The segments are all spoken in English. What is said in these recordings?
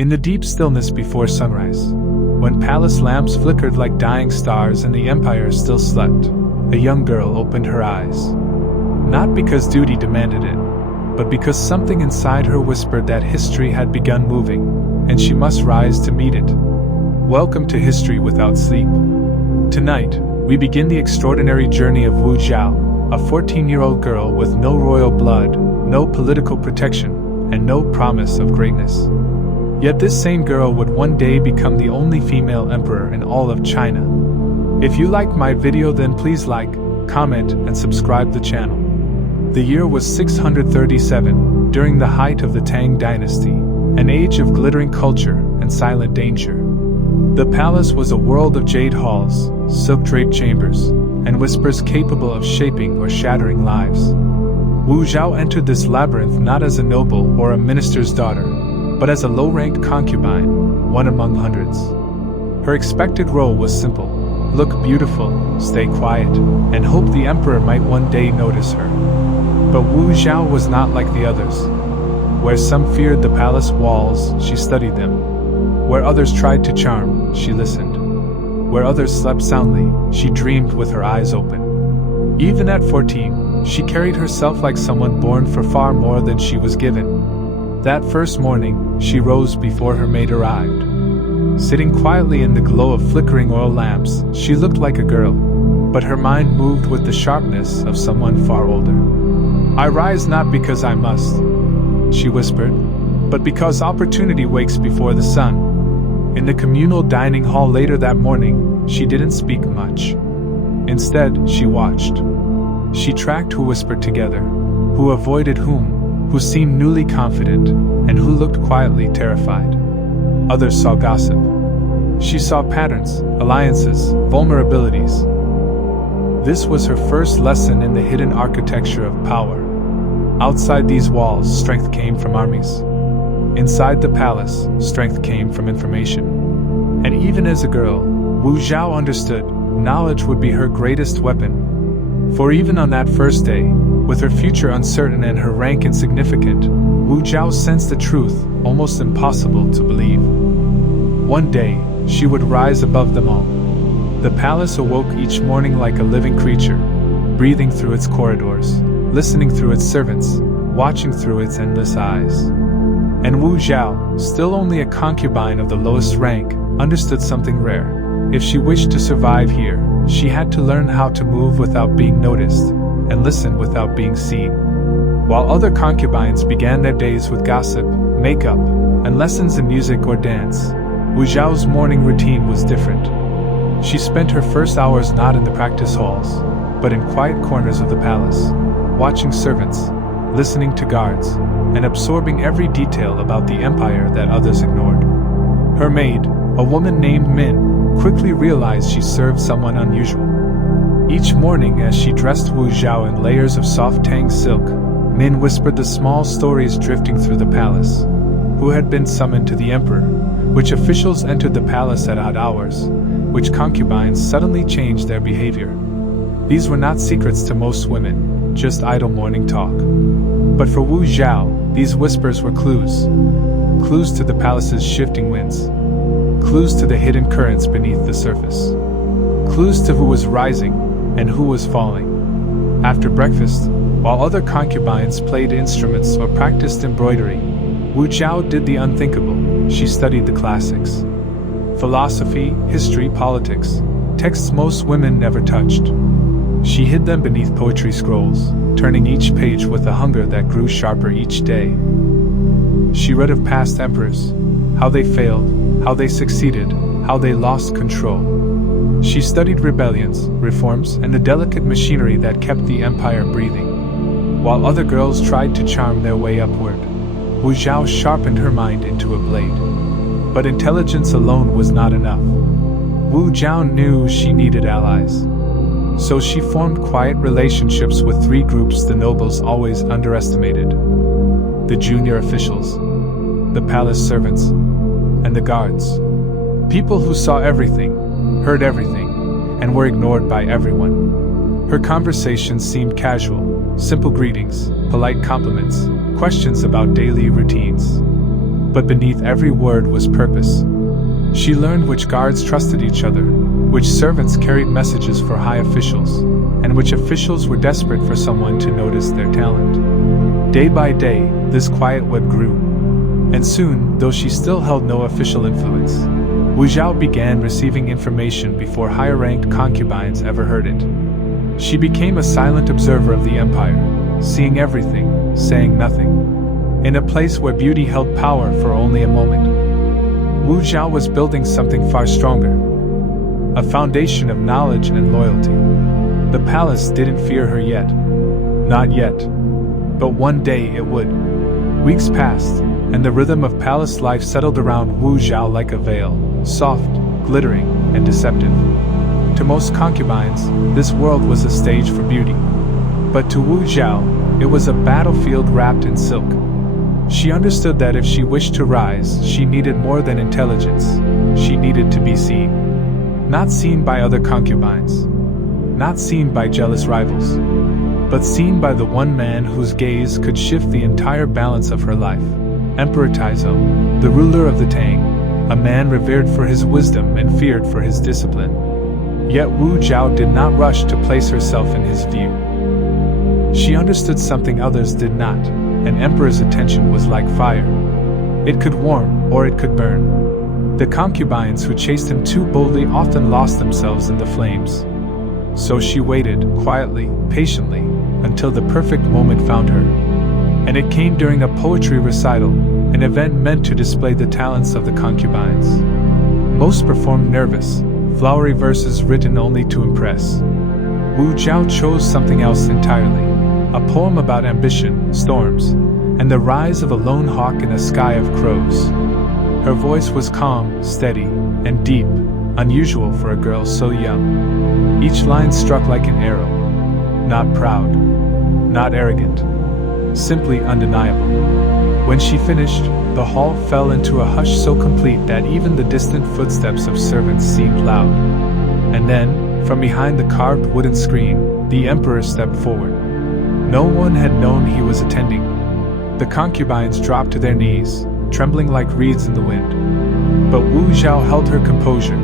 In the deep stillness before sunrise, when palace lamps flickered like dying stars and the empire still slept, a young girl opened her eyes. Not because duty demanded it, but because something inside her whispered that history had begun moving, and she must rise to meet it. Welcome to History Without Sleep. Tonight, we begin the extraordinary journey of Wu Zhao, a 14-year-old girl with no royal blood, no political protection, and no promise of greatness. Yet this same girl would one day become the only female emperor in all of China. If you liked my video, then please like, comment, and subscribe the channel. The year was 637, during the height of the Tang Dynasty, an age of glittering culture and silent danger. The palace was a world of jade halls, silk-draped chambers, and whispers capable of shaping or shattering lives. Wu Zhao entered this labyrinth not as a noble or a minister's daughter, but as a low-ranked concubine, one among hundreds. Her expected role was simple: look beautiful, stay quiet, and hope the emperor might one day notice her. But Wu Zhao was not like the others. Where some feared the palace walls, she studied them. Where others tried to charm, she listened. Where others slept soundly, she dreamed with her eyes open. Even at 14, she carried herself like someone born for far more than she was given. That first morning, she rose before her maid arrived. Sitting quietly in the glow of flickering oil lamps, she looked like a girl, but her mind moved with the sharpness of someone far older. "I rise not because I must," she whispered, "but because opportunity wakes before the sun." In the communal dining hall later that morning, she didn't speak much. Instead, she watched. She tracked who whispered together, who avoided whom, who seemed newly confident, and who looked quietly terrified. Others saw gossip. She saw patterns, alliances, vulnerabilities. This was her first lesson in the hidden architecture of power. Outside these walls, strength came from armies. Inside the palace, strength came from information. And even as a girl, Wu Zhao understood knowledge would be her greatest weapon. For even on that first day, with her future uncertain and her rank insignificant, Wu Zhao sensed the truth, almost impossible to believe. One day, she would rise above them all. The palace awoke each morning like a living creature, breathing through its corridors, listening through its servants, watching through its endless eyes. And Wu Zhao, still only a concubine of the lowest rank, understood something rare. If she wished to survive here, she had to learn how to move without being noticed, and listen without being seen. While other concubines began their days with gossip, makeup, and lessons in music or dance, Wu Zhao's morning routine was different. She spent her first hours not in the practice halls, but in quiet corners of the palace, watching servants, listening to guards, and absorbing every detail about the empire that others ignored. Her maid, a woman named Min, quickly realized she served someone unusual. Each morning as she dressed Wu Zhao in layers of soft Tang silk, Min whispered the small stories drifting through the palace. Who had been summoned to the emperor, which officials entered the palace at odd hours, which concubines suddenly changed their behavior. These were not secrets to most women, just idle morning talk. But for Wu Zhao, these whispers were clues. Clues to the palace's shifting winds. Clues to the hidden currents beneath the surface. Clues to who was rising and who was falling. After breakfast, while other concubines played instruments or practiced embroidery, Wu Zhao did the unthinkable. She studied the classics. Philosophy, history, politics, texts most women never touched. She hid them beneath poetry scrolls, turning each page with a hunger that grew sharper each day. She read of past emperors, how they failed, how they succeeded, how they lost control. She studied rebellions, reforms, and the delicate machinery that kept the empire breathing. While other girls tried to charm their way upward, Wu Zhao sharpened her mind into a blade. But intelligence alone was not enough. Wu Zhao knew she needed allies. So she formed quiet relationships with three groups the nobles always underestimated: the junior officials, the palace servants, and the guards. People who saw everything, heard everything, and were ignored by everyone. Her conversations seemed casual, simple greetings, polite compliments, questions about daily routines. but beneath every word was purpose. She learned which guards trusted each other, which servants carried messages for high officials, and which officials were desperate for someone to notice their talent. Day by day, this quiet web grew. And soon, though she still held no official influence, Wu Zhao began receiving information before higher-ranked concubines ever heard it. She became a silent observer of the empire, seeing everything, saying nothing. In a place where beauty held power for only a moment, Wu Zhao was building something far stronger. A foundation of knowledge and loyalty. The palace didn't fear her yet. Not yet. But one day it would. Weeks passed, and the rhythm of palace life settled around Wu Zhao like a veil, soft, glittering, and deceptive. To most concubines, this world was a stage for beauty. But to Wu Zhao, it was a battlefield wrapped in silk. She understood that if she wished to rise, she needed more than intelligence. She needed to be seen. Not seen by other concubines. Not seen by jealous rivals. But seen by the one man whose gaze could shift the entire balance of her life. Emperor Taizo, the ruler of the Tang, a man revered for his wisdom and feared for his discipline. Yet Wu Zhao did not rush to place herself in his view. She understood something others did not. An emperor's attention was like fire. It could warm, or it could burn. The concubines who chased him too boldly often lost themselves in the flames. So she waited, quietly, patiently, until the perfect moment found her. And it came during a poetry recital, an event meant to display the talents of the concubines. Most performed nervous, flowery verses written only to impress. Wu Zhao chose something else entirely, a poem about ambition, storms, and the rise of a lone hawk in a sky of crows. Her voice was calm, steady, and deep, unusual for a girl so young. Each line struck like an arrow. Not proud, not arrogant, simply undeniable. When she finished, the hall fell into a hush so complete that even the distant footsteps of servants seemed loud. And then, from behind the carved wooden screen, the emperor stepped forward. No one had known he was attending. The concubines dropped to their knees, trembling like reeds in the wind. But Wu Zhao held her composure,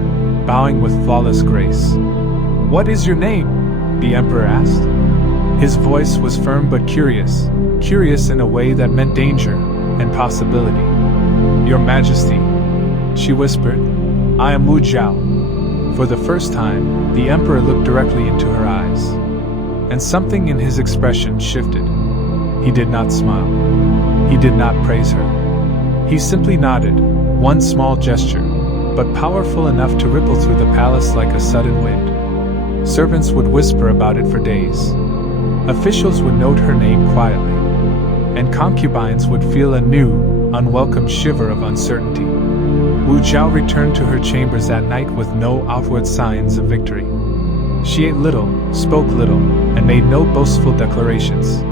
bowing with flawless grace. "What is your name?" the emperor asked. His voice was firm but curious in a way that meant danger and possibility. "Your Majesty," she whispered, "I am Wu Zhao." For the first time, the emperor looked directly into her eyes. And something in his expression shifted. He did not smile. He did not praise her. He simply nodded, one small gesture, but powerful enough to ripple through the palace like a sudden wind. Servants would whisper about it for days. Officials would note her name quietly. And concubines would feel a new, unwelcome shiver of uncertainty. Wu Zhao returned to her chambers that night with no outward signs of victory. She ate little, spoke little, and made no boastful declarations.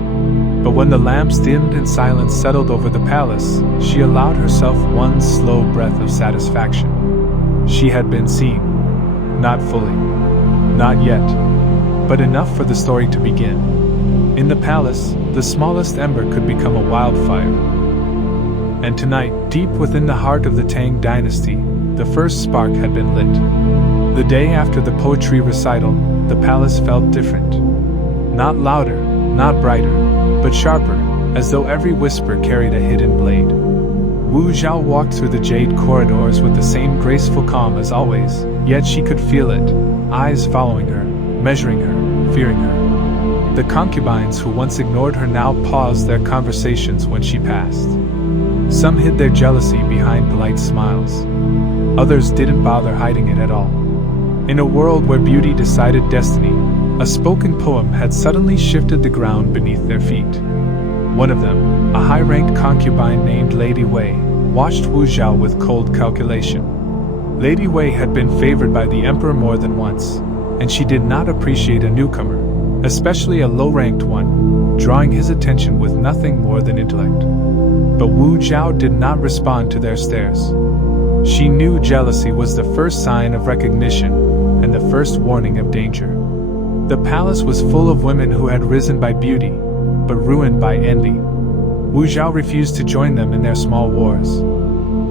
But when the lamps dimmed and silence settled over the palace, she allowed herself one slow breath of satisfaction. She had been seen. Not fully. Not yet. But enough for the story to begin. In the palace, the smallest ember could become a wildfire. And tonight, deep within the heart of the Tang Dynasty, the first spark had been lit. The day after the poetry recital, the palace felt different. Not louder, not brighter, but sharper, as though every whisper carried a hidden blade. Wu Zhao walked through the jade corridors with the same graceful calm as always, yet she could feel it, eyes following her, measuring her, fearing her. The concubines who once ignored her now paused their conversations when she passed. Some hid their jealousy behind polite smiles. Others didn't bother hiding it at all. In a world where beauty decided destiny, a spoken poem had suddenly shifted the ground beneath their feet. One of them, a high-ranked concubine named Lady Wei, watched Wu Zhao with cold calculation. Lady Wei had been favored by the emperor more than once, and she did not appreciate a newcomer, especially a low-ranked one, drawing his attention with nothing more than intellect. But Wu Zhao did not respond to their stares. She knew jealousy was the first sign of recognition and the first warning of danger. The palace was full of women who had risen by beauty, but ruined by envy. Wu Zhao refused to join them in their small wars.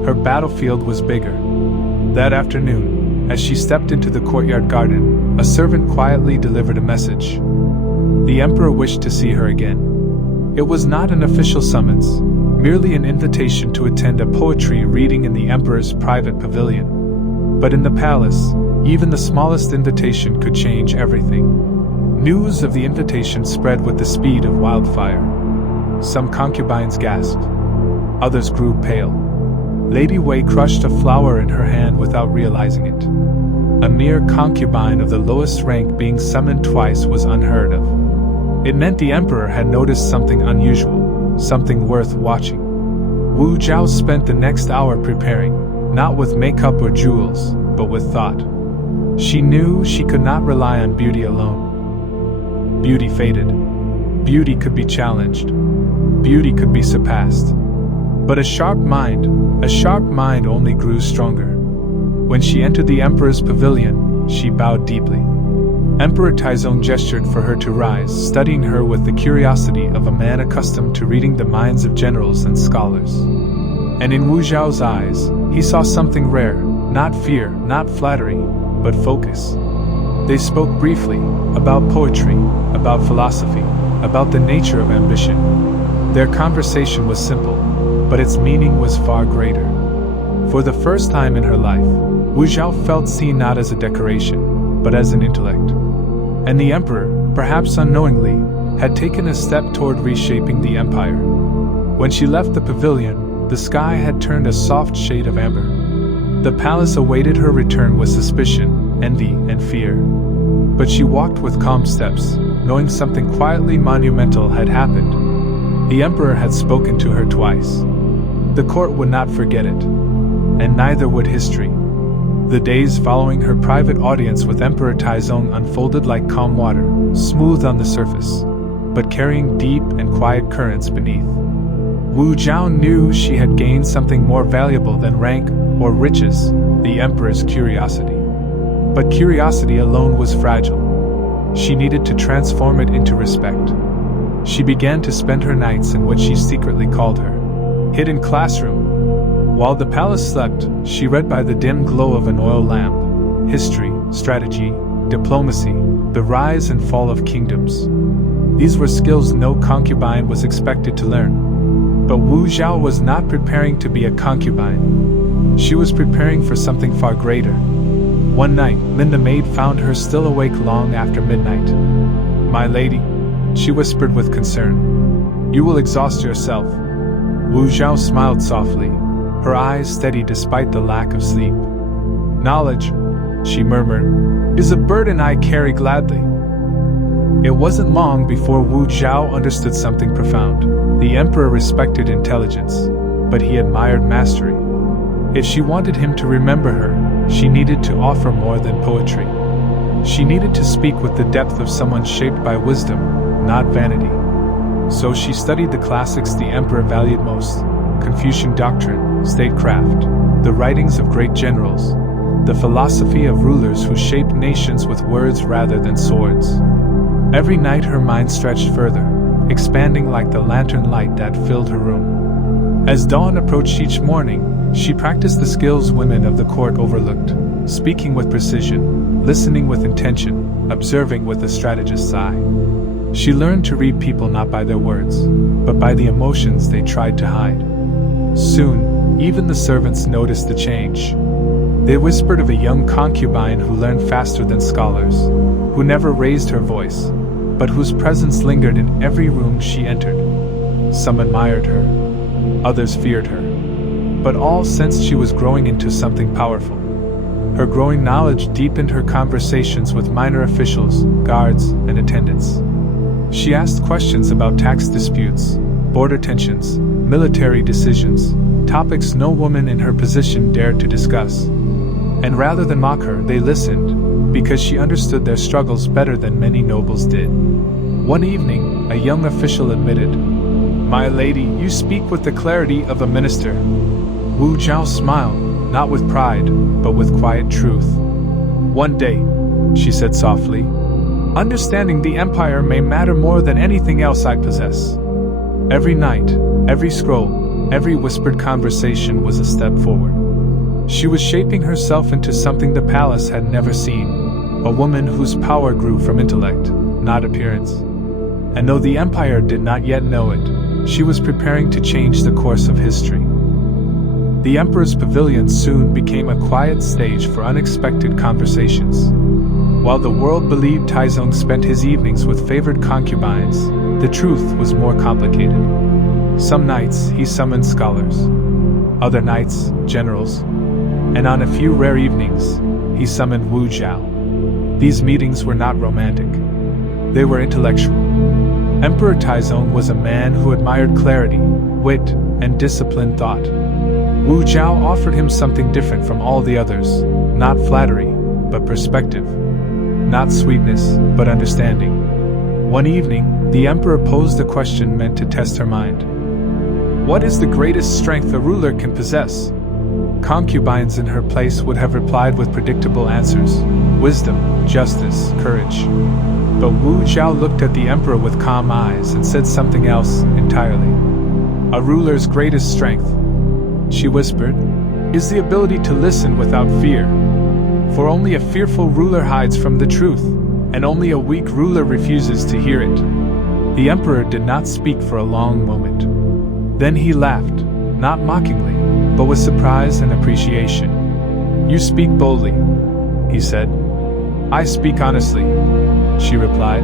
Her battlefield was bigger. That afternoon, as she stepped into the courtyard garden, a servant quietly delivered a message. The emperor wished to see her again. It was not an official summons, merely an invitation to attend a poetry reading in the emperor's private pavilion. But in the palace, even the smallest invitation could change everything. News of the invitation spread with the speed of wildfire. Some concubines gasped. Others grew pale. Lady Wei crushed a flower in her hand without realizing it. A mere concubine of the lowest rank being summoned twice was unheard of. It meant the emperor had noticed something unusual, something worth watching. Wu Zhao spent the next hour preparing, not with makeup or jewels, but with thought. She knew she could not rely on beauty alone. Beauty faded. Beauty could be challenged. Beauty could be surpassed. But a sharp mind only grew stronger. When she entered the emperor's pavilion, she bowed deeply. Emperor Taizong gestured for her to rise, studying her with the curiosity of a man accustomed to reading the minds of generals and scholars. And in Wu Zhao's eyes, he saw something rare, not fear, not flattery, but focus. They spoke briefly, about poetry, about philosophy, about the nature of ambition. Their conversation was simple, but its meaning was far greater. For the first time in her life, Wu Zhao felt seen not as a decoration, but as an intellect. And the emperor, perhaps unknowingly, had taken a step toward reshaping the empire. When she left the pavilion, the sky had turned a soft shade of amber. The palace awaited her return with suspicion, envy, and fear. But she walked with calm steps, knowing something quietly monumental had happened. The emperor had spoken to her twice. The court would not forget it, and neither would history. The days following her private audience with Emperor Taizong unfolded like calm water, smooth on the surface, but carrying deep and quiet currents beneath. Wu Zhao knew she had gained something more valuable than rank or riches, the emperor's curiosity. But curiosity alone was fragile. She needed to transform it into respect. She began to spend her nights in what she secretly called her hidden classroom. While the palace slept, she read by the dim glow of an oil lamp, history, strategy, diplomacy, the rise and fall of kingdoms. These were skills no concubine was expected to learn. But Wu Zhao was not preparing to be a concubine. She was preparing for something far greater. One night, Lin the maid found her still awake long after midnight. "My lady," she whispered with concern, "you will exhaust yourself." Wu Zhao smiled softly, her eyes steady despite the lack of sleep. "Knowledge," she murmured, "is a burden I carry gladly." It wasn't long before Wu Zhao understood something profound. The emperor respected intelligence, but he admired mastery. If she wanted him to remember her, she needed to offer more than poetry. She needed to speak with the depth of someone shaped by wisdom, not vanity. So she studied the classics the emperor valued most: Confucian doctrine, statecraft, the writings of great generals, the philosophy of rulers who shaped nations with words rather than swords. Every night her mind stretched further, expanding like the lantern light that filled her room. As dawn approached each morning, she practiced the skills women of the court overlooked, speaking with precision, listening with intention, observing with a strategist's eye. She learned to read people not by their words, but by the emotions they tried to hide. Soon, even the servants noticed the change. They whispered of a young concubine who learned faster than scholars, who never raised her voice, but whose presence lingered in every room she entered. Some admired her, others feared her, but all sensed she was growing into something powerful. Her growing knowledge deepened her conversations with minor officials, guards, and attendants. She asked questions about tax disputes, border tensions, military decisions, topics no woman in her position dared to discuss. And rather than mock her, they listened, because she understood their struggles better than many nobles did. One evening, a young official admitted, "My lady, you speak with the clarity of a minister." Wu Zhao smiled, not with pride, but with quiet truth. "One day," she said softly, "understanding the empire may matter more than anything else I possess." Every night, every scroll, Every whispered conversation was a step forward. She was shaping herself into something the palace had never seen, a woman whose power grew from intellect, not appearance. And though the empire did not yet know it, she was preparing to change the course of history. The emperor's pavilion soon became a quiet stage for unexpected conversations. While the world believed Taizong spent his evenings with favored concubines, the truth was more complicated. Some nights he summoned scholars, other nights generals, and on a few rare evenings he summoned Wu Zhao. These meetings were not romantic. They were intellectual. Emperor Taizong was a man who admired clarity, wit, and disciplined thought. Wu Zhao offered him something different from all the others, not flattery, but perspective. Not sweetness, but understanding. One evening, the emperor posed a question meant to test her mind. What is the greatest strength a ruler can possess? Concubines in her place would have replied with predictable answers: wisdom, justice, courage. But Wu Zhao looked at the emperor with calm eyes and said something else entirely. A ruler's greatest strength, she whispered, is the ability to listen without fear. For only a fearful ruler hides from the truth, and only a weak ruler refuses to hear it. The emperor did not speak for a long moment. Then he laughed, not mockingly, but with surprise and appreciation. You speak boldly, he said. I speak honestly, she replied.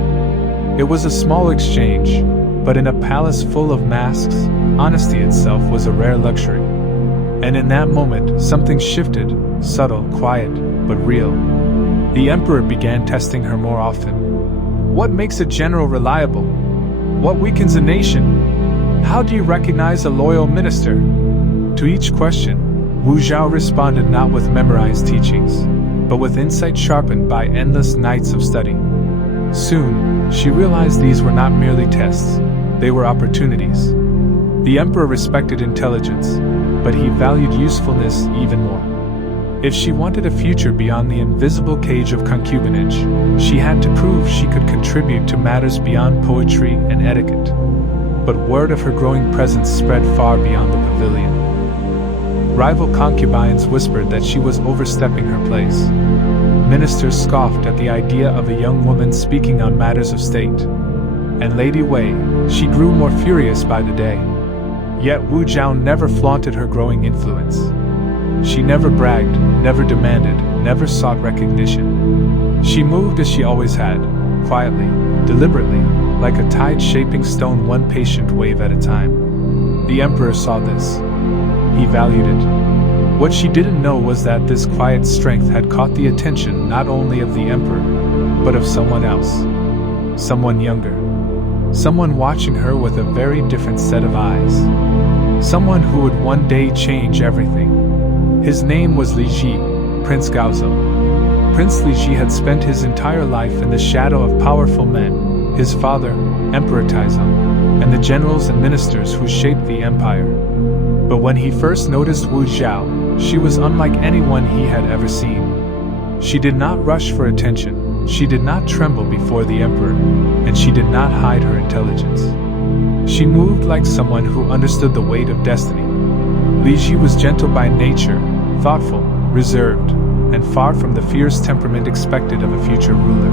It was a small exchange, but in a palace full of masks, honesty itself was a rare luxury. And in that moment, something shifted, subtle, quiet, but real. The emperor began testing her more often. What makes a general reliable? What weakens a nation? How do you recognize a loyal minister? To each question, Wu Zhao responded not with memorized teachings, but with insight sharpened by endless nights of study. Soon, she realized these were not merely tests, they were opportunities. The emperor respected intelligence, but he valued usefulness even more. If she wanted a future beyond the invisible cage of concubinage, she had to prove she could contribute to matters beyond poetry and etiquette. But word of her growing presence spread far beyond the pavilion. Rival concubines whispered that she was overstepping her place. Ministers scoffed at the idea of a young woman speaking on matters of state. And Lady Wei, she grew more furious by the day. Yet Wu Zhao never flaunted her growing influence. She never bragged, never demanded, never sought recognition. She moved as she always had, quietly, deliberately, like a tide shaping stone one patient wave at a time. The emperor saw this. He valued it. What she didn't know was that this quiet strength had caught the attention not only of the emperor, but of someone else. Someone younger. Someone watching her with a very different set of eyes. Someone who would one day change everything. His name was Li Ji, Prince Gaozong. Prince Li Ji had spent his entire life in the shadow of powerful men, his father, Emperor Taizong, and the generals and ministers who shaped the empire. But when he first noticed Wu Zhao, she was unlike anyone he had ever seen. She did not rush for attention, she did not tremble before the emperor, and she did not hide her intelligence. She moved like someone who understood the weight of destiny. Li Ji was gentle by nature, thoughtful, reserved, and far from the fierce temperament expected of a future ruler.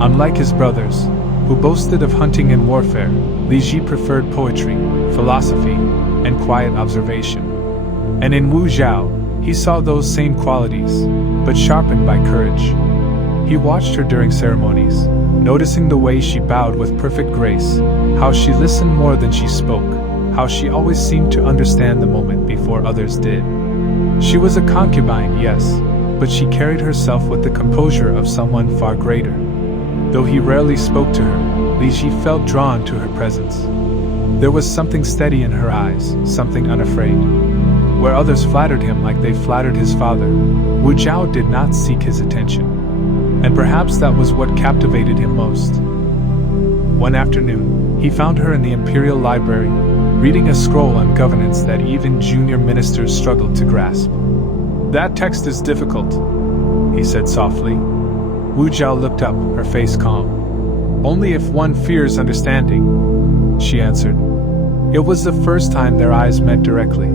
Unlike his brothers, who boasted of hunting and warfare, Li Ji preferred poetry, philosophy, and quiet observation. And in Wu Zhao, he saw those same qualities, but sharpened by courage. He watched her during ceremonies, noticing the way she bowed with perfect grace, how she listened more than she spoke, how she always seemed to understand the moment before others did. She was a concubine, yes, but she carried herself with the composure of someone far greater. Though he rarely spoke to her, Li Ji felt drawn to her presence. There was something steady in her eyes, something unafraid. Where others flattered him like they flattered his father, Wu Zhao did not seek his attention. And perhaps that was what captivated him most. One afternoon, he found her in the imperial library, reading a scroll on governance that even junior ministers struggled to grasp. That text is difficult, he said softly. Wu Zhao looked up, her face calm. Only if one fears understanding, she answered. It was the first time their eyes met directly.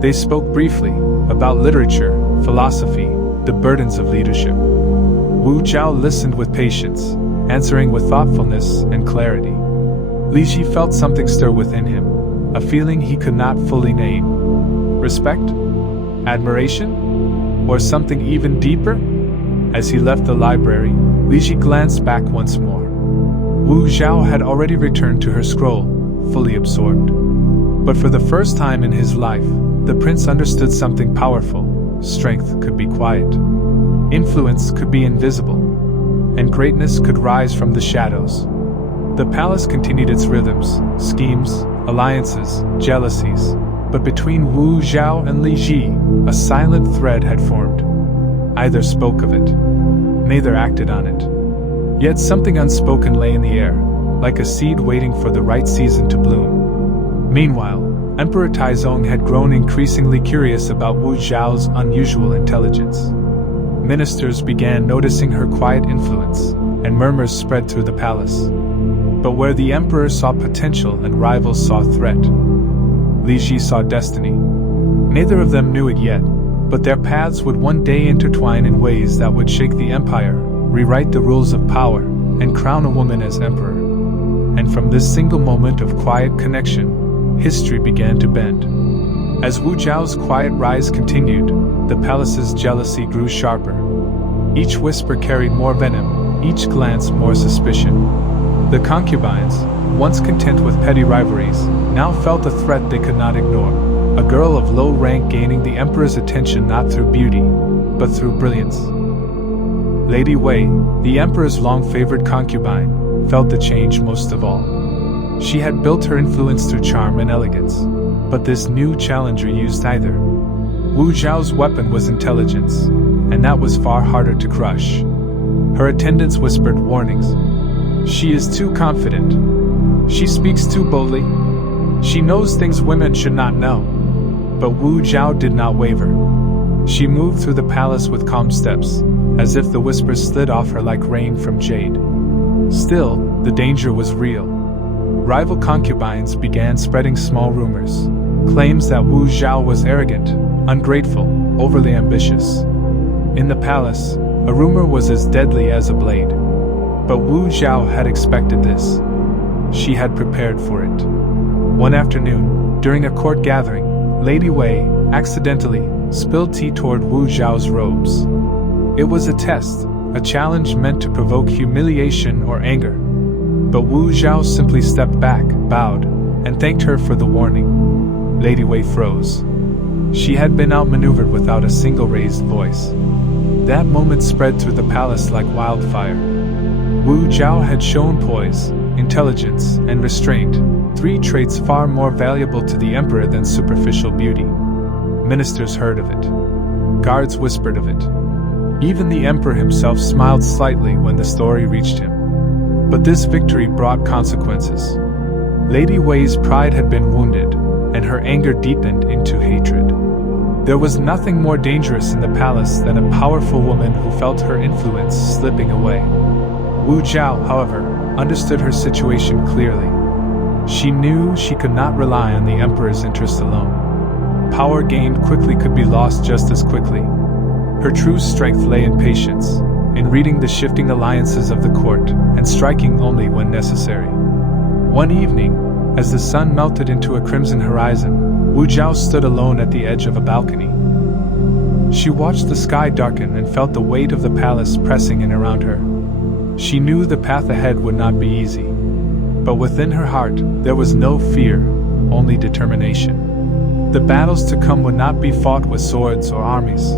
They spoke briefly about literature, philosophy, the burdens of leadership. Wu Zhao listened with patience, answering with thoughtfulness and clarity. Li Ji felt something stir within him, a feeling he could not fully name. Respect? Admiration? Or something even deeper? As he left the library, Li Ji glanced back once more. Wu Zhao had already returned to her scroll, fully absorbed. But for the first time in his life, the prince understood something powerful. Strength could be quiet. Influence could be invisible. And greatness could rise from the shadows. The palace continued its rhythms, schemes, alliances, jealousies. But between Wu Zhao and Li Ji, a silent thread had formed. Either spoke of it, neither acted on it. Yet something unspoken lay in the air, like a seed waiting for the right season to bloom. Meanwhile, Emperor Taizong had grown increasingly curious about Wu Zhao's unusual intelligence. Ministers began noticing her quiet influence, and murmurs spread through the palace. But where the emperor saw potential and rivals saw threat, Li Ji saw destiny. Neither of them knew it yet, but their paths would one day intertwine in ways that would shake the empire, rewrite the rules of power, and crown a woman as emperor. And from this single moment of quiet connection, history began to bend. As Wu Zhao's quiet rise continued, the palace's jealousy grew sharper. Each whisper carried more venom, each glance more suspicion. The concubines, once content with petty rivalries, now felt a threat they could not ignore. A girl of low rank gaining the emperor's attention not through beauty, but through brilliance. Lady Wei, the emperor's long-favored concubine, felt the change most of all. She had built her influence through charm and elegance, but this new challenger used either. Wu Zhao's weapon was intelligence, and that was far harder to crush. Her attendants whispered warnings. She is too confident. She speaks too boldly. She knows things women should not know. But Wu Zhao did not waver. She moved through the palace with calm steps, as if the whispers slid off her like rain from jade. Still, the danger was real. Rival concubines began spreading small rumors, claims that Wu Zhao was arrogant, ungrateful, overly ambitious. In the palace, a rumor was as deadly as a blade. But Wu Zhao had expected this. She had prepared for it. One afternoon, during a court gathering, Lady Wei accidentally spilled tea toward Wu Zhao's robes. It was a test, a challenge meant to provoke humiliation or anger. But Wu Zhao simply stepped back, bowed, and thanked her for the warning. Lady Wei froze. She had been outmaneuvered without a single raised voice. That moment spread through the palace like wildfire. Wu Zhao had shown poise, intelligence, and restraint, three traits far more valuable to the emperor than superficial beauty. Ministers heard of it. Guards whispered of it. Even the emperor himself smiled slightly when the story reached him. But this victory brought consequences. Lady Wei's pride had been wounded, and her anger deepened into hatred. There was nothing more dangerous in the palace than a powerful woman who felt her influence slipping away. Wu Zhao, however, understood her situation clearly. She knew she could not rely on the emperor's interest alone. Power gained quickly could be lost just as quickly. Her true strength lay in patience, in reading the shifting alliances of the court, and striking only when necessary. One evening, as the sun melted into a crimson horizon, Wu Zhao stood alone at the edge of a balcony. She watched the sky darken and felt the weight of the palace pressing in around her. She knew the path ahead would not be easy. But within her heart, there was no fear, only determination. The battles to come would not be fought with swords or armies.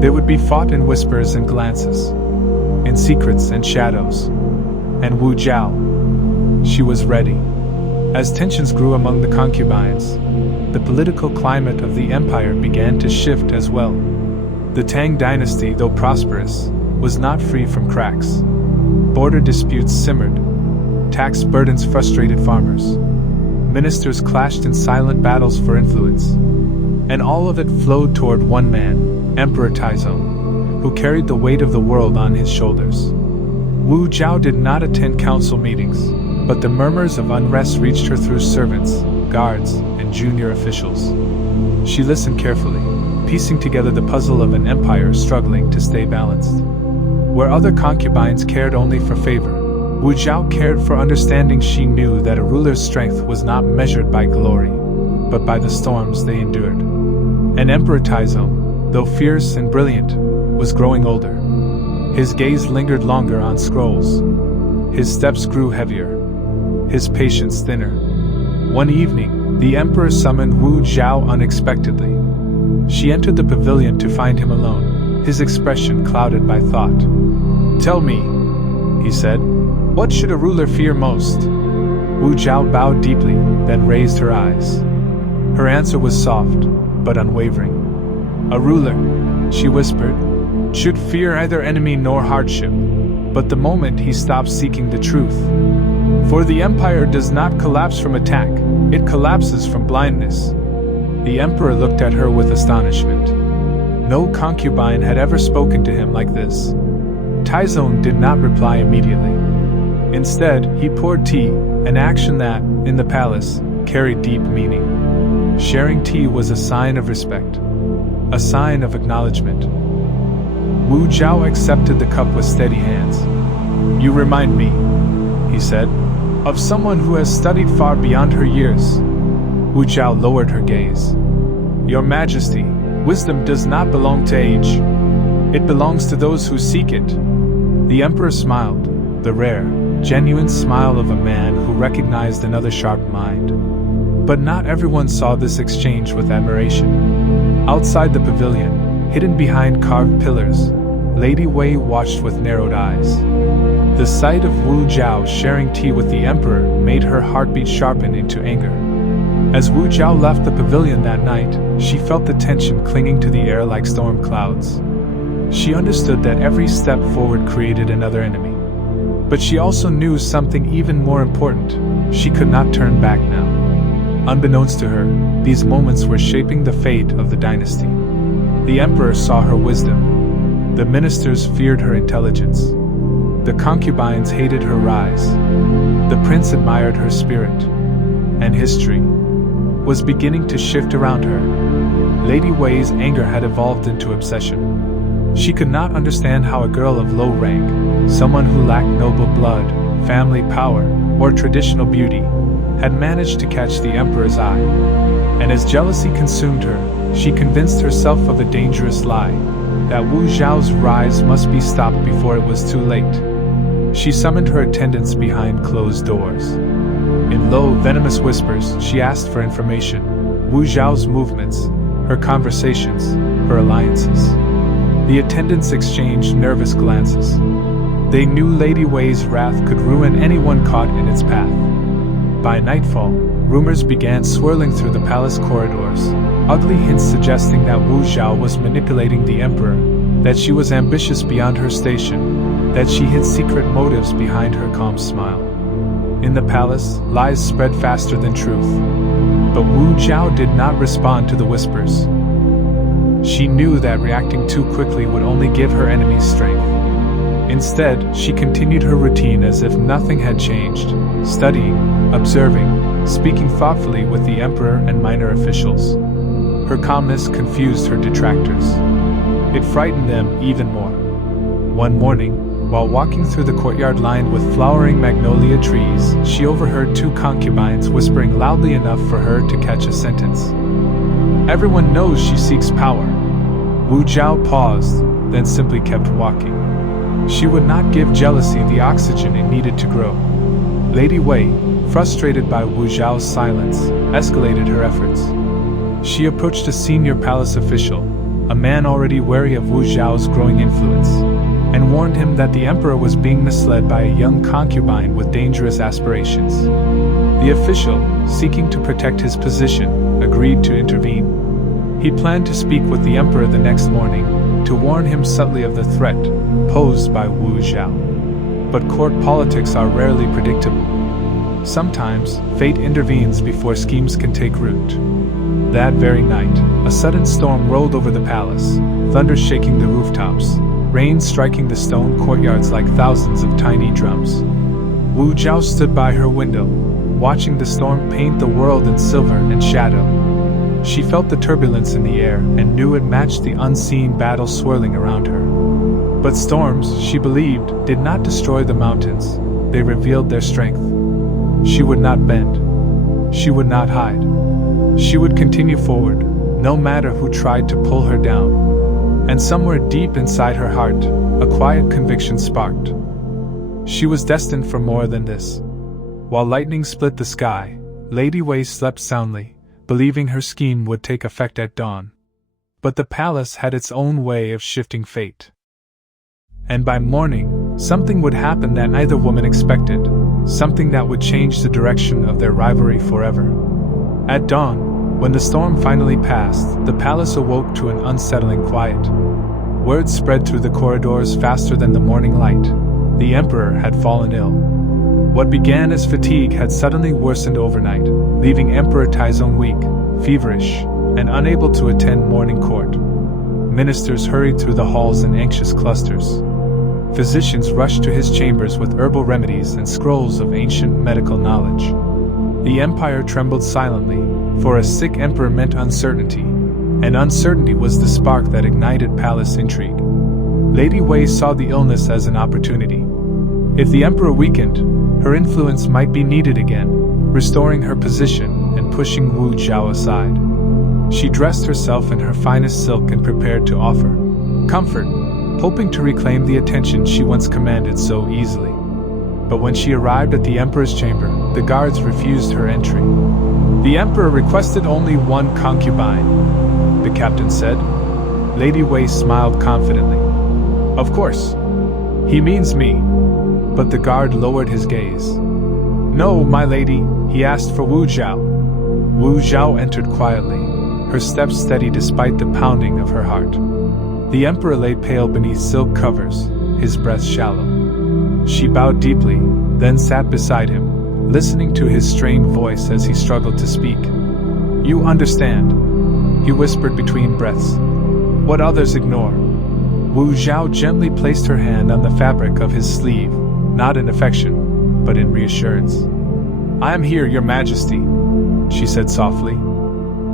They would be fought in whispers and glances, in secrets and shadows. And Wu Zhao, she was ready. As tensions grew among the concubines, the political climate of the empire began to shift as well. The Tang dynasty, though prosperous, was not free from cracks. Border disputes simmered. Tax burdens frustrated farmers. Ministers clashed in silent battles for influence. And all of it flowed toward one man, Emperor Taizong, who carried the weight of the world on his shoulders. Wu Zhao did not attend council meetings, but the murmurs of unrest reached her through servants, guards, and junior officials. She listened carefully, piecing together the puzzle of an empire struggling to stay balanced. Where other concubines cared only for favor, Wu Zhao cared for understanding. She knew that a ruler's strength was not measured by glory, but by the storms they endured. And Emperor Taizong, though fierce and brilliant, was growing older. His gaze lingered longer on scrolls. His steps grew heavier, his patience thinner. One evening, the emperor summoned Wu Zhao unexpectedly. She entered the pavilion to find him alone, his expression clouded by thought. "Tell me," he said, "what should a ruler fear most?" Wu Zhao bowed deeply, then raised her eyes. Her answer was soft, but unwavering. "A ruler," she whispered, "should fear neither enemy nor hardship." But the moment he stopped seeking the truth. For the empire does not collapse from attack, it collapses from blindness. The emperor looked at her with astonishment. No concubine had ever spoken to him like this. Taizong did not reply immediately. Instead, he poured tea, an action that, in the palace, carried deep meaning. Sharing tea was a sign of respect, a sign of acknowledgement. Wu Zhao accepted the cup with steady hands. "You remind me," he said, "of someone who has studied far beyond her years." Wu Zhao lowered her gaze. "Your Majesty, wisdom does not belong to age. It belongs to those who seek it." The emperor smiled, the rare, genuine smile of a man who recognized another sharp mind. But not everyone saw this exchange with admiration. Outside the pavilion, hidden behind carved pillars, Lady Wei watched with narrowed eyes. The sight of Wu Zhao sharing tea with the emperor made her heartbeat sharpen into anger. As Wu Zhao left the pavilion that night, she felt the tension clinging to the air like storm clouds. She understood that every step forward created another enemy. But she also knew something even more important: she could not turn back now. Unbeknownst to her, these moments were shaping the fate of the dynasty. The emperor saw her wisdom. The ministers feared her intelligence. The concubines hated her rise. The prince admired her spirit. And history was beginning to shift around her. Lady Wei's anger had evolved into obsession. She could not understand how a girl of low rank, someone who lacked noble blood, family power, or traditional beauty, had managed to catch the emperor's eye. And as jealousy consumed her, she convinced herself of a dangerous lie, that Wu Zhao's rise must be stopped before it was too late. She summoned her attendants behind closed doors. In low, venomous whispers, she asked for information: Wu Zhao's movements, her conversations, her alliances. The attendants exchanged nervous glances. They knew Lady Wei's wrath could ruin anyone caught in its path. By nightfall, rumors began swirling through the palace corridors, ugly hints suggesting that Wu Zhao was manipulating the emperor, that she was ambitious beyond her station, that she hid secret motives behind her calm smile. In the palace, lies spread faster than truth. But Wu Zhao did not respond to the whispers. She knew that reacting too quickly would only give her enemies strength. Instead, she continued her routine as if nothing had changed, studying, observing, speaking thoughtfully with the emperor and minor officials. Her calmness confused her detractors. It frightened them even more. One morning, while walking through the courtyard lined with flowering magnolia trees, she overheard two concubines whispering loudly enough for her to catch a sentence. "Everyone knows she seeks power." Wu Zhao paused, then simply kept walking. She would not give jealousy the oxygen it needed to grow. Lady Wei, frustrated by Wu Zhao's silence, escalated her efforts. She approached a senior palace official, a man already wary of Wu Zhao's growing influence, and warned him that the emperor was being misled by a young concubine with dangerous aspirations. The official, seeking to protect his position, agreed to intervene. He planned to speak with the emperor the next morning, to warn him subtly of the threat posed by Wu Zhao. But court politics are rarely predictable. Sometimes, fate intervenes before schemes can take root. That very night, a sudden storm rolled over the palace, thunder shaking the rooftops, rain striking the stone courtyards like thousands of tiny drums. Wu Zhao stood by her window, watching the storm paint the world in silver and shadow. She felt the turbulence in the air and knew it matched the unseen battle swirling around her. But storms, she believed, did not destroy the mountains. They revealed their strength. She would not bend. She would not hide. She would continue forward, no matter who tried to pull her down. And somewhere deep inside her heart, a quiet conviction sparked. She was destined for more than this. While lightning split the sky, Lady Wei slept soundly, believing her scheme would take effect at dawn. But the palace had its own way of shifting fate. And by morning, something would happen that neither woman expected, something that would change the direction of their rivalry forever. At dawn, when the storm finally passed, the palace awoke to an unsettling quiet. Word spread through the corridors faster than the morning light. The emperor had fallen ill. What began as fatigue had suddenly worsened overnight, leaving Emperor Taizong weak, feverish, and unable to attend morning court. Ministers hurried through the halls in anxious clusters. Physicians rushed to his chambers with herbal remedies and scrolls of ancient medical knowledge. The empire trembled silently, for a sick emperor meant uncertainty, and uncertainty was the spark that ignited palace intrigue. Lady Wei saw the illness as an opportunity. If the emperor weakened, her influence might be needed again, restoring her position and pushing Wu Zhao aside. She dressed herself in her finest silk and prepared to offer comfort, hoping to reclaim the attention she once commanded so easily. But when she arrived at the emperor's chamber, the guards refused her entry. The emperor requested only one concubine, the captain said. Lady Wei smiled confidently. Of course. He means me. But the guard lowered his gaze. No, my lady, he asked for Wu Zhao. Wu Zhao entered quietly, her steps steady despite the pounding of her heart. The emperor lay pale beneath silk covers, his breath shallow. She bowed deeply, then sat beside him, listening to his strained voice as he struggled to speak. You understand, he whispered between breaths. What others ignore. Wu Zhao gently placed her hand on the fabric of his sleeve, not in affection, but in reassurance. I am here, your majesty, she said softly.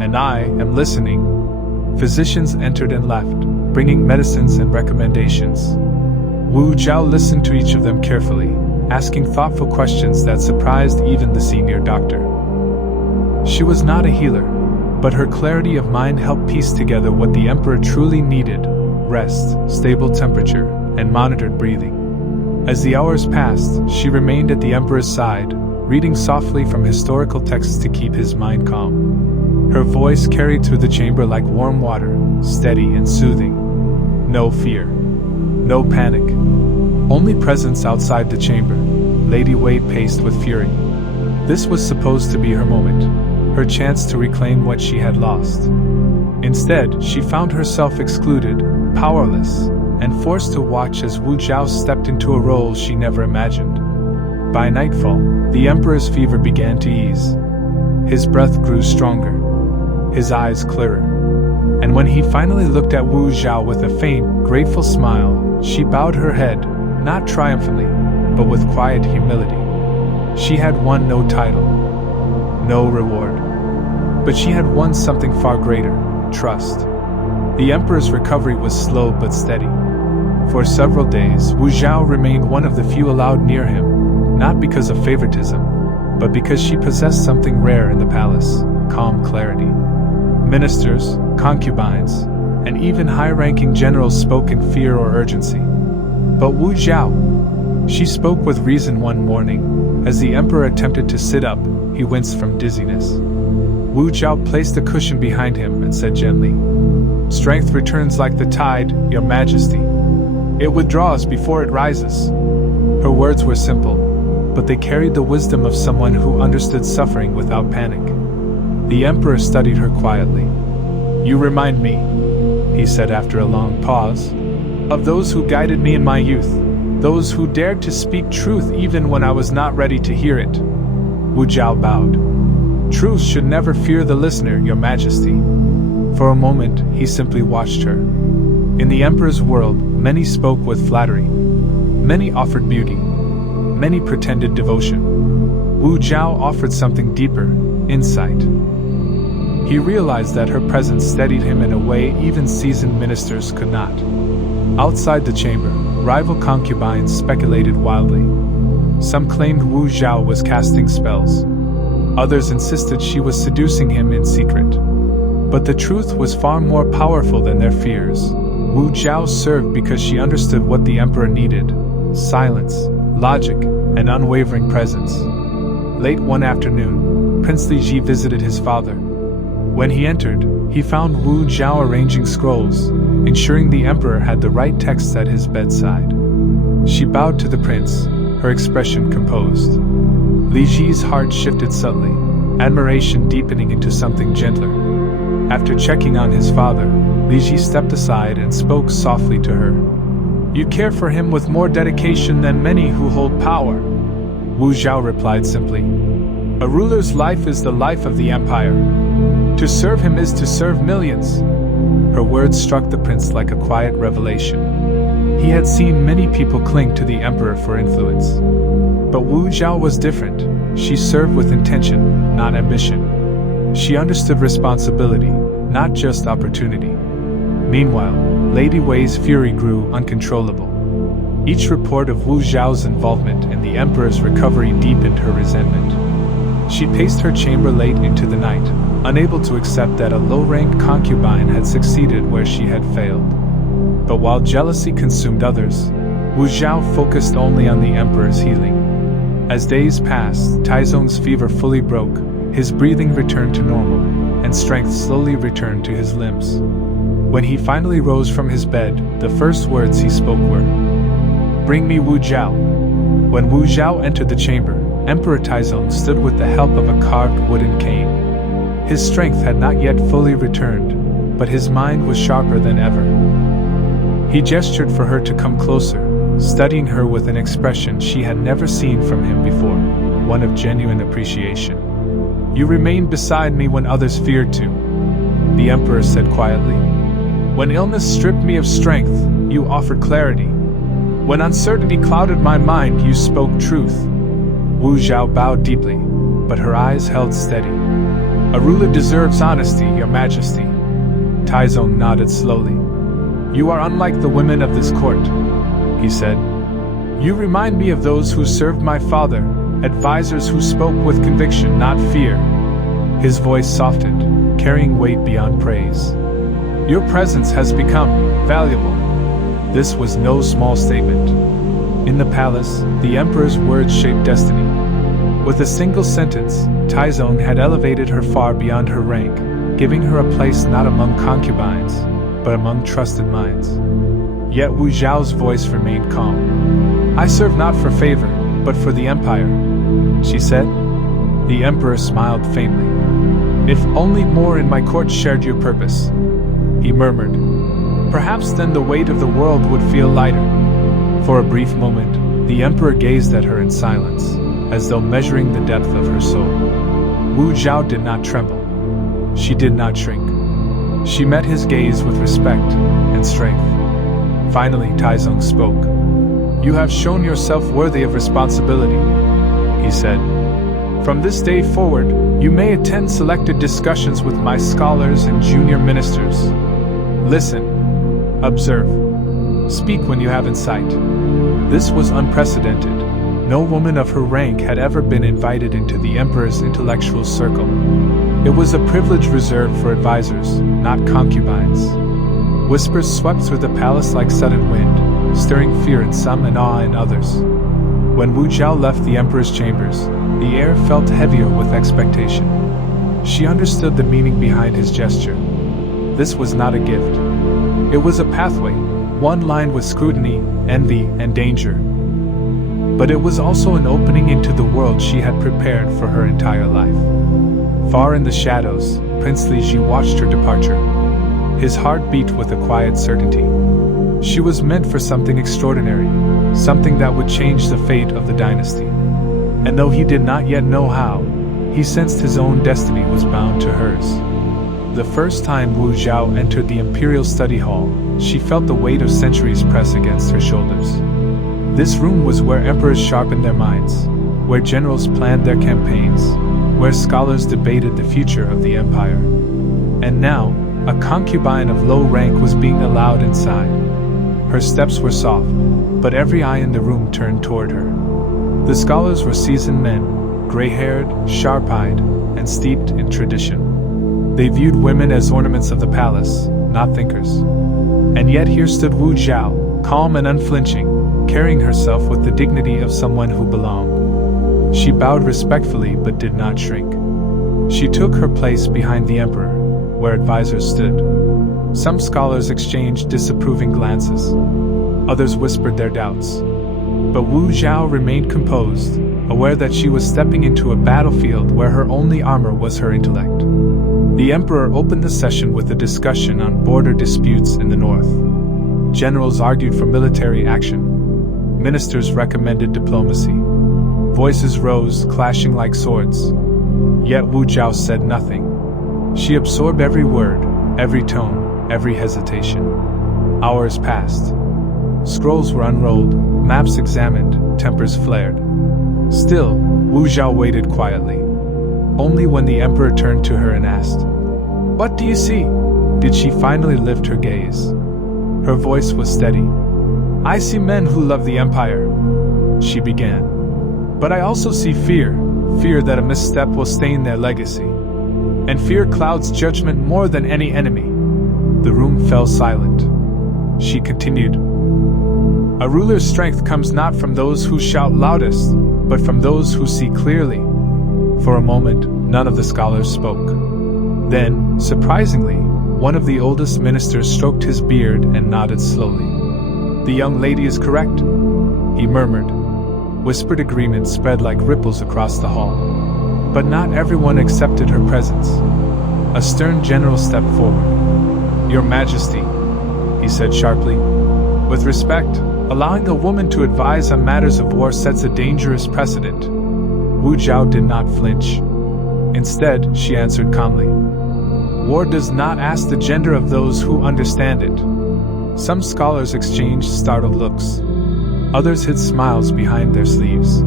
And I am listening. Physicians entered and left, bringing medicines and recommendations. Wu Zhao listened to each of them carefully, asking thoughtful questions that surprised even the senior doctor. She was not a healer, but her clarity of mind helped piece together what the emperor truly needed: rest, stable temperature, and monitored breathing. As the hours passed, she remained at the emperor's side, reading softly from historical texts to keep his mind calm. Her voice carried through the chamber like warm water, steady and soothing. No fear. No panic. Only presence outside the chamber. Lady Wei paced with fury. This was supposed to be her moment, her chance to reclaim what she had lost. Instead, she found herself excluded, powerless, and forced to watch as Wu Zhao stepped into a role she never imagined. By nightfall, the emperor's fever began to ease. His breath grew stronger, his eyes clearer. And when he finally looked at Wu Zhao with a faint, grateful smile, she bowed her head, not triumphantly, but with quiet humility. She had won no title, no reward. But she had won something far greater: trust. The emperor's recovery was slow but steady. For several days, Wu Zhao remained one of the few allowed near him, not because of favoritism, but because she possessed something rare in the palace: calm clarity. Ministers, concubines, and even high-ranking generals spoke in fear or urgency. But Wu Zhao, she spoke with reason one morning. As the emperor attempted to sit up, he winced from dizziness. Wu Zhao placed a cushion behind him and said gently, "Strength returns like the tide, your majesty. It withdraws before it rises." Her words were simple, but they carried the wisdom of someone who understood suffering without panic. The emperor studied her quietly. "You remind me," he said after a long pause, "of those who guided me in my youth, those who dared to speak truth even when I was not ready to hear it." Wu Zhao bowed. "Truth should never fear the listener, your majesty." For a moment, he simply watched her. In the emperor's world, many spoke with flattery. Many offered beauty. Many pretended devotion. Wu Zhao offered something deeper: insight. He realized that her presence steadied him in a way even seasoned ministers could not. Outside the chamber, rival concubines speculated wildly. Some claimed Wu Zhao was casting spells. Others insisted she was seducing him in secret. But the truth was far more powerful than their fears. Wu Zhao served because she understood what the emperor needed: silence, logic, and unwavering presence. Late one afternoon, Prince Li Ji visited his father. When he entered, he found Wu Zhao arranging scrolls, ensuring the emperor had the right texts at his bedside. She bowed to the prince, her expression composed. Li Ji's heart shifted subtly, admiration deepening into something gentler. After checking on his father, Li Ji stepped aside and spoke softly to her. "You care for him with more dedication than many who hold power." Wu Zhao replied simply, "A ruler's life is the life of the empire. To serve him is to serve millions." Her words struck the prince like a quiet revelation. He had seen many people cling to the emperor for influence. But Wu Zhao was different. She served with intention, not ambition. She understood responsibility, not just opportunity. Meanwhile, Lady Wei's fury grew uncontrollable. Each report of Wu Zhao's involvement in the emperor's recovery deepened her resentment. She paced her chamber late into the night, unable to accept that a low-ranked concubine had succeeded where she had failed. But while jealousy consumed others, Wu Zhao focused only on the emperor's healing. As days passed, Taizong's fever fully broke, his breathing returned to normal, and strength slowly returned to his limbs. When he finally rose from his bed, the first words he spoke were, "Bring me Wu Zhao." When Wu Zhao entered the chamber, Emperor Taizong stood with the help of a carved wooden cane. His strength had not yet fully returned, but his mind was sharper than ever. He gestured for her to come closer, studying her with an expression she had never seen from him before, one of genuine appreciation. "You remained beside me when others feared to," the emperor said quietly. "When illness stripped me of strength, you offered clarity. When uncertainty clouded my mind, you spoke truth." Wu Zhao bowed deeply, but her eyes held steady. "A ruler deserves honesty, Your Majesty." Taizong nodded slowly. "You are unlike the women of this court," he said. "You remind me of those who served my father, advisors who spoke with conviction, not fear." His voice softened, carrying weight beyond praise. "Your presence has become valuable." This was no small statement. In the palace, the emperor's words shaped destiny. With a single sentence, Taizong had elevated her far beyond her rank, giving her a place not among concubines, but among trusted minds. Yet Wu Zhao's voice remained calm. "I serve not for favor, but for the empire," she said. The emperor smiled faintly. "If only more in my court shared your purpose," he murmured. "Perhaps then the weight of the world would feel lighter." For a brief moment, the emperor gazed at her in silence, as though measuring the depth of her soul. Wu Zhao did not tremble. She did not shrink. She met his gaze with respect and strength. Finally, Taizong spoke. "You have shown yourself worthy of responsibility," he said. "From this day forward, you may attend selected discussions with my scholars and junior ministers. Listen. Observe. Speak when you have insight." This was unprecedented. No woman of her rank had ever been invited into the emperor's intellectual circle. It was a privilege reserved for advisors, not concubines. Whispers swept through the palace like sudden wind, stirring fear in some and awe in others. When Wu Zhao left the emperor's chambers, the air felt heavier with expectation. She understood the meaning behind his gesture. This was not a gift. It was a pathway, one lined with scrutiny, envy, and danger. But it was also an opening into the world she had prepared for her entire life. Far in the shadows, Prince Li Ji watched her departure. His heart beat with a quiet certainty. She was meant for something extraordinary, something that would change the fate of the dynasty. And though he did not yet know how, he sensed his own destiny was bound to hers. The first time Wu Zhao entered the imperial study hall, she felt the weight of centuries press against her shoulders. This room was where emperors sharpened their minds, where generals planned their campaigns, where scholars debated the future of the empire. And now, a concubine of low rank was being allowed inside. Her steps were soft, but every eye in the room turned toward her. The scholars were seasoned men, gray-haired, sharp-eyed, and steeped in tradition. They viewed women as ornaments of the palace, not thinkers. And yet here stood Wu Zhao, calm and unflinching, carrying herself with the dignity of someone who belonged. She bowed respectfully but did not shrink. She took her place behind the emperor, where advisors stood. Some scholars exchanged disapproving glances. Others whispered their doubts. But Wu Zhao remained composed, aware that she was stepping into a battlefield where her only armor was her intellect. The emperor opened the session with a discussion on border disputes in the north. Generals argued for military action. Ministers recommended diplomacy. Voices rose, clashing like swords. Yet Wu Zhao said nothing. She absorbed every word, every tone, every hesitation. Hours passed. Scrolls were unrolled, maps examined, tempers flared. Still, Wu Zhao waited quietly. Only when the emperor turned to her and asked, "What do you see?" did she finally lift her gaze. Her voice was steady. "I see men who love the empire," she began. "But I also see fear that a misstep will stain their legacy. And fear clouds judgment more than any enemy." The room fell silent. She continued, "A ruler's strength comes not from those who shout loudest, but from those who see clearly." For a moment, none of the scholars spoke. Then, surprisingly, one of the oldest ministers stroked his beard and nodded slowly. "The young lady is correct," he murmured. Whispered agreement spread like ripples across the hall. But not everyone accepted her presence. A stern general stepped forward. "Your Majesty," he said sharply. "With respect, allowing a woman to advise on matters of war sets a dangerous precedent." Wu Zhao did not flinch. Instead, she answered calmly, "War does not ask the gender of those who understand it." Some scholars exchanged startled looks. Others hid smiles behind their sleeves.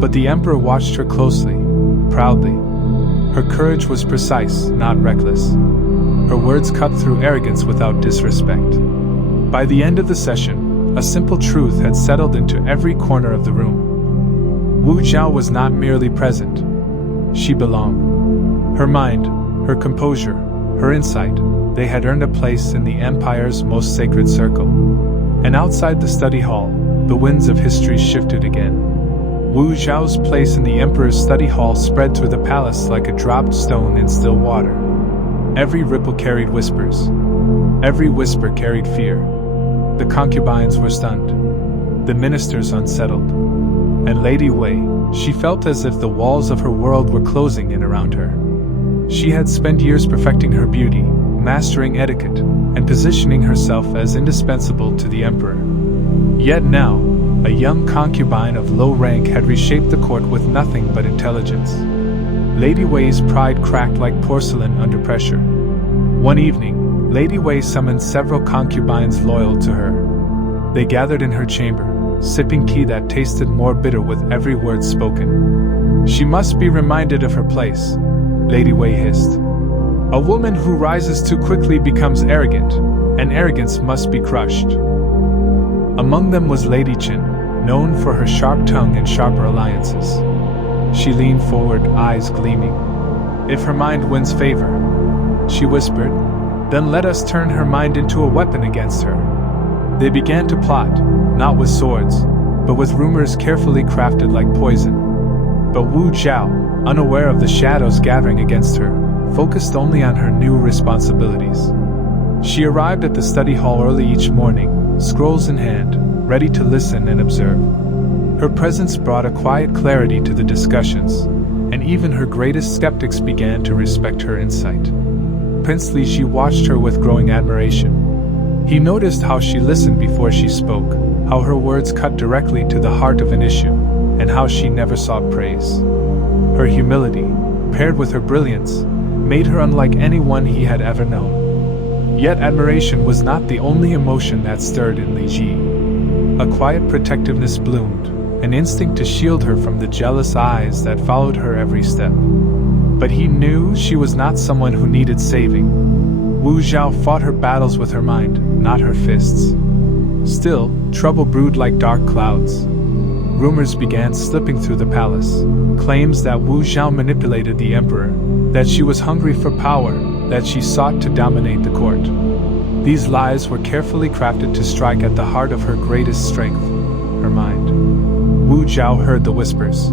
But the emperor watched her closely, proudly. Her courage was precise, not reckless. Her words cut through arrogance without disrespect. By the end of the session, a simple truth had settled into every corner of the room. Wu Zhao was not merely present. She belonged. Her mind, her composure, her insight, they had earned a place in the empire's most sacred circle. And outside the study hall, the winds of history shifted again. Wu Zhao's place in the emperor's study hall spread through the palace like a dropped stone in still water. Every ripple carried whispers. Every whisper carried fear. The concubines were stunned. The ministers unsettled. And Lady Wei, she felt as if the walls of her world were closing in around her. She had spent years perfecting her beauty, mastering etiquette, and positioning herself as indispensable to the emperor. Yet now, a young concubine of low rank had reshaped the court with nothing but intelligence. Lady Wei's pride cracked like porcelain under pressure. One evening, Lady Wei summoned several concubines loyal to her. They gathered in her chamber, sipping tea that tasted more bitter with every word spoken. "She must be reminded of her place," Lady Wei hissed. "A woman who rises too quickly becomes arrogant, and arrogance must be crushed." Among them was Lady Qin, known for her sharp tongue and sharper alliances. She leaned forward, eyes gleaming. "If her mind wins favor," she whispered, "then let us turn her mind into a weapon against her." They began to plot, not with swords, but with rumors carefully crafted like poison. But Wu Zhao, unaware of the shadows gathering against her, focused only on her new responsibilities. She arrived at the study hall early each morning, scrolls in hand, ready to listen and observe. Her presence brought a quiet clarity to the discussions, and even her greatest skeptics began to respect her insight. Prince Li Ji watched her with growing admiration. He noticed how she listened before she spoke, how her words cut directly to the heart of an issue, and how she never sought praise. Her humility, paired with her brilliance, made her unlike anyone he had ever known. Yet admiration was not the only emotion that stirred in Li Ji. A quiet protectiveness bloomed, an instinct to shield her from the jealous eyes that followed her every step. But he knew she was not someone who needed saving. Wu Zhao fought her battles with her mind, not her fists. Still, trouble brewed like dark clouds. Rumors began slipping through the palace. Claims that Wu Zhao manipulated the emperor, that she was hungry for power, that she sought to dominate the court. These lies were carefully crafted to strike at the heart of her greatest strength, her mind. Wu Zhao heard the whispers.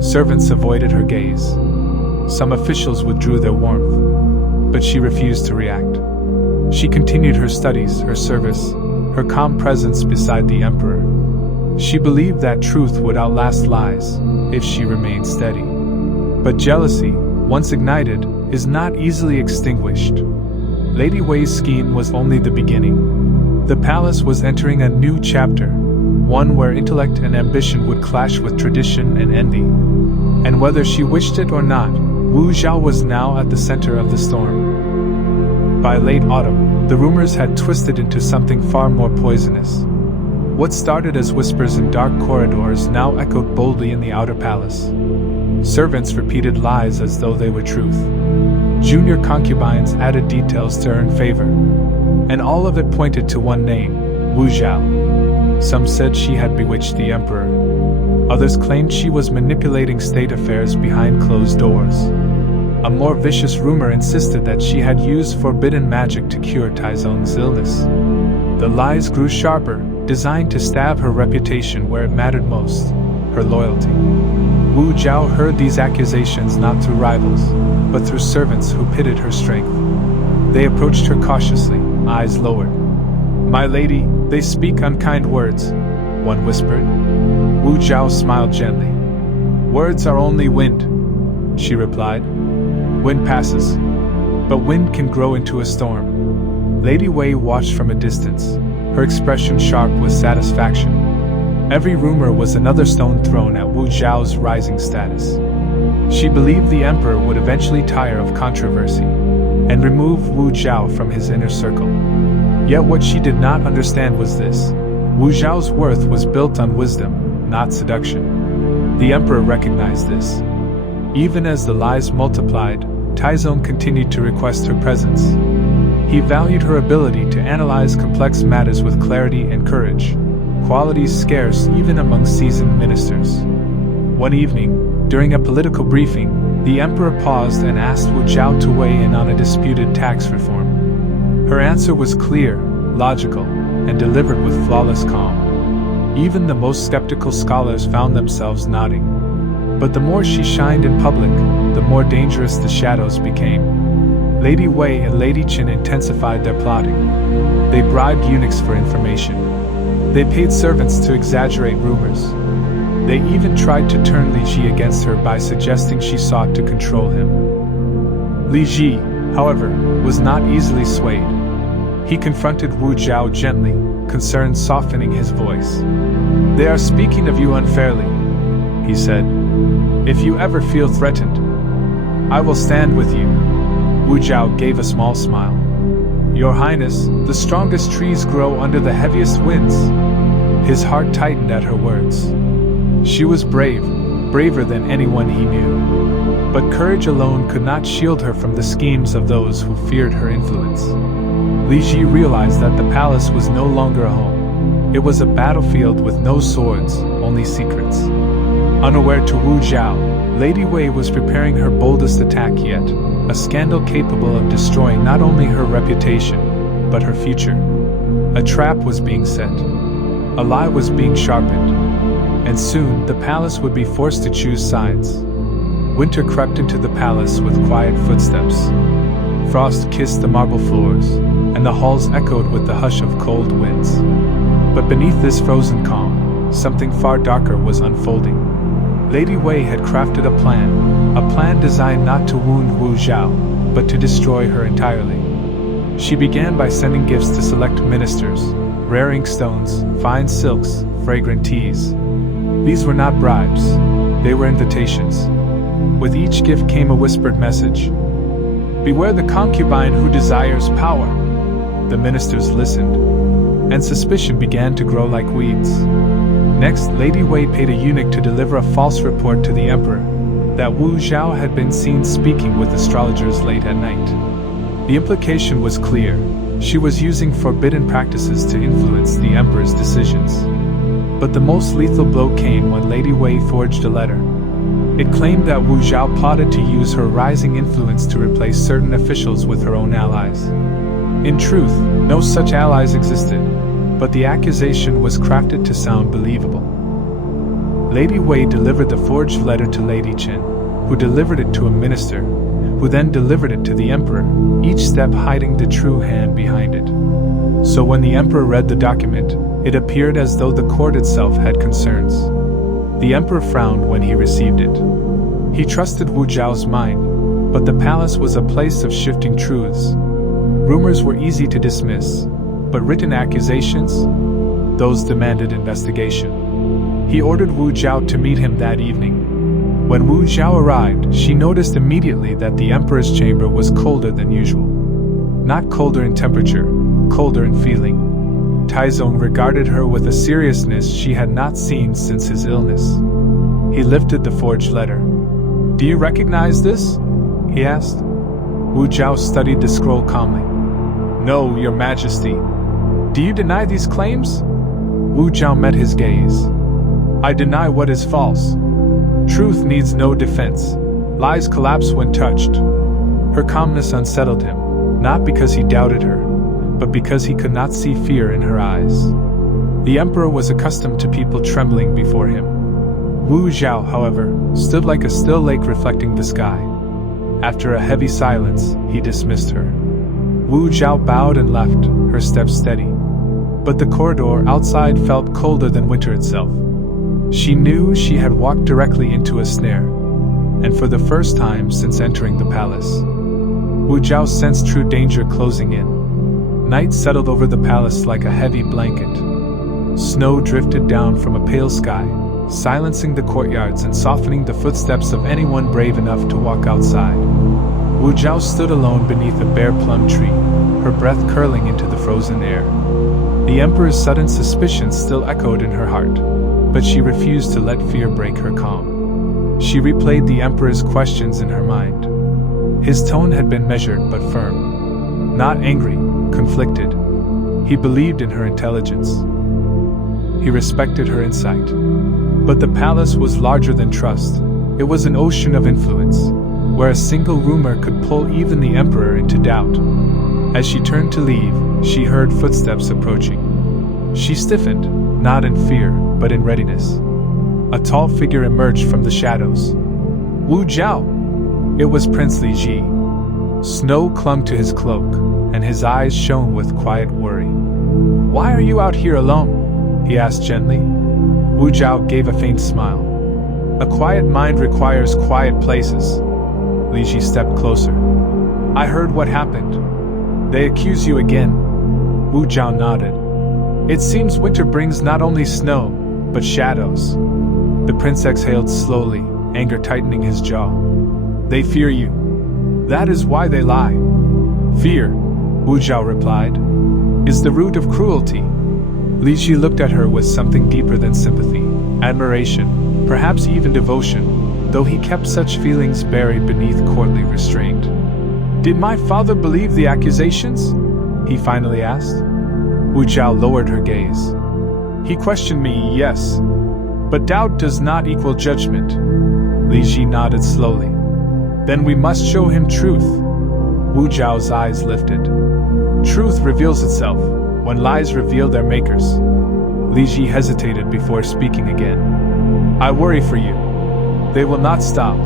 Servants avoided her gaze. Some officials withdrew their warmth, but she refused to react. She continued her studies, her service, her calm presence beside the emperor. She believed that truth would outlast lies if she remained steady. But jealousy, once ignited, is not easily extinguished. Lady Wei's scheme was only the beginning. The palace was entering a new chapter, one where intellect and ambition would clash with tradition and envy. And whether she wished it or not, Wu Zhao was now at the center of the storm. By late autumn, the rumors had twisted into something far more poisonous. What started as whispers in dark corridors now echoed boldly in the outer palace. Servants repeated lies as though they were truth. Junior concubines added details to earn favor. And all of it pointed to one name, Wu Zhao. Some said she had bewitched the emperor. Others claimed she was manipulating state affairs behind closed doors. A more vicious rumor insisted that she had used forbidden magic to cure Taizong's illness. The lies grew sharper, designed to stab her reputation where it mattered most, her loyalty. Wu Zhao heard these accusations not through rivals, but through servants who pitted her strength. They approached her cautiously, eyes lowered. "My lady, they speak unkind words," one whispered. Wu Zhao smiled gently. "Words are only wind," she replied. "Wind passes, but wind can grow into a storm." Lady Wei watched from a distance, her expression sharp with satisfaction. Every rumor was another stone thrown at Wu Zhao's rising status. She believed the emperor would eventually tire of controversy and remove Wu Zhao from his inner circle. Yet what she did not understand was this: Wu Zhao's worth was built on wisdom, not seduction. The emperor recognized this. Even as the lies multiplied, Taizong continued to request her presence. He valued her ability to analyze complex matters with clarity and courage, qualities scarce even among seasoned ministers. One evening, during a political briefing, the emperor paused and asked Wu Zhao to weigh in on a disputed tax reform. Her answer was clear, logical, and delivered with flawless calm. Even the most skeptical scholars found themselves nodding. But the more she shined in public, the more dangerous the shadows became. Lady Wei and Lady Qin intensified their plotting. They bribed eunuchs for information. They paid servants to exaggerate rumors. They even tried to turn Li Ji against her by suggesting she sought to control him. Li Ji, however, was not easily swayed. He confronted Wu Zhao gently, concern softening his voice. "They are speaking of you unfairly," he said. "If you ever feel threatened, I will stand with you." Wu Zhao gave a small smile. "Your Highness, the strongest trees grow under the heaviest winds." His heart tightened at her words. She was brave, braver than anyone he knew. But courage alone could not shield her from the schemes of those who feared her influence. Li Ji realized that the palace was no longer a home. It was a battlefield with no swords, only secrets. Unaware to Wu Zhao, Lady Wei was preparing her boldest attack yet, a scandal capable of destroying not only her reputation, but her future. A trap was being set. A lie was being sharpened. And soon, the palace would be forced to choose sides. Winter crept into the palace with quiet footsteps. Frost kissed the marble floors, and the halls echoed with the hush of cold winds. But beneath this frozen calm, something far darker was unfolding. Lady Wei had crafted a plan designed not to wound Wu Zhao, but to destroy her entirely. She began by sending gifts to select ministers, rare inkstones, fine silks, fragrant teas. These were not bribes, they were invitations. With each gift came a whispered message. "Beware the concubine who desires power." The ministers listened, and suspicion began to grow like weeds. Next, Lady Wei paid a eunuch to deliver a false report to the emperor that Wu Zhao had been seen speaking with astrologers late at night. The implication was clear. She was using forbidden practices to influence the emperor's decisions. But the most lethal blow came when Lady Wei forged a letter. It claimed that Wu Zhao plotted to use her rising influence to replace certain officials with her own allies. In truth, no such allies existed, but the accusation was crafted to sound believable. Lady Wei delivered the forged letter to Lady Chen, who delivered it to a minister, who then delivered it to the emperor, each step hiding the true hand behind it. So when the emperor read the document, it appeared as though the court itself had concerns. The emperor frowned when he received it. He trusted Wu Zhao's mind, but the palace was a place of shifting truths. Rumors were easy to dismiss, but written accusations? Those demanded investigation. He ordered Wu Zhao to meet him that evening. When Wu Zhao arrived, she noticed immediately that the emperor's chamber was colder than usual. Not colder in temperature, colder in feeling. Taizong regarded her with a seriousness she had not seen since his illness. He lifted the forged letter. "Do you recognize this?" he asked. Wu Zhao studied the scroll calmly. "No, Your Majesty. Do you deny these claims?" Wu Zhao met his gaze. "I deny what is false. Truth needs no defense. Lies collapse when touched." Her calmness unsettled him, not because he doubted her, but because he could not see fear in her eyes. The emperor was accustomed to people trembling before him. Wu Zhao, however, stood like a still lake reflecting the sky. After a heavy silence, he dismissed her. Wu Zhao bowed and left, her steps steady. But the corridor outside felt colder than winter itself. She knew she had walked directly into a snare, and for the first time since entering the palace. Wu Zhao sensed true danger closing in. Night settled over the palace like a heavy blanket. Snow drifted down from a pale sky, silencing the courtyards and softening the footsteps of anyone brave enough to walk outside. Wu Zhao stood alone beneath a bare plum tree, her breath curling into the frozen air. The emperor's sudden suspicions still echoed in her heart, but she refused to let fear break her calm. She replayed the emperor's questions in her mind. His tone had been measured but firm. Not angry, conflicted. He believed in her intelligence. He respected her insight. But the palace was larger than trust. It was an ocean of influence, where a single rumor could pull even the emperor into doubt. As she turned to leave, she heard footsteps approaching. She stiffened, not in fear, but in readiness. A tall figure emerged from the shadows. Wu Zhao! It was Prince Li Ji. Snow clung to his cloak, and his eyes shone with quiet worry. "Why are you out here alone?" he asked gently. Wu Zhao gave a faint smile. "A quiet mind requires quiet places." Li Ji stepped closer. "I heard what happened. They accuse you again." Wu Zhao nodded. "It seems winter brings not only snow, but shadows." The prince exhaled slowly, anger tightening his jaw. "They fear you. That is why they lie." "Fear," Wu Zhao replied, "is the root of cruelty." Li Ji looked at her with something deeper than sympathy, admiration, perhaps even devotion, though he kept such feelings buried beneath courtly restraint. "Did my father believe the accusations?" he finally asked. Wu Zhao lowered her gaze. "He questioned me, yes. But doubt does not equal judgment." Li Ji nodded slowly. "Then we must show him truth." Wu Zhao's eyes lifted. "Truth reveals itself, when lies reveal their makers." Li Ji hesitated before speaking again. "I worry for you. They will not stop.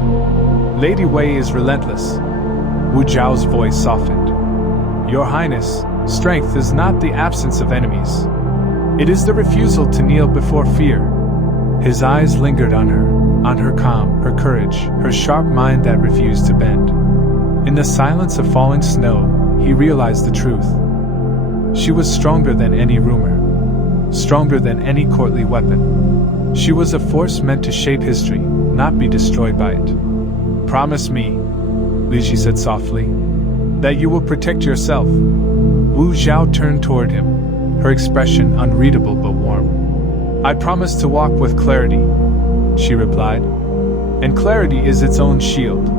Lady Wei is relentless." Wu Zhao's voice softened. "Your Highness, strength is not the absence of enemies. It is the refusal to kneel before fear." His eyes lingered on her calm, her courage, her sharp mind that refused to bend. In the silence of falling snow, he realized the truth. She was stronger than any rumor, stronger than any courtly weapon. She was a force meant to shape history, not be destroyed by it. "Promise me," Li Ji said softly, "that you will protect yourself." Wu Zhao turned toward him, her expression unreadable but warm. I promise to walk with clarity, she replied, and clarity is its own shield.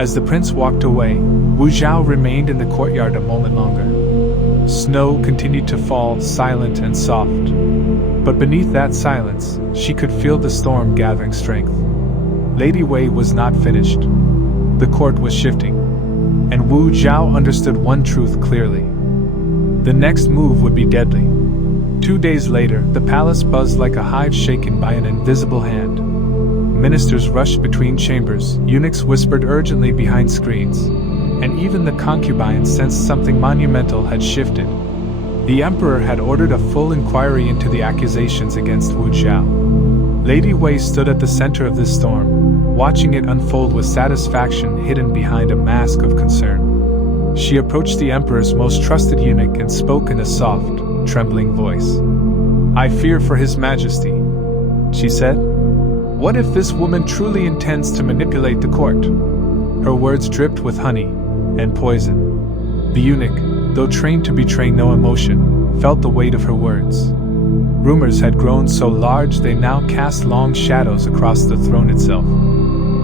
As the prince walked away, Wu Zhao remained in the courtyard a moment longer. Snow continued to fall, silent and soft. But beneath that silence, she could feel the storm gathering strength. Lady Wei was not finished. The court was shifting, and Wu Zhao understood one truth clearly. The next move would be deadly. 2 days later, the palace buzzed like a hive shaken by an invisible hand. Ministers rushed between chambers, eunuchs whispered urgently behind screens, and even the concubine sensed something monumental had shifted. The emperor had ordered a full inquiry into the accusations against Wu Zhao. Lady Wei stood at the center of this storm, watching it unfold with satisfaction hidden behind a mask of concern. She approached the emperor's most trusted eunuch and spoke in a soft, trembling voice. "I fear for His Majesty," she said. "What if this woman truly intends to manipulate the court?" Her words dripped with honey and poison. The eunuch, though trained to betray no emotion, felt the weight of her words. Rumors had grown so large they now cast long shadows across the throne itself.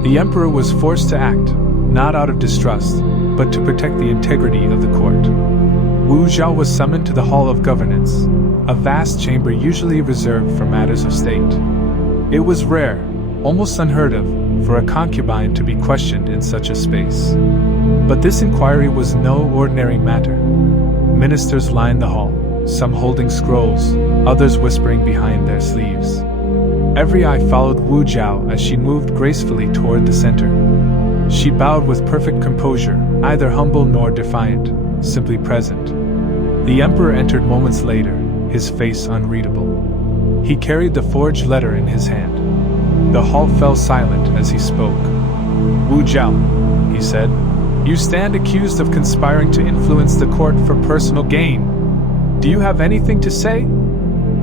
The emperor was forced to act, not out of distrust, but to protect the integrity of the court. Wu Zhao was summoned to the Hall of Governance, a vast chamber usually reserved for matters of state. It was rare, almost unheard of, for a concubine to be questioned in such a space. But this inquiry was no ordinary matter. Ministers lined the hall, some holding scrolls, others whispering behind their sleeves. Every eye followed Wu Zhao as she moved gracefully toward the center. She bowed with perfect composure, neither humble nor defiant, simply present. The emperor entered moments later, his face unreadable. He carried the forged letter in his hand. The hall fell silent as he spoke. "Wu Zhao," he said, "you stand accused of conspiring to influence the court for personal gain. Do you have anything to say?"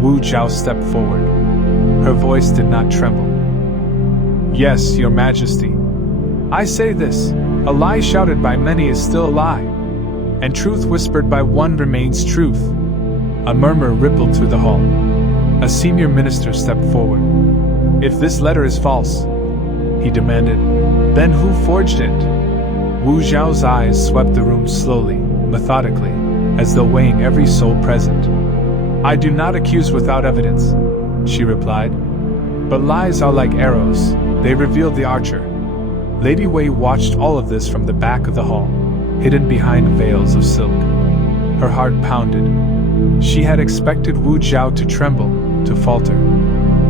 Wu Zhao stepped forward. Her voice did not tremble. "Yes, Your Majesty. I say this, a lie shouted by many is still a lie, and truth whispered by one remains truth." A murmur rippled through the hall. A senior minister stepped forward. "If this letter is false," he demanded, "then who forged it?" Wu Zhao's eyes swept the room slowly, methodically, as though weighing every soul present. "I do not accuse without evidence," she replied. "But lies are like arrows, they reveal the archer." Lady Wei watched all of this from the back of the hall, hidden behind veils of silk. Her heart pounded. She had expected Wu Zhao to tremble, to falter.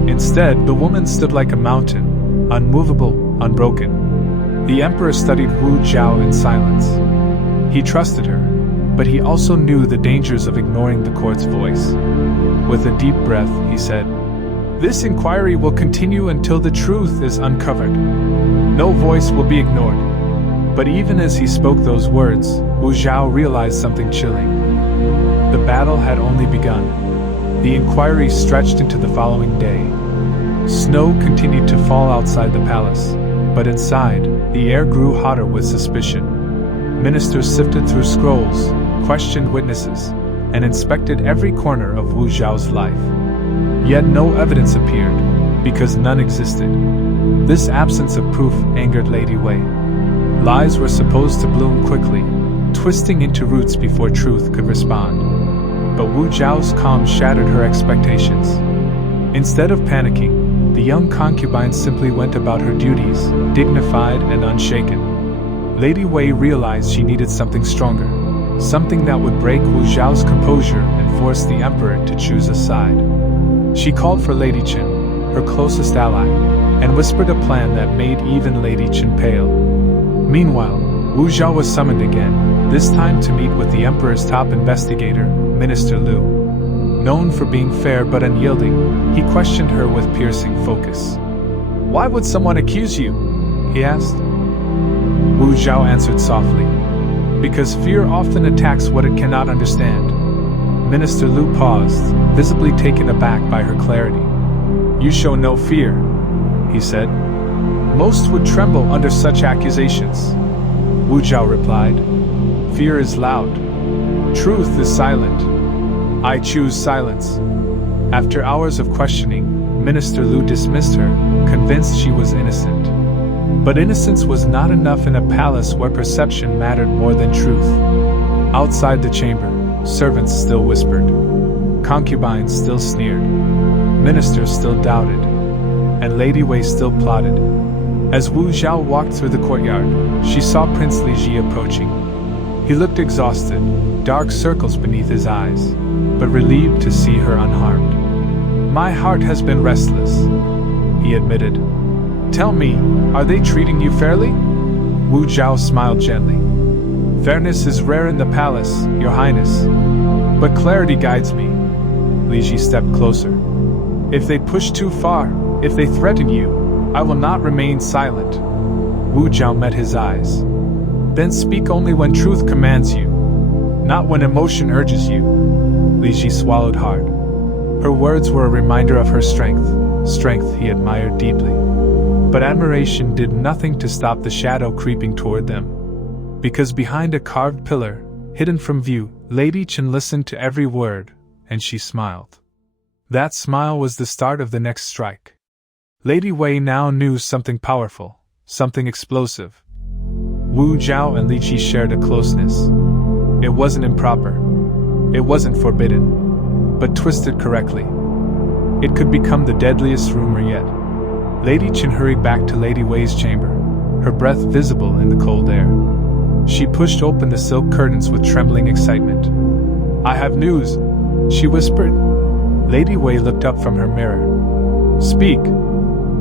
Instead, the woman stood like a mountain, unmovable, unbroken. The emperor studied Wu Zhao in silence. He trusted her, but he also knew the dangers of ignoring the court's voice. With a deep breath, he said, "This inquiry will continue until the truth is uncovered. No voice will be ignored." But even as he spoke those words, Wu Zhao realized something chilling. The battle had only begun. The inquiry stretched into the following day. Snow continued to fall outside the palace, but inside, the air grew hotter with suspicion. Ministers sifted through scrolls, questioned witnesses, and inspected every corner of Wu Zhao's life. Yet no evidence appeared, because none existed. This absence of proof angered Lady Wei. Lies were supposed to bloom quickly, twisting into roots before truth could respond. But Wu Zhao's calm shattered her expectations. Instead of panicking, the young concubine simply went about her duties, dignified and unshaken. Lady Wei realized she needed something stronger, something that would break Wu Zhao's composure and force the emperor to choose a side. She called for Lady Qin, her closest ally, and whispered a plan that made even Lady Qin pale. Meanwhile, Wu Zhao was summoned again, this time to meet with the emperor's top investigator, Minister Lu. Known for being fair but unyielding, he questioned her with piercing focus. "Why would someone accuse you?" he asked. Wu Zhao answered softly. "Because fear often attacks what it cannot understand." Minister Lu paused, visibly taken aback by her clarity. "You show no fear," he said. "Most would tremble under such accusations." Wu Zhao replied. "Fear is loud. Truth is silent. I choose silence." After hours of questioning, Minister Lu dismissed her, convinced she was innocent. But innocence was not enough in a palace where perception mattered more than truth. Outside the chamber, servants still whispered. Concubines still sneered. Ministers still doubted. And Lady Wei still plotted. As Wu Zhao walked through the courtyard, she saw Prince Li Ji approaching. He looked exhausted, dark circles beneath his eyes, but relieved to see her unharmed. "My heart has been restless," he admitted. "Tell me, are they treating you fairly?" Wu Zhao smiled gently. "Fairness is rare in the palace, Your Highness. But clarity guides me." Li Ji stepped closer. "If they push too far, if they threaten you, I will not remain silent." Wu Zhao met his eyes. "Then speak only when truth commands you, not when emotion urges you." Li Ji swallowed hard. Her words were a reminder of her strength he admired deeply. But admiration did nothing to stop the shadow creeping toward them. Because behind a carved pillar, hidden from view, Lady Chen listened to every word, and she smiled. That smile was the start of the next strike. Lady Wei now knew something powerful, something explosive. Wu Zhao and Li Ji shared a closeness. It wasn't improper. It wasn't forbidden. But twisted correctly, it could become the deadliest rumor yet. Lady Chen hurried back to Lady Wei's chamber, her breath visible in the cold air. She pushed open the silk curtains with trembling excitement. "I have news," she whispered. Lady Wei looked up from her mirror. "Speak."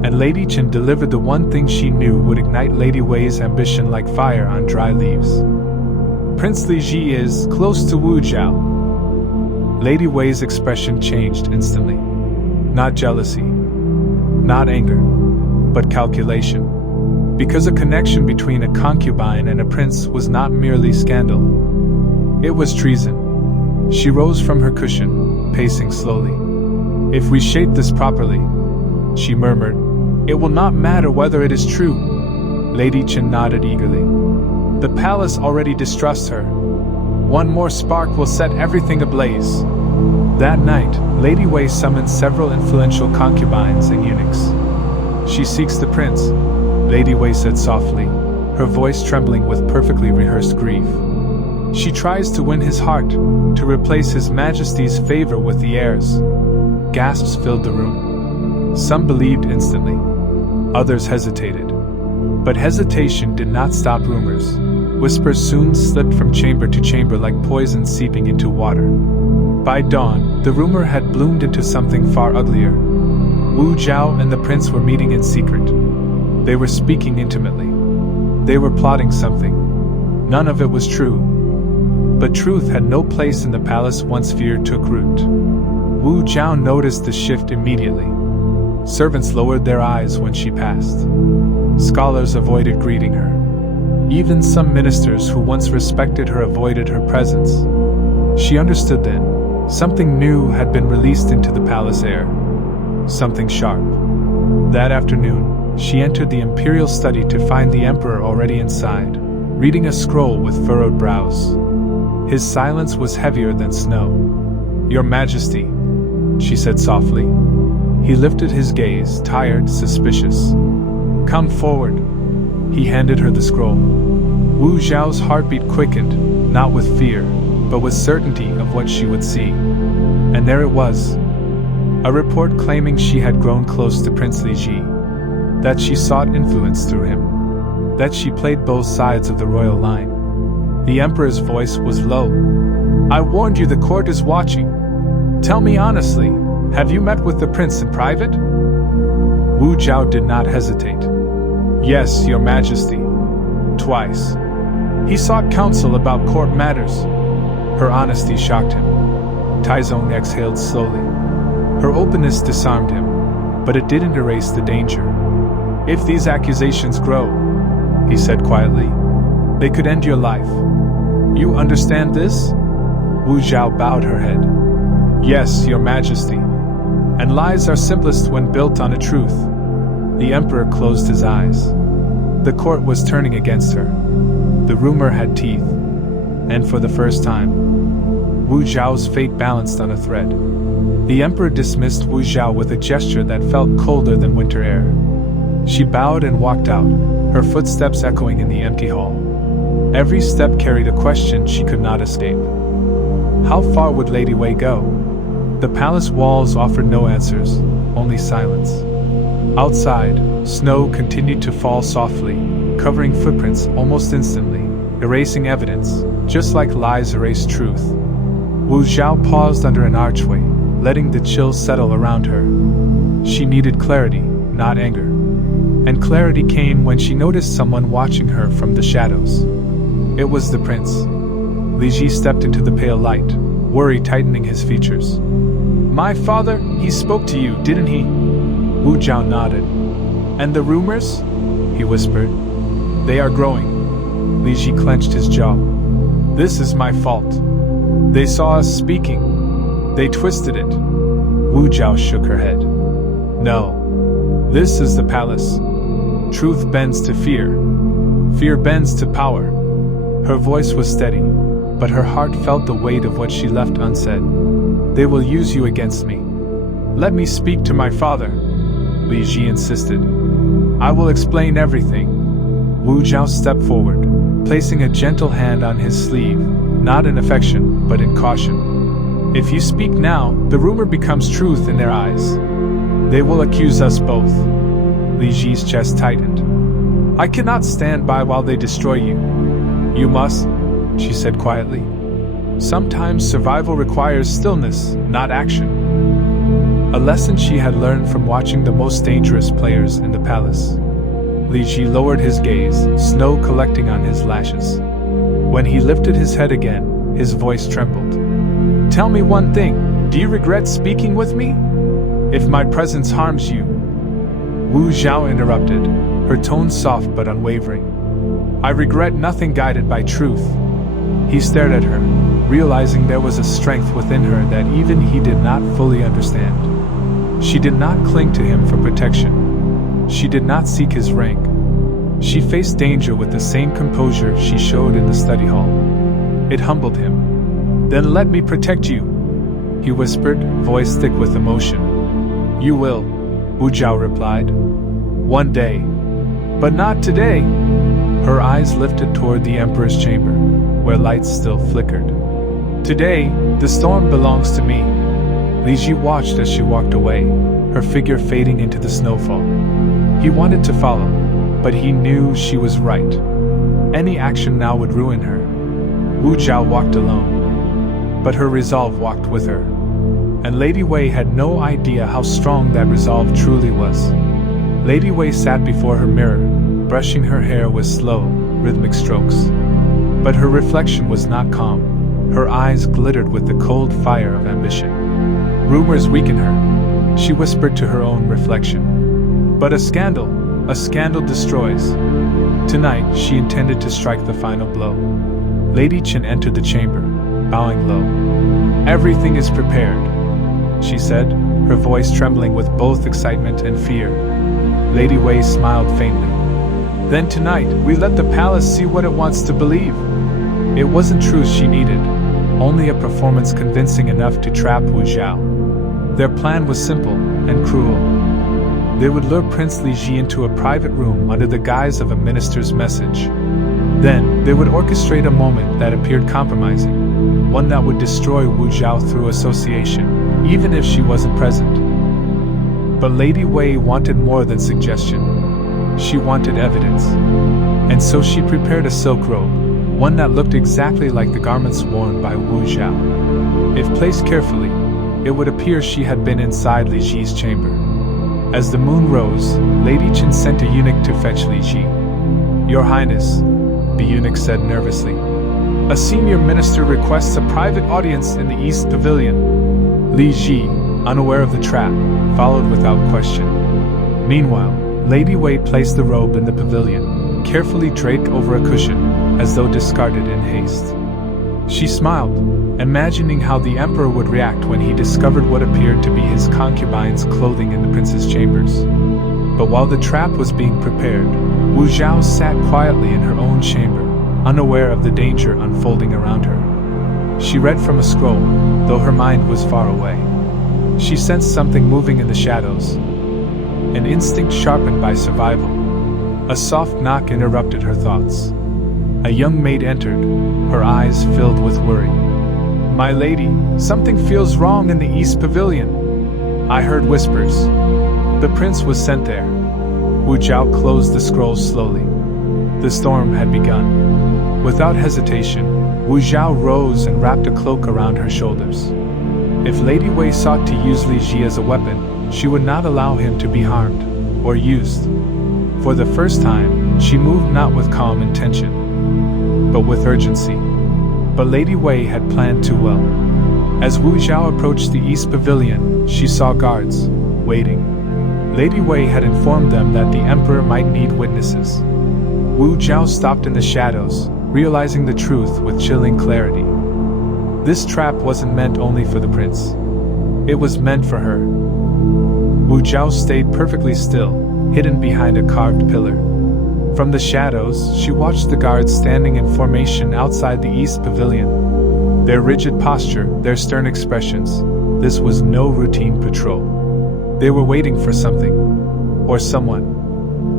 And Lady Chen delivered the one thing she knew would ignite Lady Wei's ambition like fire on dry leaves. "Prince Li Ji is close to Wu Zhao." Lady Wei's expression changed instantly. Not jealousy, not anger, but calculation. Because a connection between a concubine and a prince was not merely scandal. It was treason. She rose from her cushion, pacing slowly. "If we shape this properly," she murmured, "it will not matter whether it is true." Lady Chen nodded eagerly. "The palace already distrusts her. One more spark will set everything ablaze." That night, Lady Wei summoned several influential concubines and eunuchs. "She seeks the prince," Lady Wei said softly, her voice trembling with perfectly rehearsed grief. "She tries to win his heart, to replace his majesty's favor with the heir's." Gasps filled the room. Some believed instantly. Others hesitated. But hesitation did not stop rumors. Whispers soon slipped from chamber to chamber like poison seeping into water. By dawn, the rumor had bloomed into something far uglier. Wu Zhao and the prince were meeting in secret. They were speaking intimately. They were plotting something. None of it was true. But truth had no place in the palace once fear took root. Wu Zhao noticed the shift immediately. Servants lowered their eyes when she passed. Scholars avoided greeting her. Even some ministers who once respected her avoided her presence. She understood then. Something new had been released into the palace air. Something sharp. That afternoon, she entered the imperial study to find the emperor already inside, reading a scroll with furrowed brows. His silence was heavier than snow. "Your Majesty," she said softly. He lifted his gaze, tired, suspicious. "Come forward." He handed her the scroll. Wu Zhao's heartbeat quickened, not with fear, but with certainty of what she would see. And there it was. A report claiming she had grown close to Prince Li Ji. That she sought influence through him. That she played both sides of the royal line. The emperor's voice was low. "I warned you the court is watching. Tell me honestly, have you met with the prince in private?" Wu Zhao did not hesitate. "Yes, Your Majesty. Twice. He sought counsel about court matters." Her honesty shocked him. Taizong exhaled slowly. Her openness disarmed him, but it didn't erase the danger. "If these accusations grow," he said quietly, "they could end your life. You understand this?" Wu Zhao bowed her head. "Yes, Your Majesty. And lies are simplest when built on a truth." The emperor closed his eyes. The court was turning against her. The rumor had teeth. And for the first time, Wu Zhao's fate balanced on a thread. The emperor dismissed Wu Zhao with a gesture that felt colder than winter air. She bowed and walked out, her footsteps echoing in the empty hall. Every step carried a question she could not escape. How far would Lady Wei go? The palace walls offered no answers, only silence. Outside, snow continued to fall softly, covering footprints almost instantly, erasing evidence, just like lies erase truth. Wu Zhao paused under an archway, letting the chill settle around her. She needed clarity, not anger. And clarity came when she noticed someone watching her from the shadows. It was the prince. Li Ji stepped into the pale light, worry tightening his features. My father, he spoke to you, didn't he? Wu Zhao nodded. And the rumors? He whispered. They are growing. Li Ji clenched his jaw. This is my fault. They saw us speaking. They twisted it. Wu Zhao shook her head. No. This is the palace. Truth bends to fear. Fear bends to power. Her voice was steady, but her heart felt the weight of what she left unsaid. They will use you against me. Let me speak to my father, Li Ji insisted. I will explain everything. Wu Zhao stepped forward, placing a gentle hand on his sleeve, not in affection, but in caution. If you speak now, the rumor becomes truth in their eyes. They will accuse us both. Li Ji's chest tightened. I cannot stand by while they destroy you. You must, she said quietly. Sometimes survival requires stillness, not action. A lesson she had learned from watching the most dangerous players in the palace. Li Ji lowered his gaze, snow collecting on his lashes. When he lifted his head again, his voice trembled. Tell me one thing, do you regret speaking with me? If my presence harms you. Wu Zhao interrupted, her tone soft but unwavering. I regret nothing, guided by truth. He stared at her, realizing there was a strength within her that even he did not fully understand. She did not cling to him for protection. She did not seek his rank. She faced danger with the same composure she showed in the study hall. It humbled him. Then let me protect you, he whispered, voice thick with emotion. You will, Wu Zhao replied. One day. But not today. Her eyes lifted toward the emperor's chamber, where lights still flickered. Today, the storm belongs to me. Li Ji watched as she walked away, her figure fading into the snowfall. He wanted to follow, but he knew she was right. Any action now would ruin her. Wu Zhao walked alone, but her resolve walked with her. And Lady Wei had no idea how strong that resolve truly was. Lady Wei sat before her mirror, brushing her hair with slow, rhythmic strokes. But her reflection was not calm. Her eyes glittered with the cold fire of ambition. Rumors weaken her, she whispered to her own reflection. But a scandal destroys. Tonight, she intended to strike the final blow. Lady Chen entered the chamber, bowing low. Everything is prepared, she said, her voice trembling with both excitement and fear. Lady Wei smiled faintly. Then tonight, we let the palace see what it wants to believe. It wasn't truth she needed, only a performance convincing enough to trap Wu Zhao. Their plan was simple and cruel. They would lure Prince Li Ji into a private room under the guise of a minister's message. Then, they would orchestrate a moment that appeared compromising, one that would destroy Wu Zhao through association, even if she wasn't present. But Lady Wei wanted more than suggestion. She wanted evidence. And so she prepared a silk robe, one that looked exactly like the garments worn by Wu Zhao. If placed carefully, it would appear she had been inside Li Ji's chamber. As the moon rose, Lady Chen sent a eunuch to fetch Li Ji. Your Highness, the eunuch said nervously. A senior minister requests a private audience in the East Pavilion. Li Ji, unaware of the trap, followed without question. Meanwhile, Lady Wei placed the robe in the pavilion, carefully draped over a cushion, as though discarded in haste. She smiled, imagining how the emperor would react when he discovered what appeared to be his concubine's clothing in the prince's chambers. But while the trap was being prepared, Wu Zhao sat quietly in her own chamber, unaware of the danger unfolding around her. She read from a scroll, though her mind was far away. She sensed something moving in the shadows, an instinct sharpened by survival. A soft knock interrupted her thoughts. A young maid entered, her eyes filled with worry. "My lady, something feels wrong in the East Pavilion." I heard whispers. The prince was sent there. Wu Zhao closed the scrolls slowly. The storm had begun. Without hesitation, Wu Zhao rose and wrapped a cloak around her shoulders. If Lady Wei sought to use Li Ji as a weapon, she would not allow him to be harmed or used. For the first time, she moved not with calm intention, but with urgency. But Lady Wei had planned too well. As Wu Zhao approached the East Pavilion, she saw guards, waiting. Lady Wei had informed them that the Emperor might need witnesses. Wu Zhao stopped in the shadows, realizing the truth with chilling clarity. This trap wasn't meant only for the prince. It was meant for her. Wu Zhao stayed perfectly still, hidden behind a carved pillar. From the shadows, she watched the guards standing in formation outside the East Pavilion. Their rigid posture, their stern expressions. This was no routine patrol. They were waiting for something. Or someone.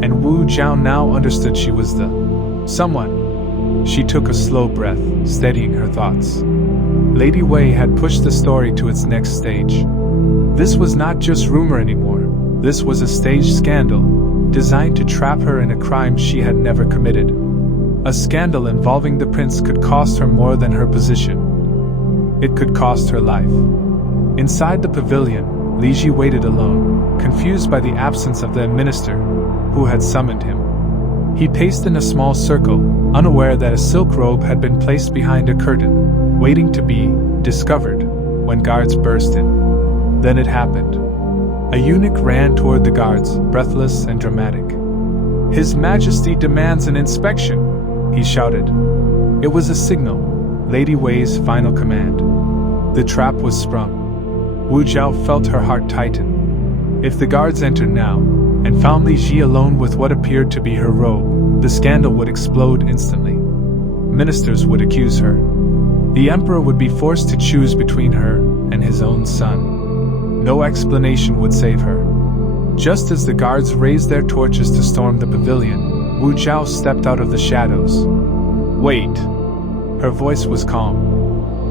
And Wu Zhao now understood she was the someone. She took a slow breath, steadying her thoughts. Lady Wei had pushed the story to its next stage. This was not just rumor anymore. This was a staged scandal, designed to trap her in a crime she had never committed. A scandal involving the prince could cost her more than her position. It could cost her life. Inside the pavilion, Li Ji waited alone, confused by the absence of the minister, who had summoned him. He paced in a small circle, unaware that a silk robe had been placed behind a curtain, waiting to be discovered, when guards burst in. Then it happened. A eunuch ran toward the guards, breathless and dramatic. "His Majesty demands an inspection," he shouted. It was a signal, Lady Wei's final command. The trap was sprung. Wu Zhao felt her heart tighten. If the guards entered now, and found Li Ji alone with what appeared to be her robe, the scandal would explode instantly. Ministers would accuse her. The emperor would be forced to choose between her and his own son. No explanation would save her. Just as the guards raised their torches to storm the pavilion, Wu Zhao stepped out of the shadows. "Wait." Her voice was calm.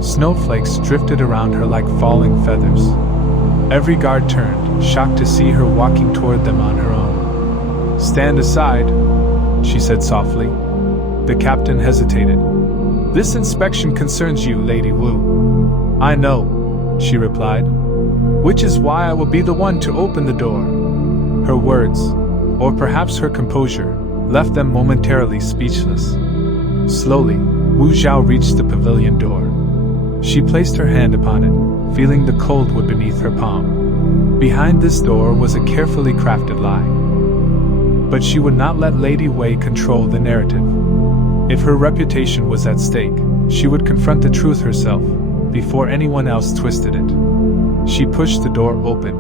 Snowflakes drifted around her like falling feathers. Every guard turned, shocked to see her walking toward them on her own. "Stand aside," she said softly. The captain hesitated. "This inspection concerns you, Lady Wu." "I know," she replied. "Which is why I will be the one to open the door." Her words, or perhaps her composure, left them momentarily speechless. Slowly, Wu Zhao reached the pavilion door. She placed her hand upon it, feeling the cold wood beneath her palm. Behind this door was a carefully crafted lie. But she would not let Lady Wei control the narrative. If her reputation was at stake, she would confront the truth herself, before anyone else twisted it. She pushed the door open.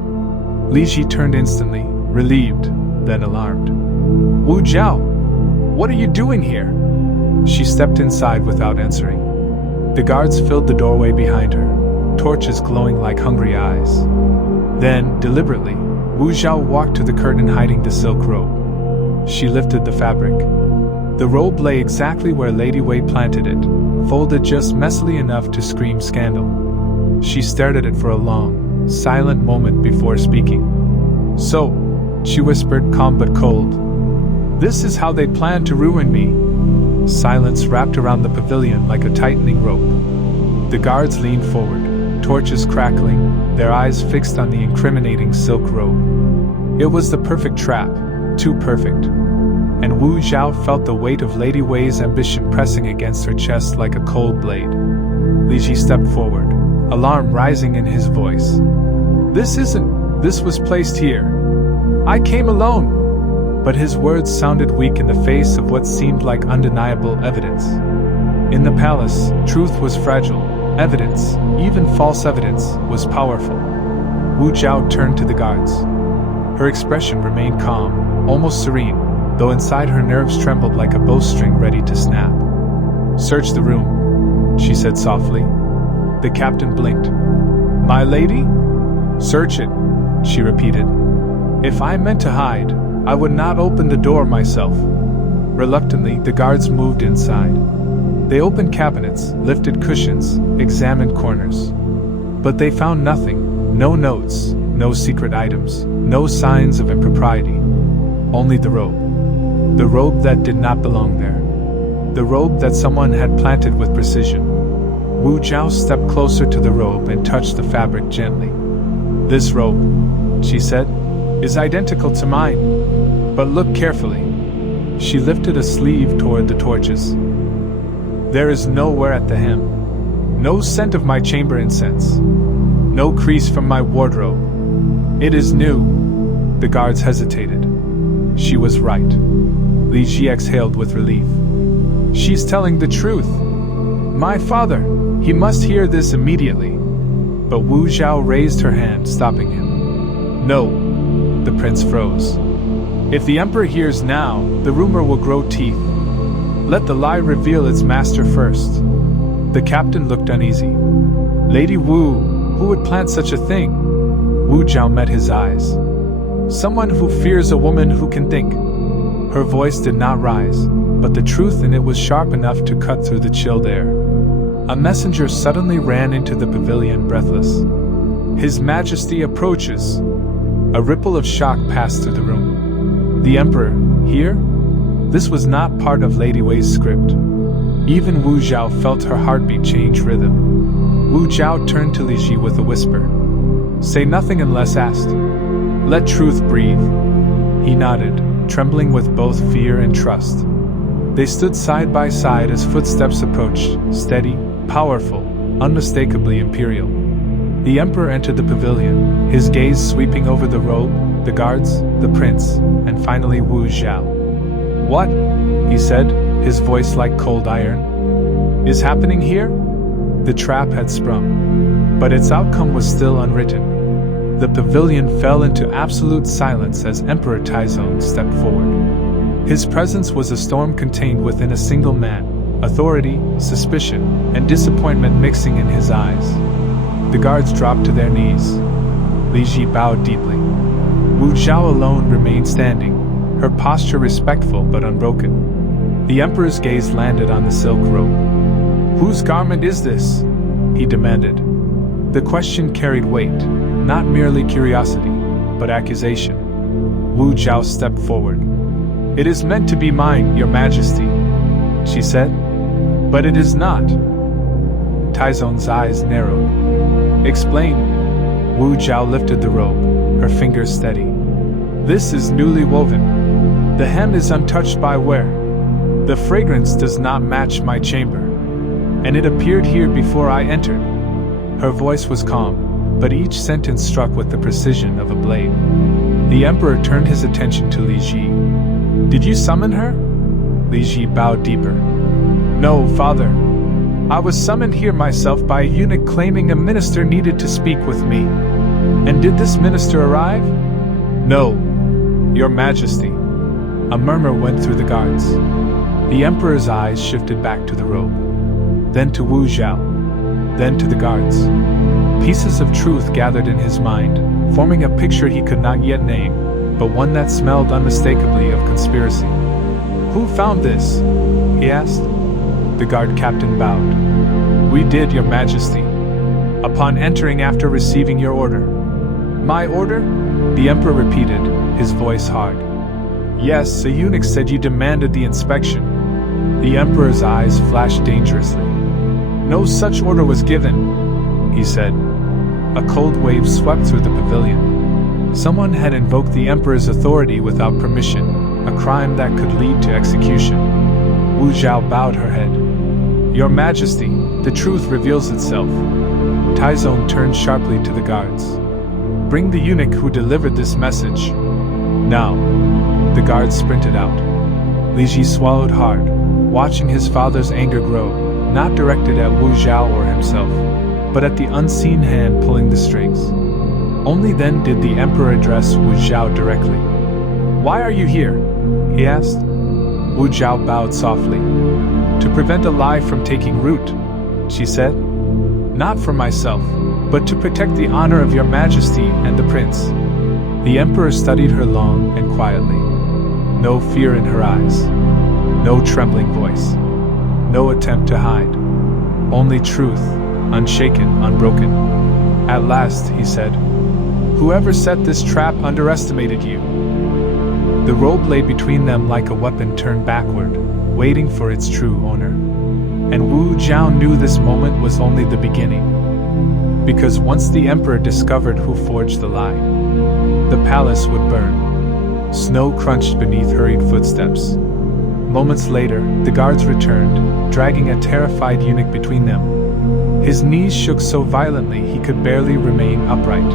Li Ji turned instantly, relieved, then alarmed. "Wu Zhao, what are you doing here?" She stepped inside without answering. The guards filled the doorway behind her, torches glowing like hungry eyes. Then, deliberately, Wu Zhao walked to the curtain hiding the silk robe. She lifted the fabric. The robe lay exactly where Lady Wei planted it, folded just messily enough to scream scandal. She stared at it for a long, silent moment before speaking. "So," she whispered, calm but cold, "this is how they plan to ruin me." Silence wrapped around the pavilion like a tightening rope. The guards leaned forward, torches crackling, their eyes fixed on the incriminating silk robe. It was the perfect trap, too perfect. And Wu Zhao felt the weight of Lady Wei's ambition pressing against her chest like a cold blade. Li Ji stepped forward, alarm rising in his voice. This was placed here. I came alone." But his words sounded weak in the face of what seemed like undeniable evidence. In the palace, truth was fragile. Evidence, even false evidence, was powerful. Wu Zhao turned to the guards. Her expression remained calm, almost serene, though inside her nerves trembled like a bowstring ready to snap. "Search the room," she said softly. The captain blinked. "My lady?" Search it, she repeated. If I meant to hide, I would not open the door myself. Reluctantly, the guards moved inside. They opened cabinets, lifted cushions, examined corners. But they found nothing, no notes, no secret items, no signs of impropriety. Only the robe. The robe that did not belong there. The robe that someone had planted with precision. Wu Zhao stepped closer to the robe and touched the fabric gently. This robe, she said, is identical to mine. But look carefully. She lifted a sleeve toward the torches. There is nowhere at the hem. No scent of my chamber incense. No crease from my wardrobe. It is new. The guards hesitated. She was right. Li Ji exhaled with relief. She's telling the truth. My father, he must hear this immediately. But Wu Zhao raised her hand, stopping him. No. The prince froze. If the emperor hears now, the rumor will grow teeth. Let the lie reveal its master first. The captain looked uneasy. Lady Wu, who would plant such a thing? Wu Zhao met his eyes. Someone who fears a woman who can think. Her voice did not rise, but the truth in it was sharp enough to cut through the chilled air. A messenger suddenly ran into the pavilion, breathless. His Majesty approaches. A ripple of shock passed through the room. The emperor, here? This was not part of Lady Wei's script. Even Wu Zhao felt her heartbeat change rhythm. Wu Zhao turned to Li Ji with a whisper. Say nothing unless asked. Let truth breathe. He nodded, trembling with both fear and trust. They stood side by side as footsteps approached, steady, powerful, unmistakably imperial. The emperor entered the pavilion, his gaze sweeping over the robe, the guards, the prince, and finally Wu Zhao. What? He said, his voice like cold iron. Is happening here? The trap had sprung. But its outcome was still unwritten. The pavilion fell into absolute silence as Emperor Taizong stepped forward. His presence was a storm contained within a single man, authority, suspicion, and disappointment mixing in his eyes. The guards dropped to their knees. Li Ji bowed deeply. Wu Zhao alone remained standing, her posture respectful but unbroken. The emperor's gaze landed on the silk robe. Whose garment is this? He demanded. The question carried weight, not merely curiosity, but accusation. Wu Zhao stepped forward. It is meant to be mine, Your Majesty, she said. But it is not. Taizong's eyes narrowed. Explain. Wu Zhao lifted the robe, her fingers steady. This is newly woven. The hem is untouched by wear. The fragrance does not match my chamber. And it appeared here before I entered. Her voice was calm, but each sentence struck with the precision of a blade. The emperor turned his attention to Li Ji. Did you summon her? Li Ji bowed deeper. No, father. I was summoned here myself by a eunuch claiming a minister needed to speak with me. And did this minister arrive? No, Your Majesty. A murmur went through the guards. The emperor's eyes shifted back to the robe, then to Wu Zhao, then to the guards. Pieces of truth gathered in his mind, forming a picture he could not yet name, but one that smelled unmistakably of conspiracy. Who found this? He asked. The guard captain bowed. We did, Your Majesty. Upon entering after receiving your order. My order? The emperor repeated, his voice hard. Yes, a eunuch said you demanded the inspection. The emperor's eyes flashed dangerously. No such order was given, he said. A cold wave swept through the pavilion. Someone had invoked the emperor's authority without permission, a crime that could lead to execution. Wu Zhao bowed her head. Your Majesty, the truth reveals itself. Taizong turned sharply to the guards. Bring the eunuch who delivered this message. Now. The guards sprinted out. Li Ji swallowed hard, watching his father's anger grow, not directed at Wu Zhao or himself, but at the unseen hand pulling the strings. Only then did the emperor address Wu Zhao directly. Why are you here? He asked. Wu Zhao bowed softly. To prevent a lie from taking root, she said. Not for myself, but to protect the honor of your majesty and the prince. The emperor studied her long and quietly. No fear in her eyes. No trembling voice. No attempt to hide. Only truth, unshaken, unbroken. At last, he said, "Whoever set this trap underestimated you." The robe lay between them like a weapon turned backward, waiting for its true owner. And Wu Zhao knew this moment was only the beginning. Because once the emperor discovered who forged the lie, the palace would burn. Snow crunched beneath hurried footsteps. Moments later, the guards returned, dragging a terrified eunuch between them. His knees shook so violently he could barely remain upright.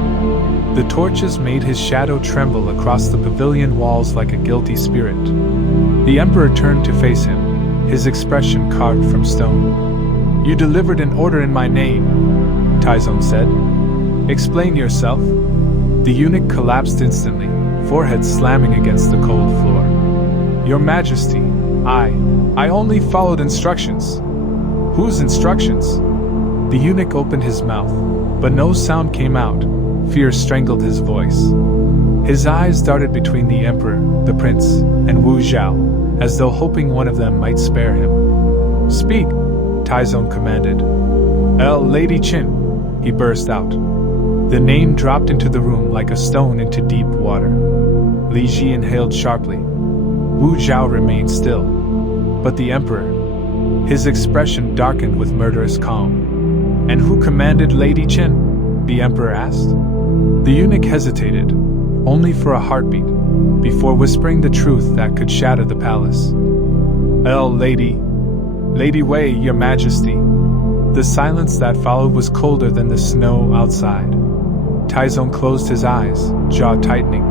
The torches made his shadow tremble across the pavilion walls like a guilty spirit. The emperor turned to face him, his expression carved from stone. "You delivered an order in my name," Taizong said. "Explain yourself." The eunuch collapsed instantly, forehead slamming against the cold floor. "Your Majesty, I only followed instructions." "Whose instructions?" The eunuch opened his mouth, but no sound came out. Fear strangled his voice. His eyes darted between the emperor, the prince, and Wu Zhao, as though hoping one of them might spare him. "Speak," Taizong commanded. "Lady Qin," he burst out. The name dropped into the room like a stone into deep water. Li Ji inhaled sharply. Wu Zhao remained still. But the emperor, his expression darkened with murderous calm. "And who commanded Lady Qin?" the emperor asked. The eunuch hesitated, only for a heartbeat, before whispering the truth that could shatter the palace. Lady Wei, your majesty." The silence that followed was colder than the snow outside. Taizong closed his eyes, jaw tightening.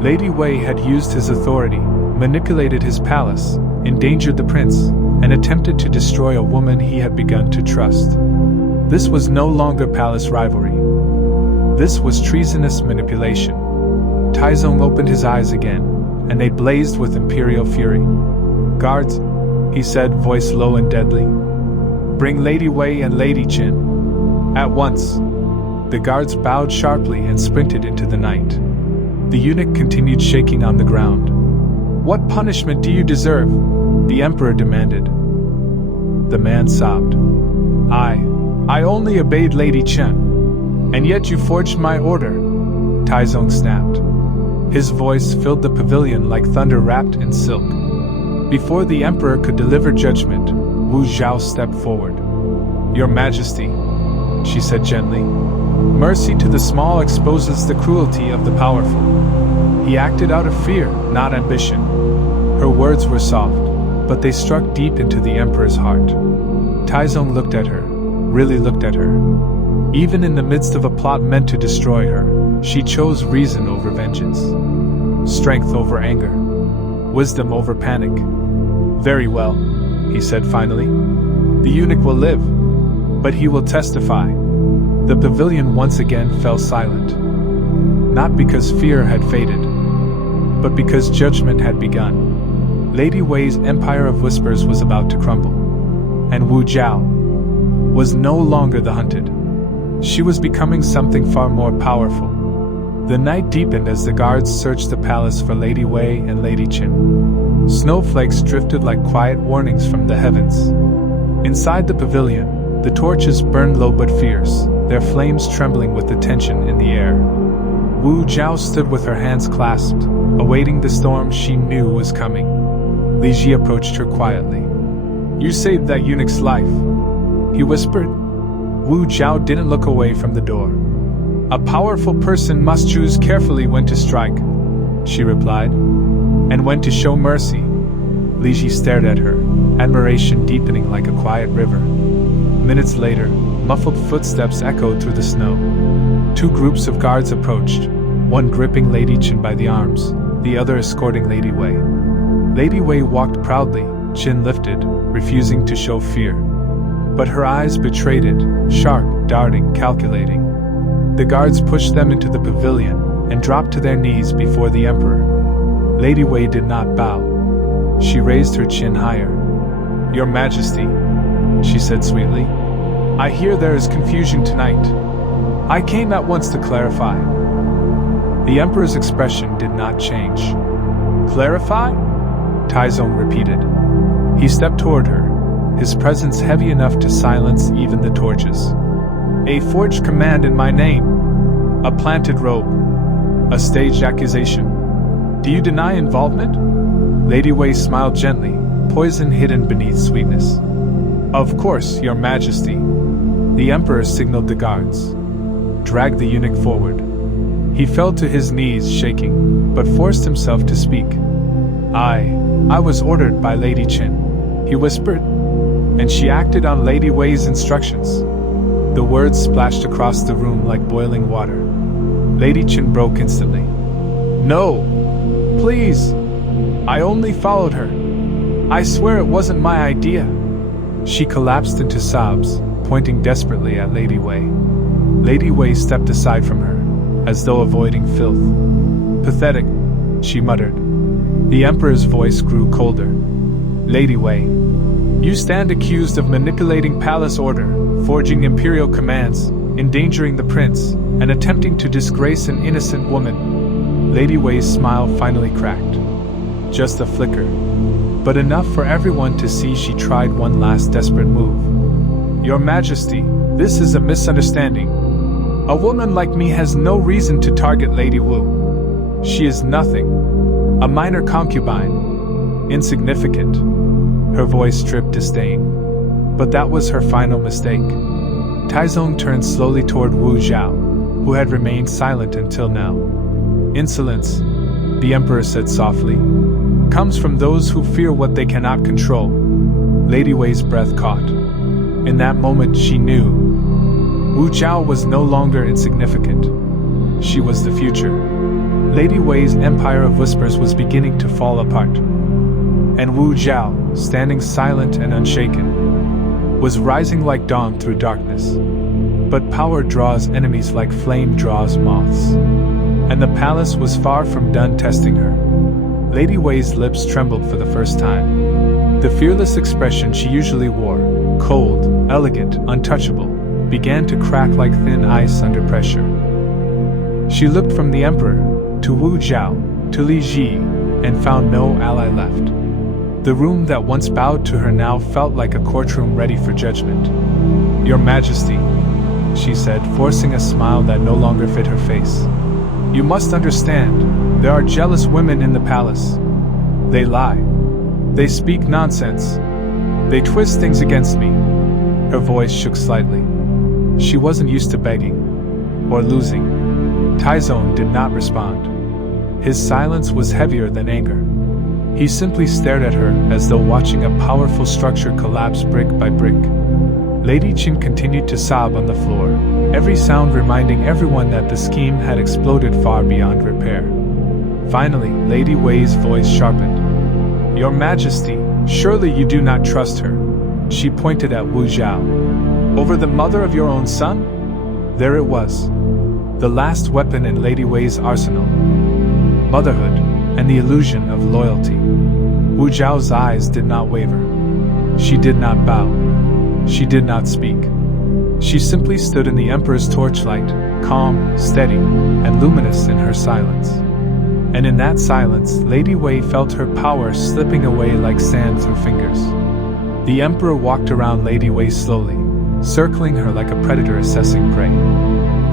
Lady Wei had used his authority, manipulated his palace, endangered the prince, and attempted to destroy a woman he had begun to trust. This was no longer palace rivalry. This was treasonous manipulation. Taizong opened his eyes again, and they blazed with imperial fury. "Guards," he said, voice low and deadly. "Bring Lady Wei and Lady Qin. At once." The guards bowed sharply and sprinted into the night. The eunuch continued shaking on the ground. "What punishment do you deserve?" the emperor demanded. The man sobbed. I only obeyed Lady Qin. And yet you forged my order," Taizong snapped. His voice filled the pavilion like thunder wrapped in silk. Before the emperor could deliver judgment, Wu Zhao stepped forward. "Your Majesty," she said gently, "mercy to the small exposes the cruelty of the powerful." He acted out of fear, not ambition. Her words were soft, but they struck deep into the emperor's heart. Taizong looked at her, really looked at her. Even in the midst of a plot meant to destroy her, she chose reason over vengeance, strength over anger, wisdom over panic. "Very well," he said finally. "The eunuch will live, but he will testify." The pavilion once again fell silent. Not because fear had faded, but because judgment had begun. Lady Wei's empire of whispers was about to crumble. And Wu Zhao was no longer the hunted. She was becoming something far more powerful. The night deepened as the guards searched the palace for Lady Wei and Lady Qin. Snowflakes drifted like quiet warnings from the heavens. Inside the pavilion, the torches burned low but fierce, their flames trembling with the tension in the air. Wu Zhao stood with her hands clasped, awaiting the storm she knew was coming. Li Ji approached her quietly. "You saved that eunuch's life," he whispered. Wu Zhao didn't look away from the door. "A powerful person must choose carefully when to strike," she replied, "and when to show mercy." Li Ji stared at her, admiration deepening like a quiet river. Minutes later, muffled footsteps echoed through the snow. Two groups of guards approached, one gripping Lady Qin by the arms, the other escorting Lady Wei. Lady Wei walked proudly, chin lifted, refusing to show fear. But her eyes betrayed it, sharp, darting, calculating. The guards pushed them into the pavilion and dropped to their knees before the emperor. Lady Wei did not bow. She raised her chin higher. "Your Majesty," she said sweetly, "I hear there is confusion tonight." I came at once to clarify. The Emperor's expression did not change. Clarify? Taizong repeated. He stepped toward her, his presence heavy enough to silence even the torches. A forged command in my name. A planted robe. A staged accusation. Do you deny involvement? Lady Wei smiled gently, poison hidden beneath sweetness. Of course, Your Majesty. The Emperor signaled the guards. Dragged the eunuch forward. He fell to his knees, shaking, but forced himself to speak. I was ordered by Lady Qin, he whispered, and she acted on Lady Wei's instructions. The words splashed across the room like boiling water. Lady Qin broke instantly. No! Please! I only followed her. I swear it wasn't my idea. She collapsed into sobs, pointing desperately at Lady Wei. Lady Wei stepped aside from her, as though avoiding filth. Pathetic, she muttered. The Emperor's voice grew colder. Lady Wei, you stand accused of manipulating palace order, forging imperial commands, endangering the prince, and attempting to disgrace an innocent woman. Lady Wei's smile finally cracked. Just a flicker, but enough for everyone to see she tried one last desperate move. Your Majesty, this is a misunderstanding. A woman like me has no reason to target Lady Wu. She is nothing. A minor concubine. Insignificant. Her voice dripped disdain. But that was her final mistake. Taizong turned slowly toward Wu Zhao, who had remained silent until now. Insolence, the Emperor said softly, comes from those who fear what they cannot control. Lady Wei's breath caught. In that moment she knew Wu Zhao was no longer insignificant. She was the future. Lady Wei's empire of whispers was beginning to fall apart. And Wu Zhao, standing silent and unshaken, was rising like dawn through darkness. But power draws enemies like flame draws moths. And the palace was far from done testing her. Lady Wei's lips trembled for the first time. The fearless expression she usually wore, cold, elegant, untouchable, began to crack like thin ice under pressure. She looked from the Emperor, to Wu Zhao, to Li Ji, and found no ally left. The room that once bowed to her now felt like a courtroom ready for judgment. Your Majesty, she said, forcing a smile that no longer fit her face. You must understand, there are jealous women in the palace. They lie. They speak nonsense. They twist things against me. Her voice shook slightly. She wasn't used to begging or losing. Taizong did not respond. His silence was heavier than anger. He simply stared at her as though watching a powerful structure collapse brick by brick. Lady Qin continued to sob on the floor, every sound reminding everyone that the scheme had exploded far beyond repair. Finally, Lady Wei's voice sharpened. Your Majesty, surely you do not trust her. She pointed at Wu Zhao. Over the mother of your own son? There it was. The last weapon in Lady Wei's arsenal. Motherhood, and the illusion of loyalty. Wu Zhao's eyes did not waver. She did not bow. She did not speak. She simply stood in the Emperor's torchlight, calm, steady, and luminous in her silence. And in that silence, Lady Wei felt her power slipping away like sand through fingers. The Emperor walked around Lady Wei slowly, circling her like a predator assessing prey.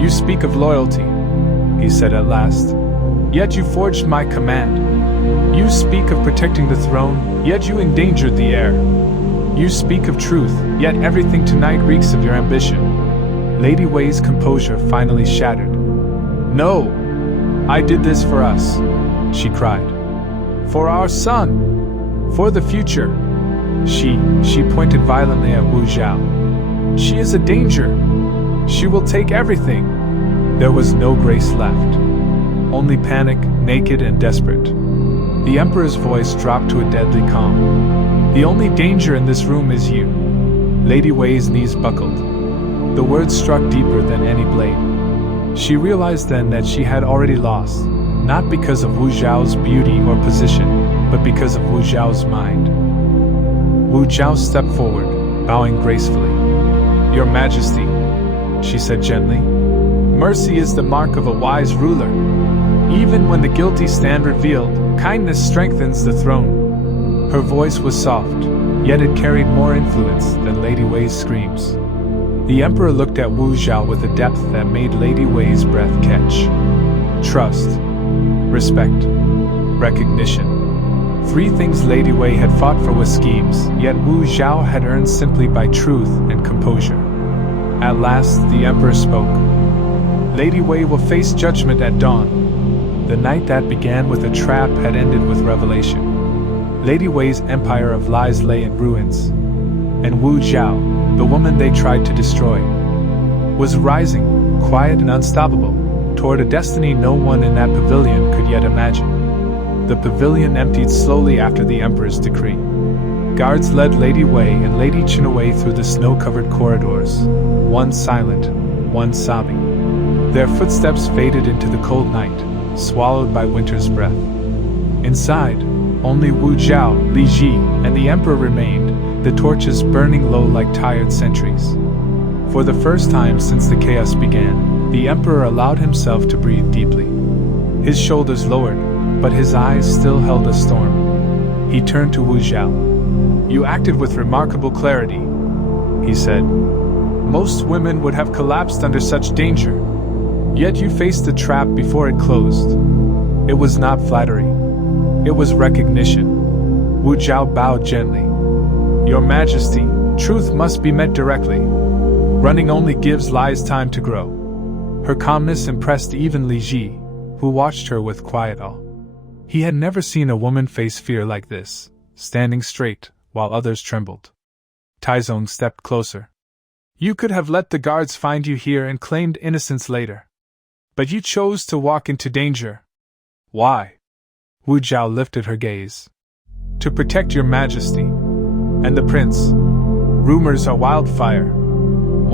You speak of loyalty, he said at last. Yet you forged my command. You speak of protecting the throne, yet you endangered the heir. You speak of truth, yet everything tonight reeks of your ambition. Lady Wei's composure finally shattered. No! I did this for us, she cried. For our son! For the future! She pointed violently at Wu Zhao. She is a danger! She will take everything! There was no grace left. Only panic, naked and desperate. The Emperor's voice dropped to a deadly calm. The only danger in this room is you. Lady Wei's knees buckled. The words struck deeper than any blade. She realized then that she had already lost, not because of Wu Zhao's beauty or position, but because of Wu Zhao's mind. Wu Zhao stepped forward, bowing gracefully. Your Majesty, she said gently. Mercy is the mark of a wise ruler. Even when the guilty stand revealed, kindness strengthens the throne. Her voice was soft, yet it carried more influence than Lady Wei's screams. The emperor looked at Wu Zhao with a depth that made Lady Wei's breath catch. Trust, respect, recognition. 3 things Lady Wei had fought for with schemes, yet Wu Zhao had earned simply by truth and composure. At last, the emperor spoke. Lady Wei will face judgment at dawn. The night that began with a trap had ended with revelation. Lady Wei's empire of lies lay in ruins, and Wu Zhao, the woman they tried to destroy, was rising, quiet and unstoppable, toward a destiny no one in that pavilion could yet imagine. The pavilion emptied slowly after the emperor's decree. Guards led Lady Wei and Lady Chinawei through the snow-covered corridors, one silent, one sobbing. Their footsteps faded into the cold night, swallowed by winter's breath. Inside, only Wu Zhao, Li Ji, and the emperor remained, the torches burning low like tired sentries. For the first time since the chaos began, the emperor allowed himself to breathe deeply. His shoulders lowered, but his eyes still held a storm. He turned to Wu Zhao. "You acted with remarkable clarity," he said. "Most women would have collapsed under such danger. Yet you faced the trap before it closed. It was not flattery. It was recognition." Wu Zhao bowed gently. "Your Majesty, truth must be met directly. Running only gives lies time to grow." Her calmness impressed even Li Ji, who watched her with quiet awe. He had never seen a woman face fear like this, standing straight, while others trembled. Taizong stepped closer. "You could have let the guards find you here and claimed innocence later. But you chose to walk into danger. Why?" Wu Zhao lifted her gaze. "To protect your Majesty. And the prince. Rumors are wildfire.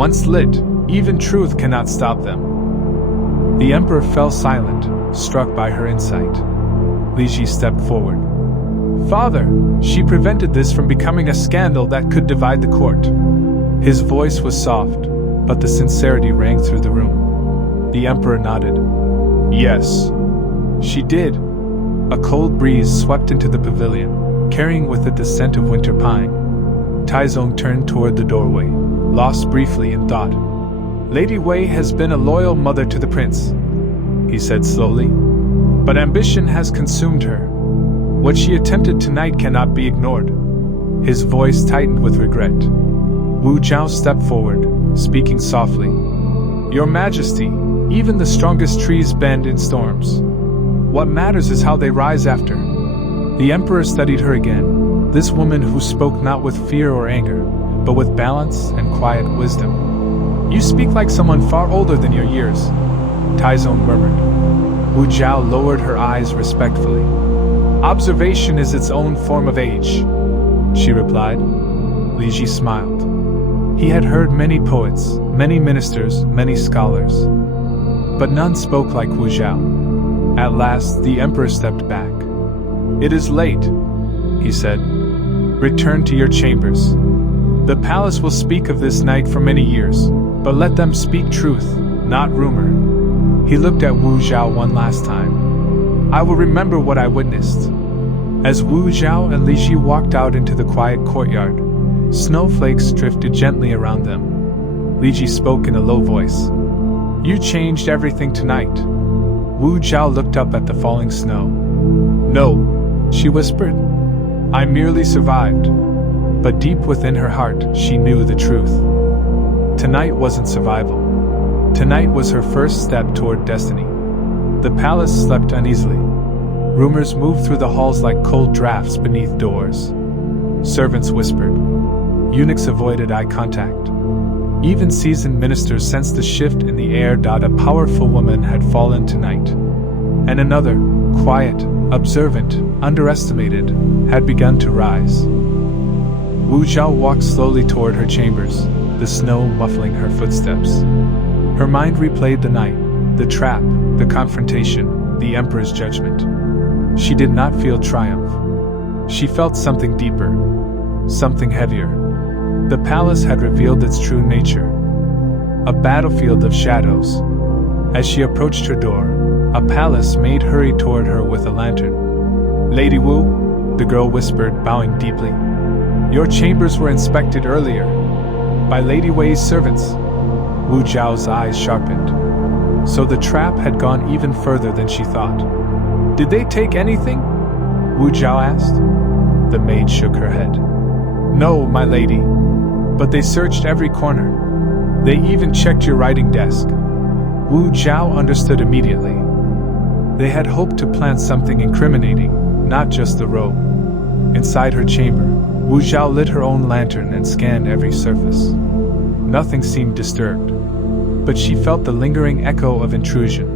Once lit, even truth cannot stop them." The emperor fell silent, struck by her insight. Li Ji stepped forward. "Father, she prevented this from becoming a scandal that could divide the court." His voice was soft, but the sincerity rang through the room. The emperor nodded. "Yes, she did." A cold breeze swept into the pavilion, carrying with it the scent of winter pine. Taizong turned toward the doorway, lost briefly in thought. "Lady Wei has been a loyal mother to the prince," he said slowly. "But ambition has consumed her. What she attempted tonight cannot be ignored." His voice tightened with regret. Wu Zhao stepped forward, speaking softly. "Your Majesty, even the strongest trees bend in storms. What matters is how they rise after." The emperor studied her again, this woman who spoke not with fear or anger, but with balance and quiet wisdom. "You speak like someone far older than your years," Taizong murmured. Wu Zhao lowered her eyes respectfully. "Observation is its own form of age," she replied. Li Ji smiled. He had heard many poets, many ministers, many scholars, but none spoke like Wu Zhao. At last, the emperor stepped back. "It is late," he said. "Return to your chambers. The palace will speak of this night for many years, but let them speak truth, not rumor." He looked at Wu Zhao one last time. "I will remember what I witnessed." As Wu Zhao and Li Ji walked out into the quiet courtyard, snowflakes drifted gently around them. Li Ji spoke in a low voice. "You changed everything tonight." Wu Zhao looked up at the falling snow. "No," she whispered. "I merely survived." But deep within her heart, she knew the truth. Tonight wasn't survival. Tonight was her first step toward destiny. The palace slept uneasily. Rumors moved through the halls like cold drafts beneath doors. Servants whispered. Eunuchs avoided eye contact. Even seasoned ministers sensed the shift in the air. A powerful woman had fallen tonight. And another, quiet, observant, underestimated, had begun to rise. Wu Zhao walked slowly toward her chambers, the snow muffling her footsteps. Her mind replayed the night, the trap, the confrontation, the emperor's judgment. She did not feel triumph. She felt something deeper, something heavier. The palace had revealed its true nature. A battlefield of shadows. As she approached her door, a palace maid hurried toward her with a lantern. "Lady Wu," the girl whispered, bowing deeply. "Your chambers were inspected earlier by Lady Wei's servants." Wu Zhao's eyes sharpened. So the trap had gone even further than she thought. "Did they take anything?" Wu Zhao asked. The maid shook her head. "No, my lady. But they searched every corner. They even checked your writing desk." Wu Zhao understood immediately. They had hoped to plant something incriminating, not just the robe. Inside her chamber, Wu Zhao lit her own lantern and scanned every surface. Nothing seemed disturbed, but she felt the lingering echo of intrusion.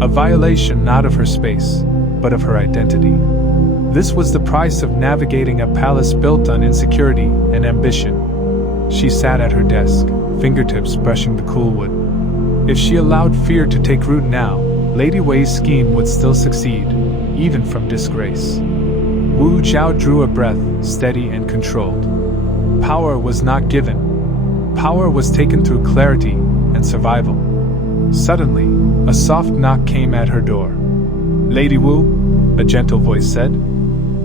A violation not of her space, but of her identity. This was the price of navigating a palace built on insecurity and ambition. She sat at her desk, fingertips brushing the cool wood. If she allowed fear to take root now, Lady Wei's scheme would still succeed, even from disgrace. Wu Zhao drew a breath, steady and controlled. Power was not given. Power was taken through clarity and survival. Suddenly, a soft knock came at her door. "Lady Wu," a gentle voice said.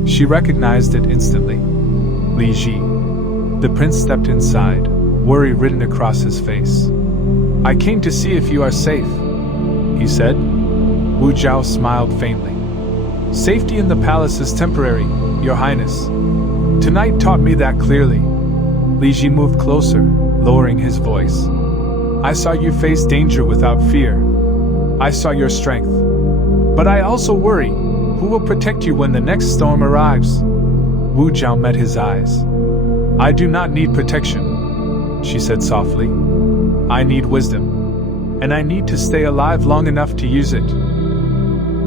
She recognized it instantly. Li Ji. The prince stepped inside, worry written across his face. "I came to see if you are safe," he said. Wu Zhao smiled faintly. "Safety in the palace is temporary, Your Highness. Tonight taught me that clearly." Li Ji moved closer, lowering his voice. "I saw you face danger without fear. I saw your strength. But I also worry, who will protect you when the next storm arrives?" Wu Zhao met his eyes. "I do not need protection," she said softly. "I need wisdom. And I need to stay alive long enough to use it."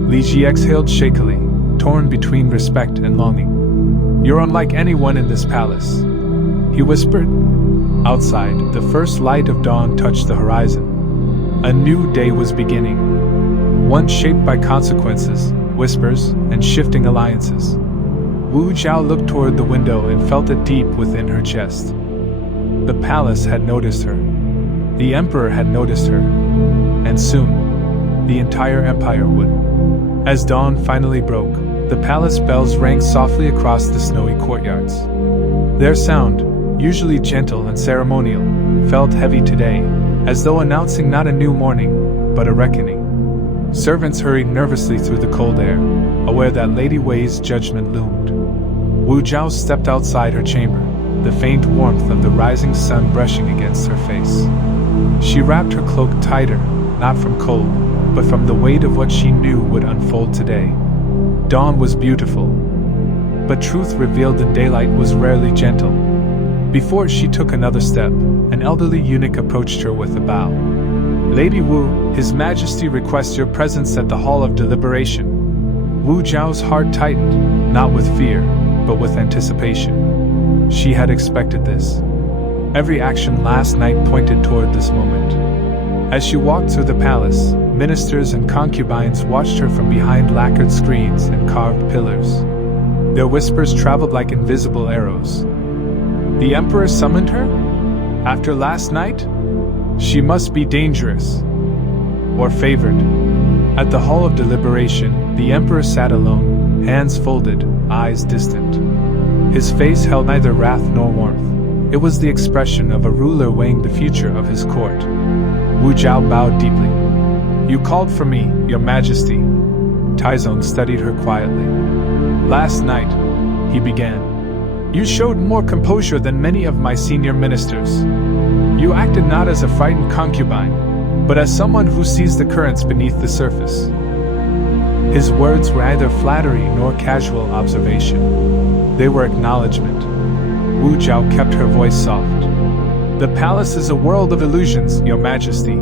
Li Ji exhaled shakily, torn between respect and longing. "You're unlike anyone in this palace," he whispered. Outside, the first light of dawn touched the horizon. A new day was beginning. One shaped by consequences, whispers, and shifting alliances. Wu Zhao looked toward the window and felt it deep within her chest. The palace had noticed her. The emperor had noticed her. And soon, the entire empire would. As dawn finally broke, the palace bells rang softly across the snowy courtyards. Their sound, usually gentle and ceremonial, felt heavy today, as though announcing not a new morning, but a reckoning. Servants hurried nervously through the cold air, aware that Lady Wei's judgment loomed. Wu Zhao stepped outside her chamber, the faint warmth of the rising sun brushing against her face. She wrapped her cloak tighter, not from cold, but from the weight of what she knew would unfold today. Dawn was beautiful, but truth revealed in daylight was rarely gentle. Before she took another step, an elderly eunuch approached her with a bow. "Lady Wu, His Majesty requests your presence at the Hall of Deliberation." Wu Zhao's heart tightened, not with fear, but with anticipation. She had expected this. Every action last night pointed toward this moment. As she walked through the palace, ministers and concubines watched her from behind lacquered screens and carved pillars. Their whispers traveled like invisible arrows. The emperor summoned her? After last night? She must be dangerous. Or favored. At the Hall of Deliberation, the emperor sat alone, hands folded, eyes distant. His face held neither wrath nor warmth. It was the expression of a ruler weighing the future of his court. Wu Zhao bowed deeply. "You called for me, Your Majesty." Taizong studied her quietly. "Last night," he began, "you showed more composure than many of my senior ministers. You acted not as a frightened concubine, but as someone who sees the currents beneath the surface." His words were neither flattery nor casual observation. They were acknowledgement. Wu Zhao kept her voice soft. "The palace is a world of illusions, Your Majesty.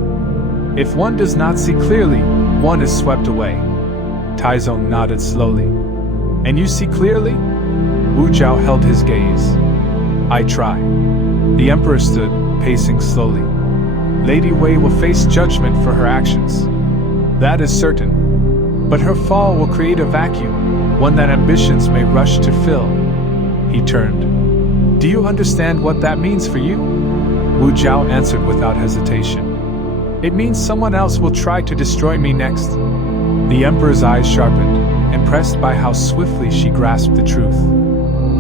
If one does not see clearly, one is swept away." Taizong nodded slowly. "And you see clearly?" Wu Zhao held his gaze. "I try." The emperor stood, pacing slowly. "Lady Wei will face judgment for her actions. That is certain. But her fall will create a vacuum, one that ambitions may rush to fill." He turned. "Do you understand what that means for you?" Wu Zhao answered without hesitation. It means someone else will try to destroy me next. The Emperor's eyes sharpened, impressed by how swiftly she grasped the truth.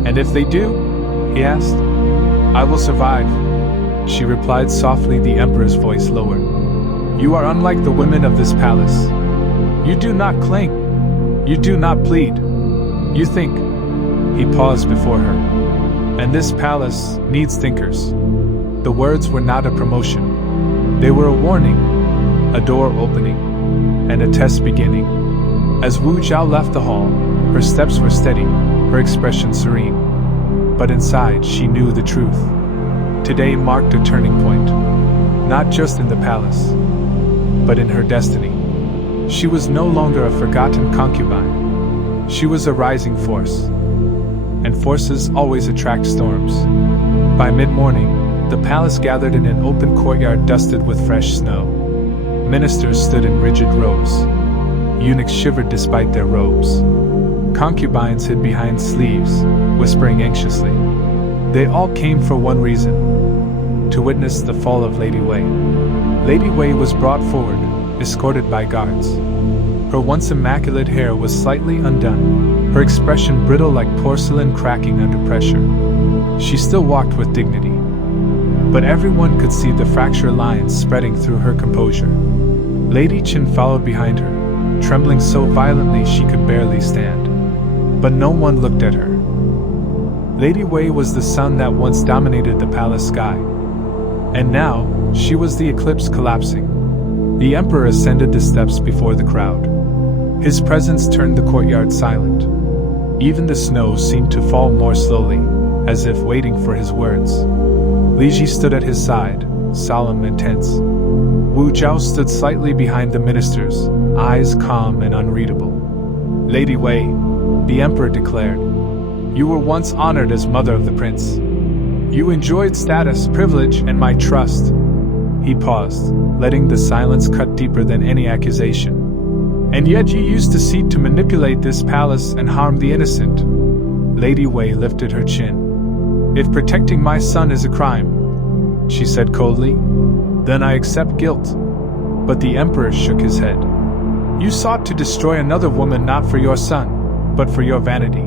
And if they do? He asked. I will survive, she replied softly, the Emperor's voice lowered. You are unlike the women of this palace. You do not cling. You do not plead. You think. He paused before her. And this palace needs thinkers. The words were not a promotion. They were a warning, a door opening, and a test beginning. As Wu Zhao left the hall, her steps were steady, her expression serene. But inside she knew the truth. Today marked a turning point, not just in the palace, but in her destiny. She was no longer a forgotten concubine. She was a rising force. And forces always attract storms. By mid-morning, the palace gathered in an open courtyard dusted with fresh snow. Ministers stood in rigid rows. Eunuchs shivered despite their robes. Concubines hid behind sleeves, whispering anxiously. They all came for one reason: to witness the fall of Lady Wei. Lady Wei was brought forward, escorted by guards. Her once immaculate hair was slightly undone, her expression brittle like porcelain cracking under pressure. She still walked with dignity, but everyone could see the fracture lines spreading through her composure. Lady Qin followed behind her, trembling so violently she could barely stand. But no one looked at her. Lady Wei was the sun that once dominated the palace sky. And now, she was the eclipse collapsing. The Emperor ascended the steps before the crowd. His presence turned the courtyard silent. Even the snow seemed to fall more slowly, as if waiting for his words. Li Ji stood at his side, solemn and tense. Wu Zhao stood slightly behind the ministers, eyes calm and unreadable. Lady Wei, the Emperor declared, you were once honored as mother of the prince. You enjoyed status, privilege, and my trust. He paused, letting the silence cut deeper than any accusation. And yet you used to seek to manipulate this palace and harm the innocent. Lady Wei lifted her chin. If protecting my son is a crime, she said coldly, then I accept guilt. But the Emperor shook his head. You sought to destroy another woman not for your son, but for your vanity.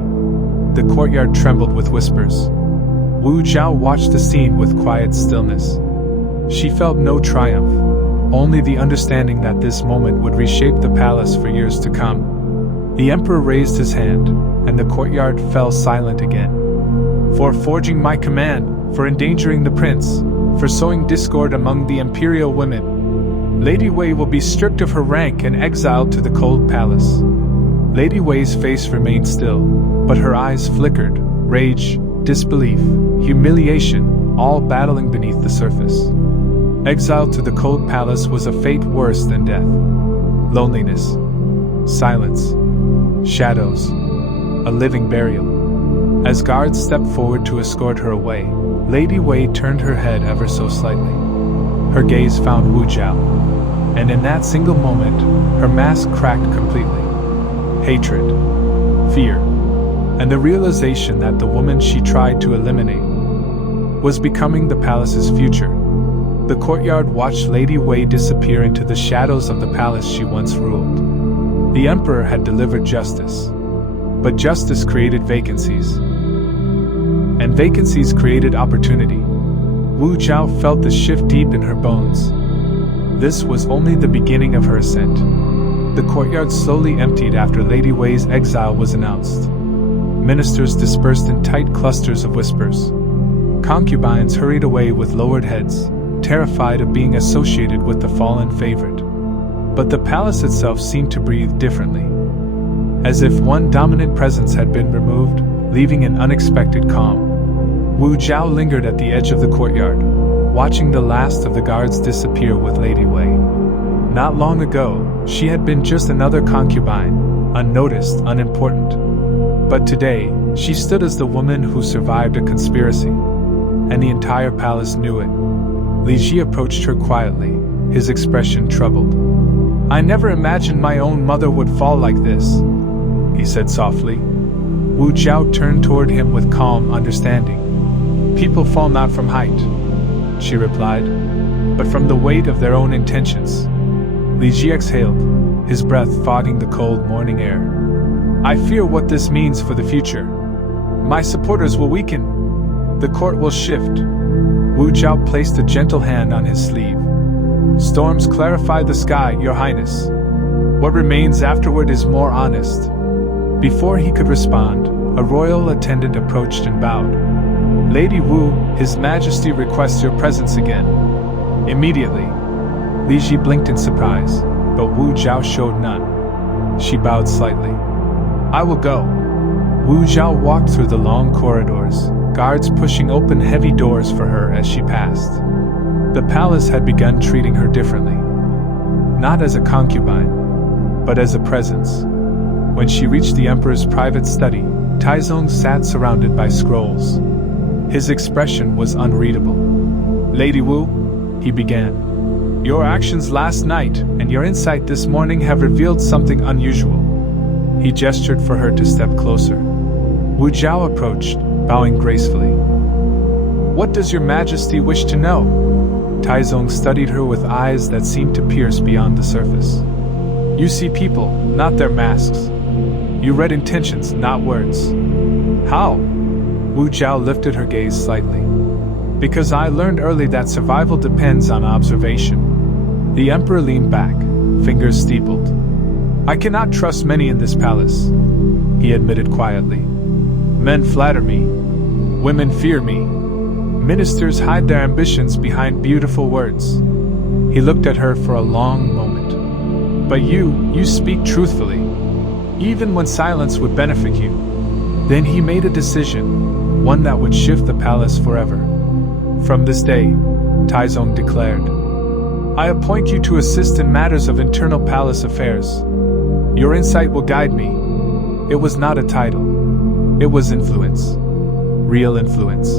The courtyard trembled with whispers. Wu Zhao watched the scene with quiet stillness. She felt no triumph, only the understanding that this moment would reshape the palace for years to come. The Emperor raised his hand, and the courtyard fell silent again. For forging my command, for endangering the prince, for sowing discord among the imperial women, Lady Wei will be stripped of her rank and exiled to the cold palace. Lady Wei's face remained still, but her eyes flickered, rage, disbelief, humiliation, all battling beneath the surface. Exiled to the cold palace was a fate worse than death. Loneliness, silence, shadows, a living burial. As guards stepped forward to escort her away, Lady Wei turned her head ever so slightly. Her gaze found Wu Zhao, and in that single moment, her mask cracked completely. Hatred, fear, and the realization that the woman she tried to eliminate was becoming the palace's future. The courtyard watched Lady Wei disappear into the shadows of the palace she once ruled. The Emperor had delivered justice, but justice created vacancies, and vacancies created opportunity. Wu Zhao felt the shift deep in her bones. This was only the beginning of her ascent. The courtyard slowly emptied after Lady Wei's exile was announced. Ministers dispersed in tight clusters of whispers. Concubines hurried away with lowered heads, terrified of being associated with the fallen favorite. But the palace itself seemed to breathe differently, as if one dominant presence had been removed, leaving an unexpected calm. Wu Zhao lingered at the edge of the courtyard, watching the last of the guards disappear with Lady Wei. Not long ago, she had been just another concubine, unnoticed, unimportant. But today, she stood as the woman who survived a conspiracy, and the entire palace knew it. Li Ji approached her quietly, his expression troubled. I never imagined my own mother would fall like this, he said softly. Wu Zhao turned toward him with calm understanding. People fall not from height, she replied. but from the weight of their own intentions. Li Ji exhaled, his breath fogging the cold morning air. I fear what this means for the future. My supporters will weaken. The court will shift. Wu Zhao placed a gentle hand on his sleeve. Storms clarify the sky, Your Highness. What remains afterward is more honest. Before he could respond, a royal attendant approached and bowed. Lady Wu, His Majesty requests your presence again. Immediately. Li Ji blinked in surprise, but Wu Zhao showed none. She bowed slightly. I will go. Wu Zhao walked through the long corridors, guards pushing open heavy doors for her as she passed. The palace had begun treating her differently. Not as a concubine, but as a presence. When she reached the emperor's private study, Taizong sat surrounded by scrolls. His expression was unreadable. Lady Wu, he began. Your actions last night and your insight this morning have revealed something unusual. He gestured for her to step closer. Wu Zhao approached, bowing gracefully. What does your majesty wish to know? Taizong studied her with eyes that seemed to pierce beyond the surface. You see people, not their masks. You read intentions, not words. How? Wu Zhao lifted her gaze slightly. Because I learned early that survival depends on observation. The emperor leaned back, fingers steepled. I cannot trust many in this palace, he admitted quietly. Men flatter me. Women fear me. Ministers hide their ambitions behind beautiful words. He looked at her for a long moment. But you speak truthfully, even when silence would benefit you. Then he made a decision, one that would shift the palace forever. From this day, Taizong declared, I appoint you to assist in matters of internal palace affairs. Your insight will guide me. It was not a title. It was influence. Real influence.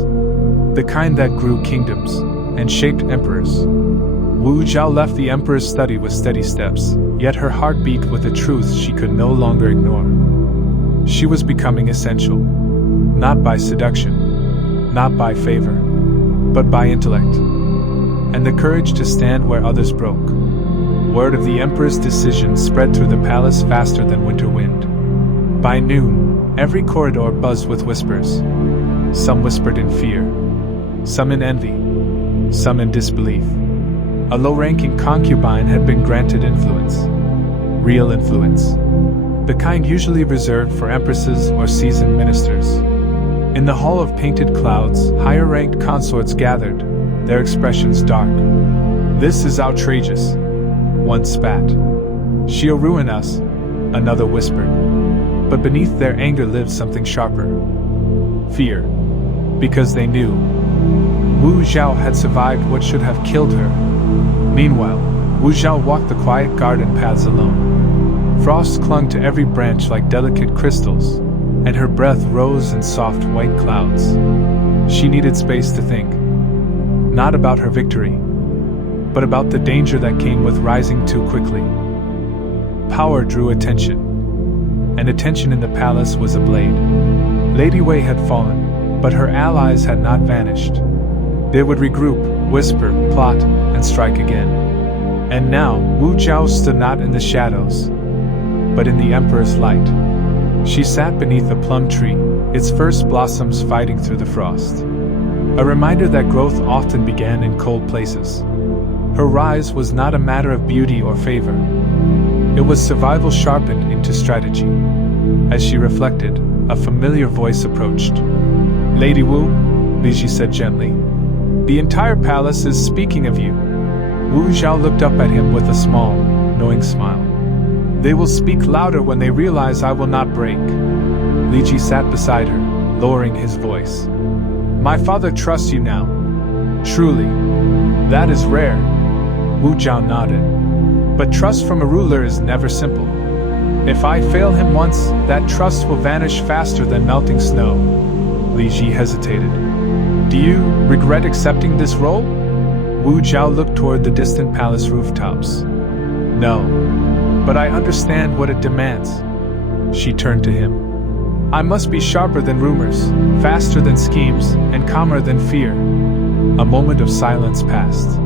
The kind that grew kingdoms and shaped emperors. Wu Zhao left the emperor's study with steady steps, yet her heart beat with a truth she could no longer ignore. She was becoming essential. Not by seduction, not by favor, but by intellect. And the courage to stand where others broke. Word of the emperor's decision spread through the palace faster than winter wind. By noon, every corridor buzzed with whispers. Some whispered in fear, some in envy, some in disbelief. A low-ranking concubine had been granted influence. Real influence. The kind usually reserved for empresses or seasoned ministers. In the hall of painted clouds, higher-ranked consorts gathered, their expressions dark. This is outrageous, one spat. She'll ruin us, another whispered. But beneath their anger lived something sharper. Fear. Because they knew. Wu Zhao had survived what should have killed her. Meanwhile, Wu Zhao walked the quiet garden paths alone. Frost clung to every branch like delicate crystals, and her breath rose in soft white clouds. She needed space to think. Not about her victory, but about the danger that came with rising too quickly. Power drew attention, and attention in the palace was ablaze. Lady Wei had fallen, but her allies had not vanished. They would regroup, whisper, plot, and strike again. And now, Wu Zhao stood not in the shadows, but in the emperor's light. She sat beneath a plum tree, its first blossoms fighting through the frost. A reminder that growth often began in cold places. Her rise was not a matter of beauty or favor. It was survival sharpened into strategy. As she reflected, a familiar voice approached. Lady Wu, Li Ji said gently. The entire palace is speaking of you. Wu Zhao looked up at him with a small, knowing smile. They will speak louder when they realize I will not break. Li Ji sat beside her, lowering his voice. My father trusts you now. Truly. That is rare. Wu Zhao nodded. But trust from a ruler is never simple. If I fail him once, that trust will vanish faster than melting snow. Li Ji hesitated. Do you regret accepting this role? Wu Zhao looked toward the distant palace rooftops. No, but I understand what it demands. She turned to him. I must be sharper than rumors, faster than schemes, and calmer than fear. A moment of silence passed.